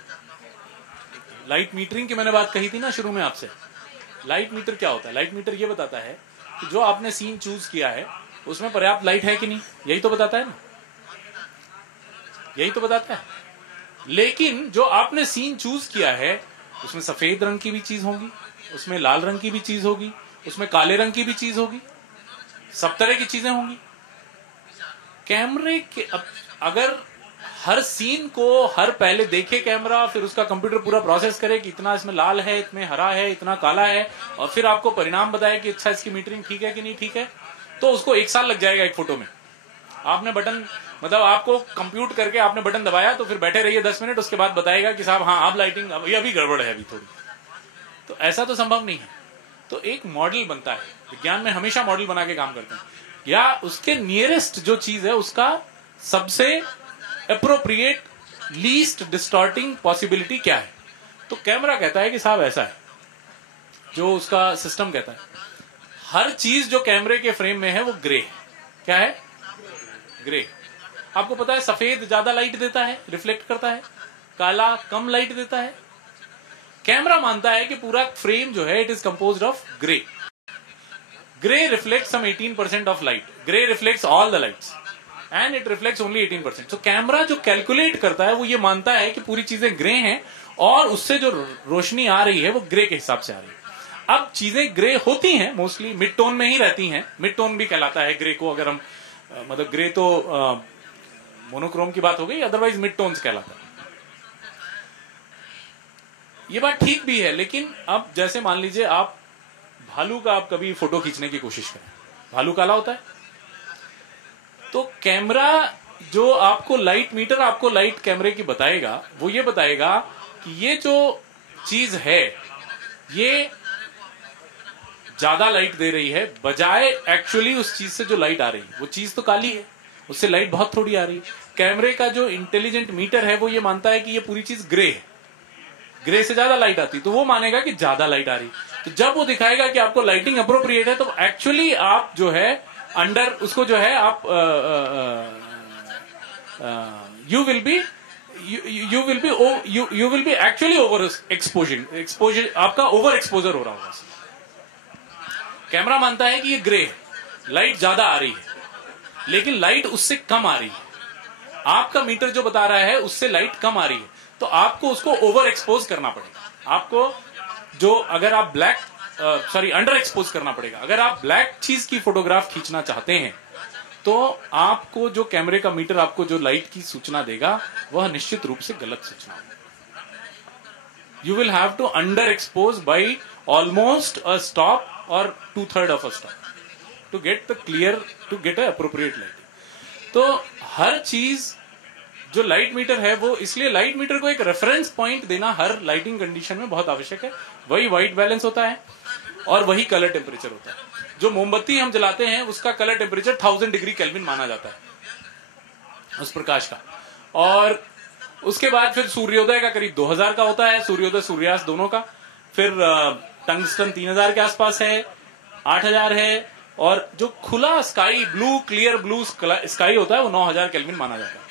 लाइट मीटरिंग की मैंने बात कही थी ना शुरू में आपसे। लाइट मीटर क्या होता है? लाइट मीटर ये बताता है कि जो आपने सीन चूज किया है उसमें पर्याप्त लाइट है कि नहीं, यही तो बताता है ना, यही तो बताता है। लेकिन जो आपने सीन चूज किया है उसमें सफेद रंग की भी चीज होगी, उसमें लाल रंग की भी चीज होगी, उसमें काले रंग की भी चीज होगी, सब तरह की चीजें होंगी। कैमरे के अगर हर सीन को हर पहले देखे कैमरा, फिर उसका कंप्यूटर पूरा प्रोसेस करे कि इतना इसमें लाल है, इतने हरा है, इतना काला है, और फिर आपको परिणाम बताए कि अच्छा इसकी मीटरिंग ठीक है कि नहीं ठीक है, तो उसको 1 साल लग जाएगा एक फोटो में। आपने बटन, मतलब आपको कंप्यूट करके आपने बटन दबाया तो फिर बैठे रहिए 10 मिनट, उसके बाद बताएगा कि साहब हाँ आप लाइटिंग अभी गड़बड़ है अभी थोड़ी। तो ऐसा तो संभव नहीं है। तो एक मॉडल बनता है, विज्ञान में हमेशा मॉडल बना के काम करते हैं, या उसके नियरेस्ट जो चीज है उसका सबसे अप्रोप्रिएट लीस्ट डिस्टॉर्टिंग पॉसिबिलिटी क्या है। तो कैमरा कहता है कि साहब ऐसा है, जो उसका सिस्टम कहता है। हर चीज जो कैमरे के फ्रेम में है वो ग्रे है। क्या है? ग्रे। आपको पता है सफेद ज्यादा लाइट देता है, रिफ्लेक्ट करता है, काला कम लाइट देता है। कैमरा मानता है कि पूरा फ्रेम जो है it is composed of grey. Grey reflects some 18% of light, grey reflects all the lights and it reflects only 18%। तो कैमरा जो कैलकुलेट करता है वो ये मानता है कि पूरी चीजें ग्रे हैं और उससे जो रोशनी आ रही है वो ग्रे के हिसाब से आ रही है। अब चीजें ग्रे होती हैं, मोस्टली मिड टोन में ही रहती हैं। मिड टोन भी कहलाता है ग्रे को, अगर हम मतलब ग्रे तो मोनोक्रोम की बात हो गई, अदरवाइज मिड टोन्स कहलाता है। ये बात ठीक भी है, लेकिन अब जैसे मान लीजिए आप भालू का आप कभी फोटो खींचने की कोशिश करें, भालू काला होता है, तो कैमरा जो आपको लाइट मीटर आपको लाइट कैमरे की बताएगा वो ये बताएगा कि ये जो चीज है ये ज्यादा लाइट दे रही है, बजाय एक्चुअली उस चीज से जो लाइट आ रही है। वो चीज तो काली है, उससे लाइट बहुत थोड़ी आ रही है। कैमरे का जो इंटेलिजेंट मीटर है वो ये मानता है कि ये पूरी चीज ग्रे है, ग्रे से ज्यादा लाइट आती, तो वो मानेगा कि ज्यादा लाइट आ रही। तो जब वो दिखाएगा कि आपको लाइटिंग अप्रोप्रिएट है, तो एक्चुअली आप जो है अंडर उसको जो है आप you will be actually over exposure, आपका ओवर एक्सपोजर हो रहा होगा। कैमरा मानता है कि ये ग्रे है, लाइट ज्यादा आ रही है, लेकिन लाइट उससे कम आ रही है। आपका मीटर जो बता रहा है उससे लाइट कम आ रही है, तो आपको उसको ओवर एक्सपोज करना पड़ेगा। आपको जो अगर आप ब्लैक अंडर एक्सपोज करना पड़ेगा। अगर आप ब्लैक चीज की फोटोग्राफ खींचना चाहते हैं तो आपको जो कैमरे का मीटर आपको जो लाइट की सूचना देगा वह निश्चित रूप से गलत सूचना होगी। You will have to underexpose by almost a stop और 2/3 of a stop to get the clear, to get a appropriate light. तो हर चीज जो लाइट मीटर है वो, इसलिए लाइट मीटर को एक रेफरेंस पॉइंट देना हर लाइटिंग कंडीशन में बहुत आवश्यक है। वही व्हाइट बैलेंस होता है और वही कलर टेम्परेचर होता है। जो मोमबत्ती हम जलाते हैं उसका कलर टेम्परेचर 1000 डिग्री केल्विन माना जाता है उस प्रकाश का। और उसके बाद फिर सूर्योदय का करीब 2000 का होता है, सूर्योदय सूर्यास्त दोनों का। फिर टंगस्टन 3000 के आसपास है, 8000 है, और जो खुला sky blue, clear blue sky होता है वो 9000 केल्विन माना जाता है।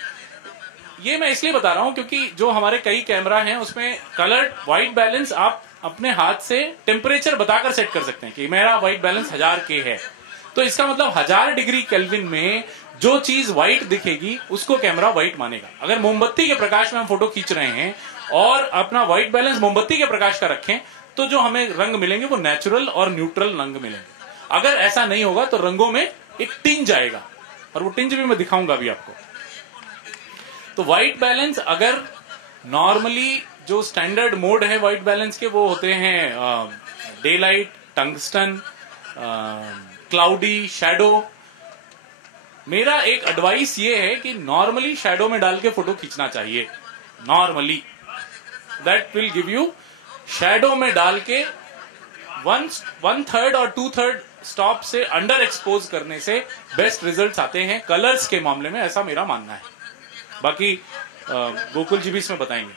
ये मैं इसलिए बता रहा हूं क्योंकि जो हमारे कई कैमरा हैं उसमें कलर व्हाइट बैलेंस आप अपने हाथ से टेम्परेचर बताकर सेट कर सकते हैं कि मेरा व्हाइट बैलेंस 1000 के है, तो इसका मतलब 1000 डिग्री केल्विन में जो चीज व्हाइट दिखेगी उसको कैमरा व्हाइट मानेगा। अगर मोमबत्ती के प्रकाश में हम फोटो खींच रहे हैं और अपना व्हाइट बैलेंस मोमबत्ती के प्रकाश का रखें तो जो हमें रंग मिलेंगे वो नेचुरल और न्यूट्रल रंग मिलेंगे। अगर ऐसा नहीं होगा तो रंगों में एक टिंज आएगा, और वो टिंज भी मैं दिखाऊंगा अभी आपको। तो व्हाइट बैलेंस अगर नॉर्मली जो स्टैंडर्ड मोड है व्हाइट बैलेंस के वो होते हैं day light, tungsten, cloudy, shadow. मेरा एक एडवाइस ये है कि नॉर्मली शैडो में डाल के फोटो खींचना चाहिए। Normally that will give you, shadow में डाल के 1/3 और 2/3 स्टॉप से अंडर एक्सपोज करने से बेस्ट रिजल्ट्स आते हैं कलर्स के मामले में, ऐसा मेरा मानना है। बाकी गोकुल जी भी इसमें बताएंगे।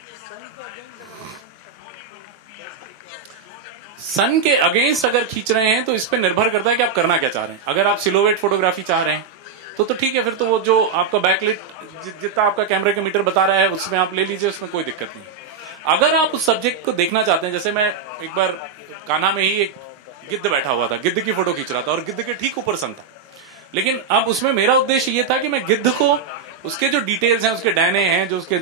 सन के अगेंस्ट अगर खींच रहे हैं तो इस पे निर्भर करता है कि आप करना क्या चाह रहे हैं। अगर आप सिलोवेट फोटोग्राफी चाह रहे हैं तो ठीक है, फिर तो वो जो आपका बैकलिट जितना आपका कैमरे का मीटर बता रहा है उसमें आप ले लीजिए, उसमें कोई दिक्कत नहीं। अगर आप उस सब्जेक्ट को देखना चाहते हैं, जैसे मैं एक बार कान्हा में ही एक गिद्ध बैठा हुआ था, गिद्ध की फोटो खींच रहा था और गिद्ध के ठीक ऊपर सन था, लेकिन अब उसमें मेरा उद्देश्य ये था कि मैं गिद्ध को उसके जो डिटेल्स हैं, उसके डैने हैं, जो उसके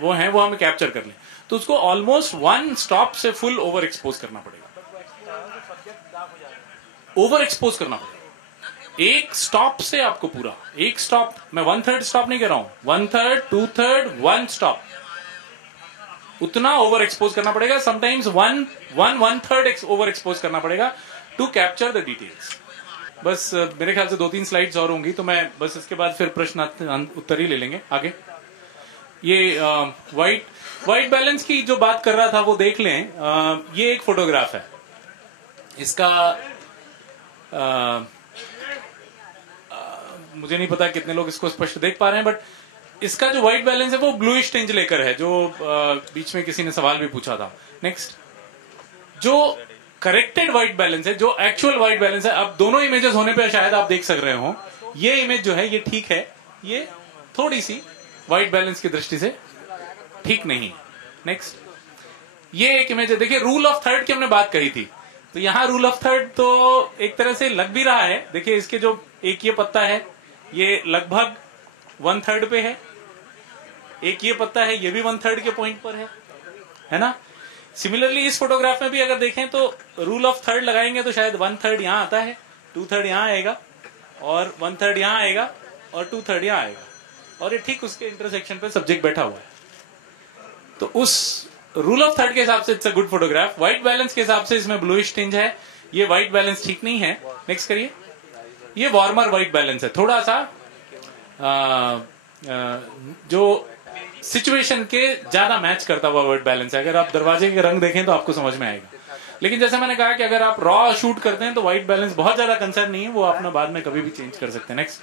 वो हैं, वो हमें कैप्चर कर लें। तो उसको ऑलमोस्ट 1 स्टॉप से फुल ओवर एक्सपोज करना पड़ेगा। ओवर एक्सपोज करना पड़ेगा एक स्टॉप से आपको पूरा, एक स्टॉप, मैं 1/3 स्टॉप नहीं कह रहा हूं, 1/3, 2/3, 1 स्टॉप, उतना ओवर एक्सपोज करना पड़ेगा। समटाइम्स 1/3 ओवर एक्सपोज करना पड़ेगा टू कैप्चर द डिटेल्स। बस मेरे ख्याल से 2-3 स्लाइड्स और होंगी, तो मैं बस इसके बाद फिर प्रश्न उत्तर ही ले लेंगे आगे। ये व्हाइट बैलेंस की जो बात कर रहा था वो देख लें। ये एक फोटोग्राफ है, इसका मुझे नहीं पता कितने लोग इसको स्पष्ट देख पा रहे हैं, बट इसका जो व्हाइट बैलेंस है वो ब्लूइश टिंज लेकर है, जो बीच में किसी ने सवाल भी पूछा था। नेक्स्ट, जो करेक्टेड व्हाइट बैलेंस है, जो एक्चुअल व्हाइट बैलेंस है, अब दोनों इमेजेस होने पे शायद आप देख सक रहे हो, ये इमेज जो है ये ठीक है, ये थोड़ी सी व्हाइट बैलेंस की दृष्टि से ठीक नहीं है। नेक्स्ट, ये एक इमेज है, देखिए रूल ऑफ थर्ड की हमने बात कही थी, तो यहां रूल ऑफ थर्ड तो एक तरह से लग भी रहा है। देखिए इसके जो एक ये पत्ता है ये लगभग 1/3 पे है, एक ये पत्ता है ये भी 1/3 के पॉइंट पर है ना। सिमिलरली इस फोटोग्राफ में भी अगर देखें तो रूल ऑफ थर्ड लगाएंगे तो शायद 1/3 यहां आता है, 2/3 यहां आएगा, और 1/3 यहां आएगा, और 2/3 यहां आएगा, और ये ठीक उसके इंटरसेक्शन पे सब्जेक्ट बैठा हुआ है। तो उस रूल ऑफ थर्ड के हिसाब से it's a good photograph. White balance के हिसाब से इसमें ब्लूइश टिंज है, ये व्हाइट बैलेंस ठीक नहीं है। नेक्स्ट करिए, ये वार्मर व्हाइट बैलेंस है, थोड़ा सा जो सिचुएशन के ज्यादा मैच करता हुआ व्हाइट बैलेंस है। अगर आप दरवाजे के रंग देखें तो आपको समझ में आएगा, लेकिन जैसे मैंने कहा कि अगर आप रॉ शूट करते हैं तो व्हाइट बैलेंस बहुत ज्यादा कंसर्न नहीं है, वो अपना बाद में कभी भी चेंज कर सकते हैं। नेक्स्ट,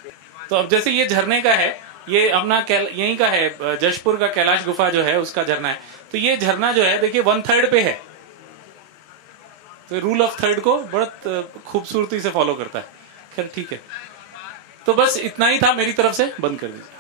तो अब जैसे ये झरने का है, ये अपना यहीं का है, जशपुर का कैलाश गुफा जो है उसका झरना है, तो ये झरना जो है देखिए 1/3 पे है, तो रूल ऑफ थर्ड को बहुत खूबसूरती से फॉलो करता है। खैर ठीक है, तो बस इतना ही था मेरी तरफ से, बंद कर दीजिए।